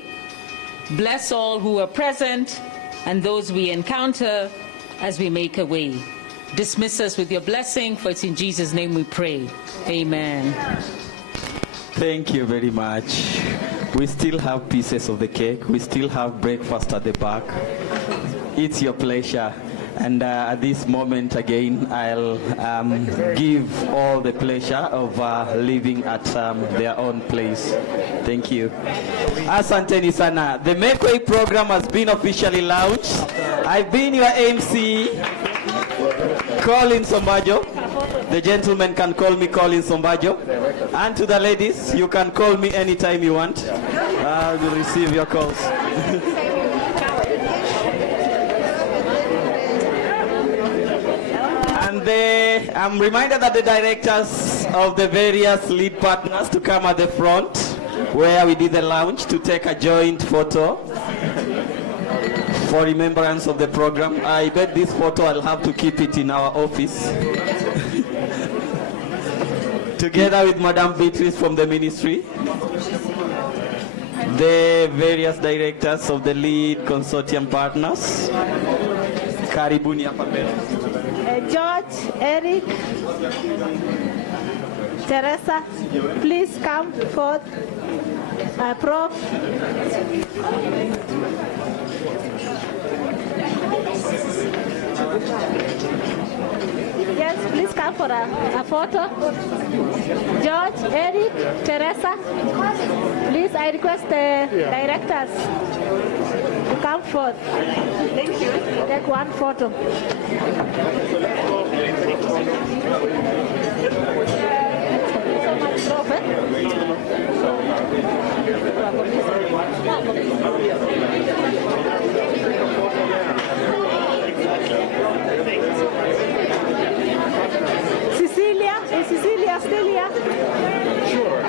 Bless all who are present and those we encounter as we make a way. Dismiss us with your blessing, for it's in Jesus' name we pray. Amen. Thank you very much. We still have pieces of the cake. We still have breakfast at the back. It's your pleasure. And at this moment again, I'll give all the pleasure of living at their own place. Thank you. Asanteni sana. The Make Way program has been officially launched. I've been your MC, Colin Sombajo. The gentlemen can call me Colin Sombajo. And to the ladies, you can call me anytime you want. I will receive your calls. And I'm reminded that the directors of the various lead partners to come at the front where we did the launch to take a joint photo for remembrance of the program. I bet this photo I'll have to keep it in our office. Together with Madame Beatrice from the ministry, the various directors of the lead consortium partners. Karibuni hapa mbele. George, Eric, Teresa, please come forth. Prof. Yes, please come for a photo. George, Eric, Teresa, please, I request the directors to come forth. Thank you. Take one photo. Cecilia, is Cecilia still here? Sure.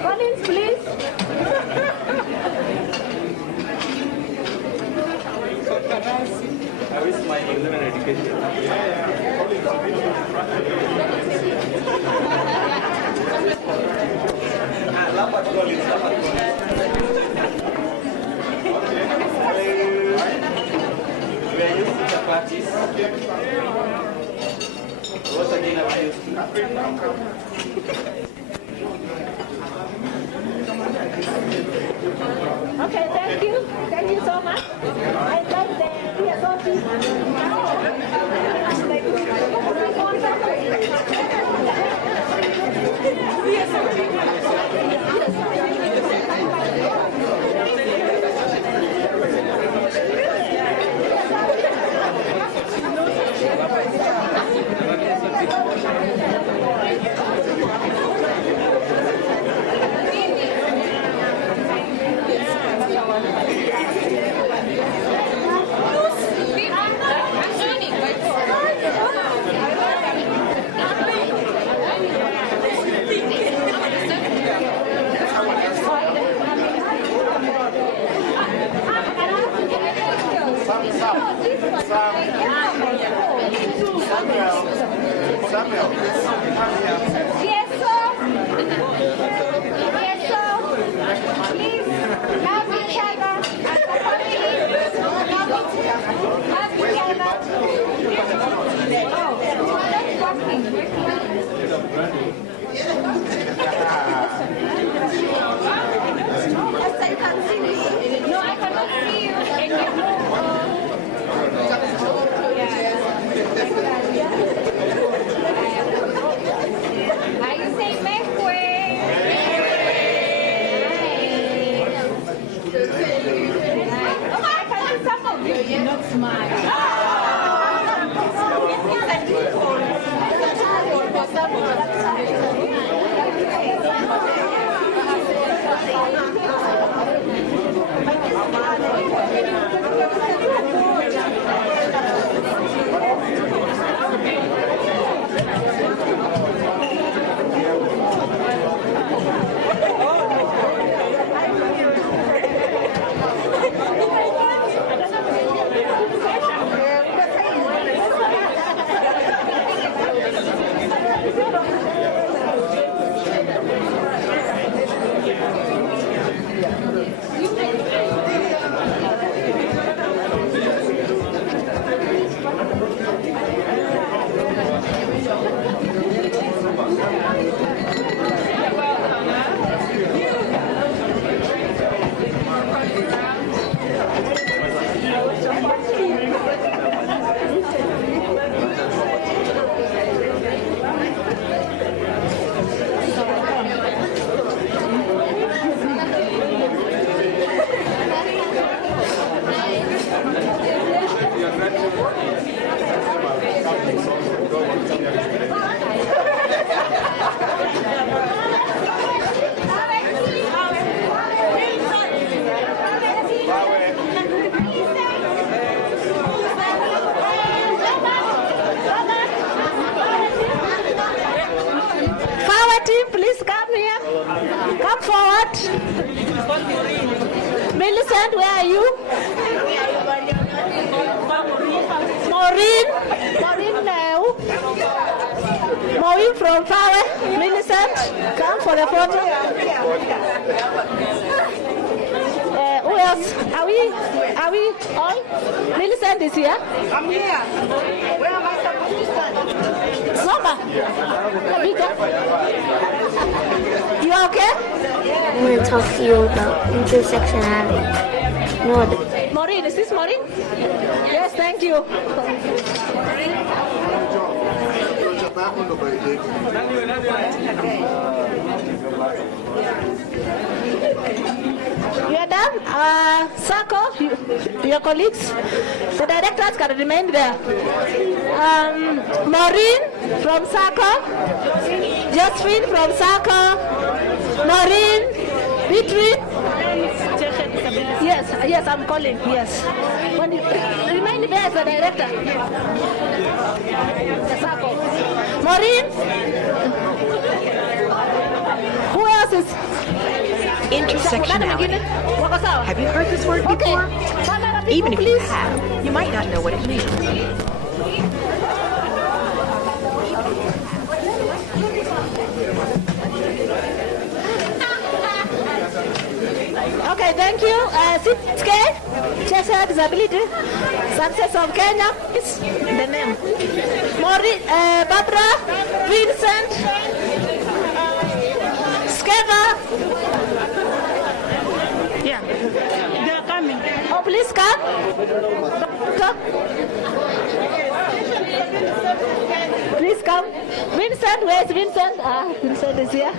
Collins, please. I wish my England education. We are used to chapatis. What again are we used to? Okay, thank you. Thank you so much. I like the Samuel. Yes, sir. Yes, sir. Please love each other as a family. Love each other. Oh, that's working. Not smart. Forward team, please come here. Come forward. Millicent, where are you? Maureen. Maureen now. Maureen from Fawe. Millicent, come for the photo. Who else? Are we all? Millicent is here. I'm here. Where am I supposed to stand? Zoma. You okay? I'm going to talk to you about intersectionality. No, Maureen, is this Maureen? Yes, thank you. You are done? Sako, your colleagues, the directors can remain there. Maureen from Sako, Josephine from Sako, Maureen, Beatrice. Yes, I'm calling, yes. When you, remind me as the director. Sako. Maureen? Who else is? Intersectionality. Have you heard this word before? Even if you have, you might not know what it means. Okay, thank you. Sitske, Cheshire Disability, Success of Kenya is the name. Maureen, Barbara, Vincent, Skeva. Yeah, they are coming. Oh, please come. Please come. Vincent, where is Vincent? Vincent is here.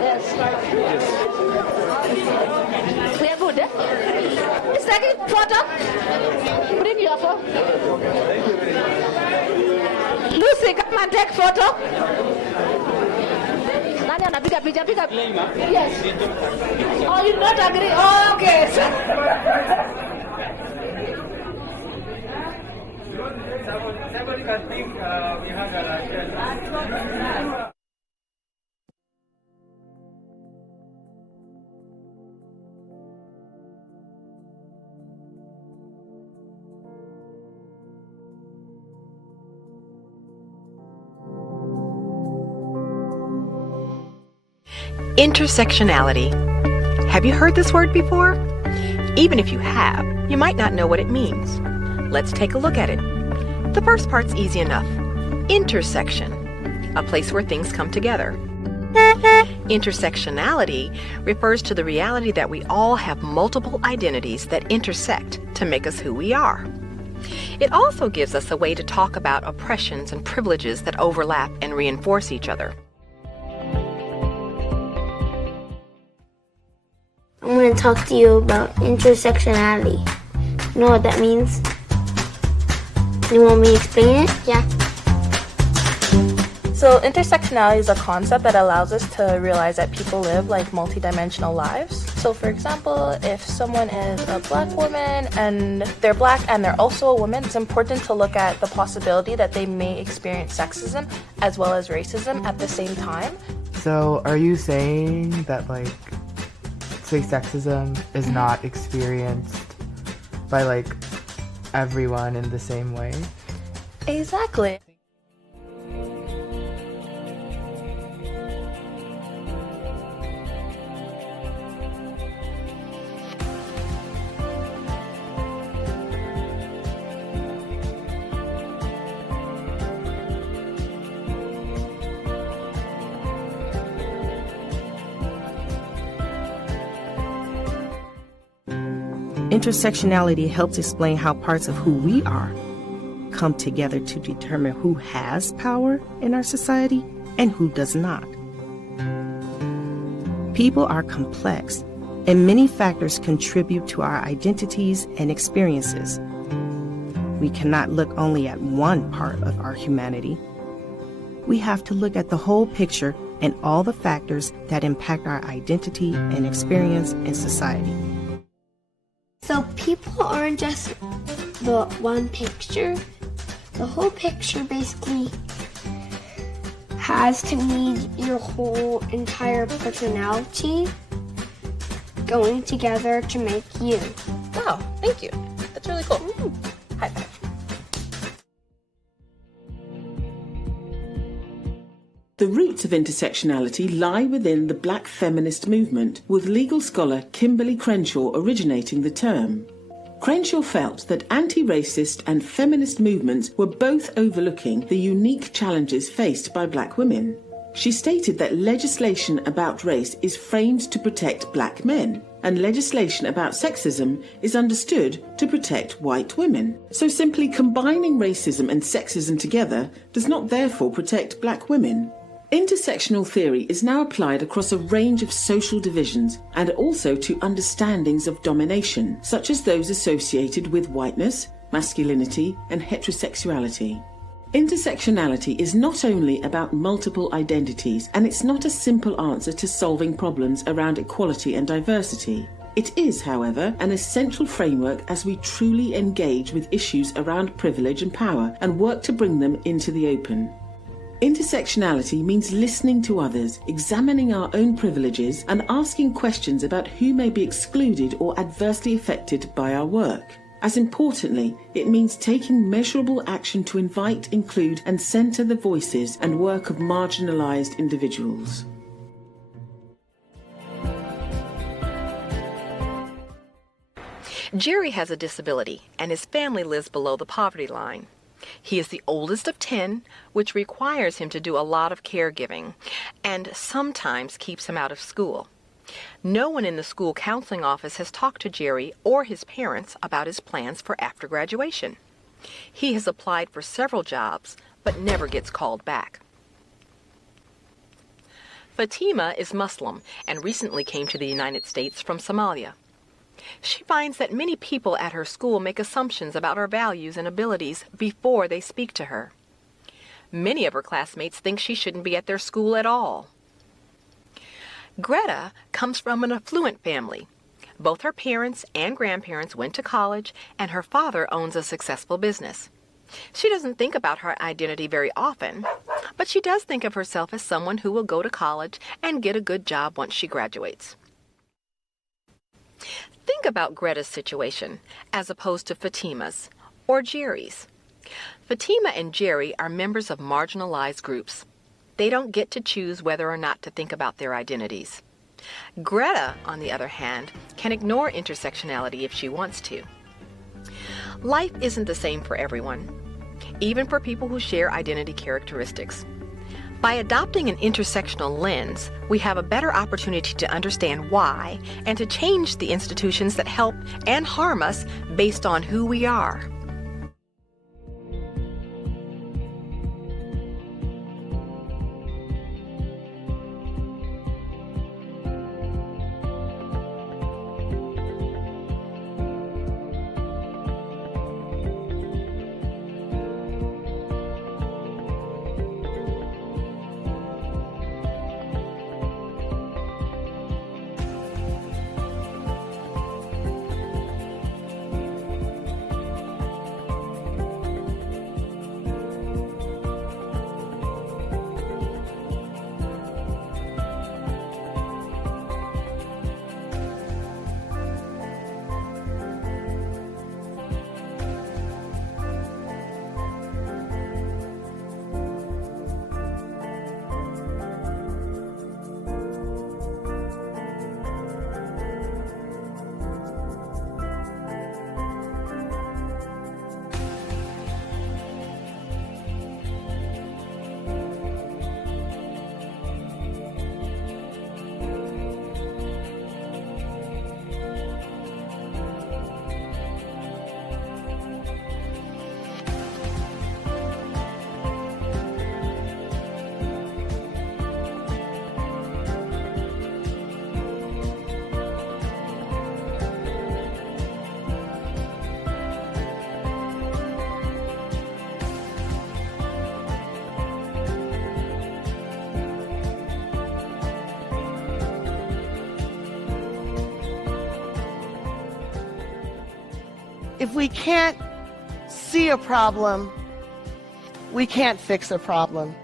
Yes. We are good, eh? Is taking photo? Bring your phone. Lucy, come and take photo. Nani anapiga picha? Piga. Yes. Oh, you not agree? Oh, okay. Somebody can think we have a Intersectionality. Have you heard this word before? Even if you have, you might not know what it means. Let's take a look at it. The first part's easy enough. Intersection, a place where things come together. Intersectionality refers to the reality that we all have multiple identities that intersect to make us who we are. It also gives us a way to talk about oppressions and privileges that overlap and reinforce each other. I'm going to talk to you about intersectionality. You know what that means? You want me to explain it? Yeah. So intersectionality is a concept that allows us to realize that people live like multidimensional lives. So for example, if someone is a black woman and they're black and they're also a woman, it's important to look at the possibility that they may experience sexism as well as racism at the same time. So are you saying that, like, say sexism is not experienced by, like, everyone in the same way? Exactly. Intersectionality helps explain how parts of who we are come together to determine who has power in our society and who does not. People are complex, and many factors contribute to our identities and experiences. We cannot look only at one part of our humanity. We have to look at the whole picture and all the factors that impact our identity and experience in society. So people aren't just the one picture. The whole picture basically has to need your whole entire personality going together to make you. Wow, thank you. That's really cool. High five. The roots of intersectionality lie within the Black feminist movement, with legal scholar Kimberly Crenshaw originating the term. Crenshaw felt that anti-racist and feminist movements were both overlooking the unique challenges faced by Black women. She stated that legislation about race is framed to protect Black men, and legislation about sexism is understood to protect white women. So simply combining racism and sexism together does not therefore protect Black women. Intersectional theory is now applied across a range of social divisions and also to understandings of domination, such as those associated with whiteness, masculinity, and heterosexuality. Intersectionality is not only about multiple identities, and it's not a simple answer to solving problems around equality and diversity. It is, however, an essential framework as we truly engage with issues around privilege and power and work to bring them into the open. Intersectionality means listening to others, examining our own privileges, and asking questions about who may be excluded or adversely affected by our work. As importantly, it means taking measurable action to invite, include, and centre the voices and work of marginalised individuals. Jerry has a disability, and his family lives below the poverty line. He is the oldest of 10, which requires him to do a lot of caregiving, and sometimes keeps him out of school. No one in the school counseling office has talked to Jerry or his parents about his plans for after graduation. He has applied for several jobs, but never gets called back. Fatima is Muslim and recently came to the United States from Somalia. She finds that many people at her school make assumptions about her values and abilities before they speak to her. Many of her classmates think she shouldn't be at their school at all. Greta comes from an affluent family. Both her parents and grandparents went to college, and her father owns a successful business. She doesn't think about her identity very often, but she does think of herself as someone who will go to college and get a good job once she graduates. Think about Greta's situation as opposed to Fatima's or Jerry's. Fatima and Jerry are members of marginalized groups. They don't get to choose whether or not to think about their identities. Greta, on the other hand, can ignore intersectionality if she wants to. Life isn't the same for everyone, even for people who share identity characteristics. By adopting an intersectional lens, we have a better opportunity to understand why and to change the institutions that help and harm us based on who we are. If we can't see a problem, we can't fix a problem.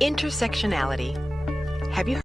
Intersectionality. Have you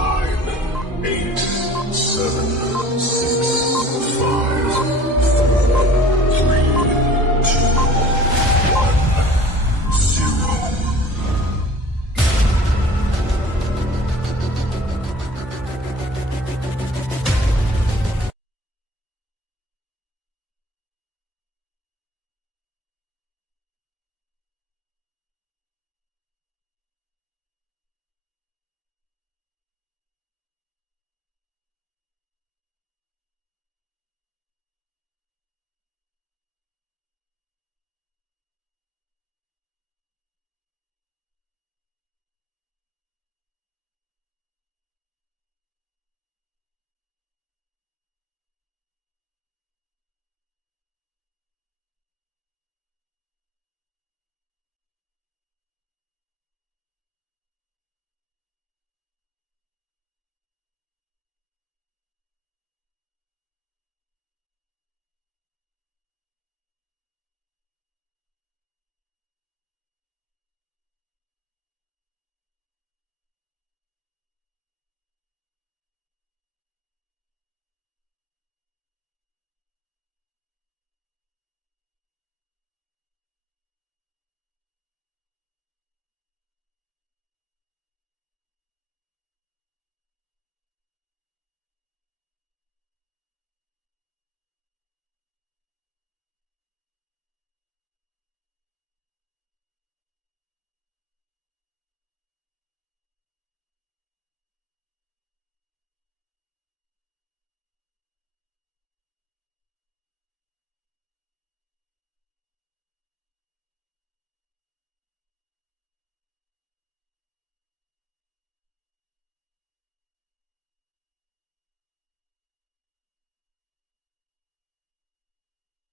Nine, 8, 7,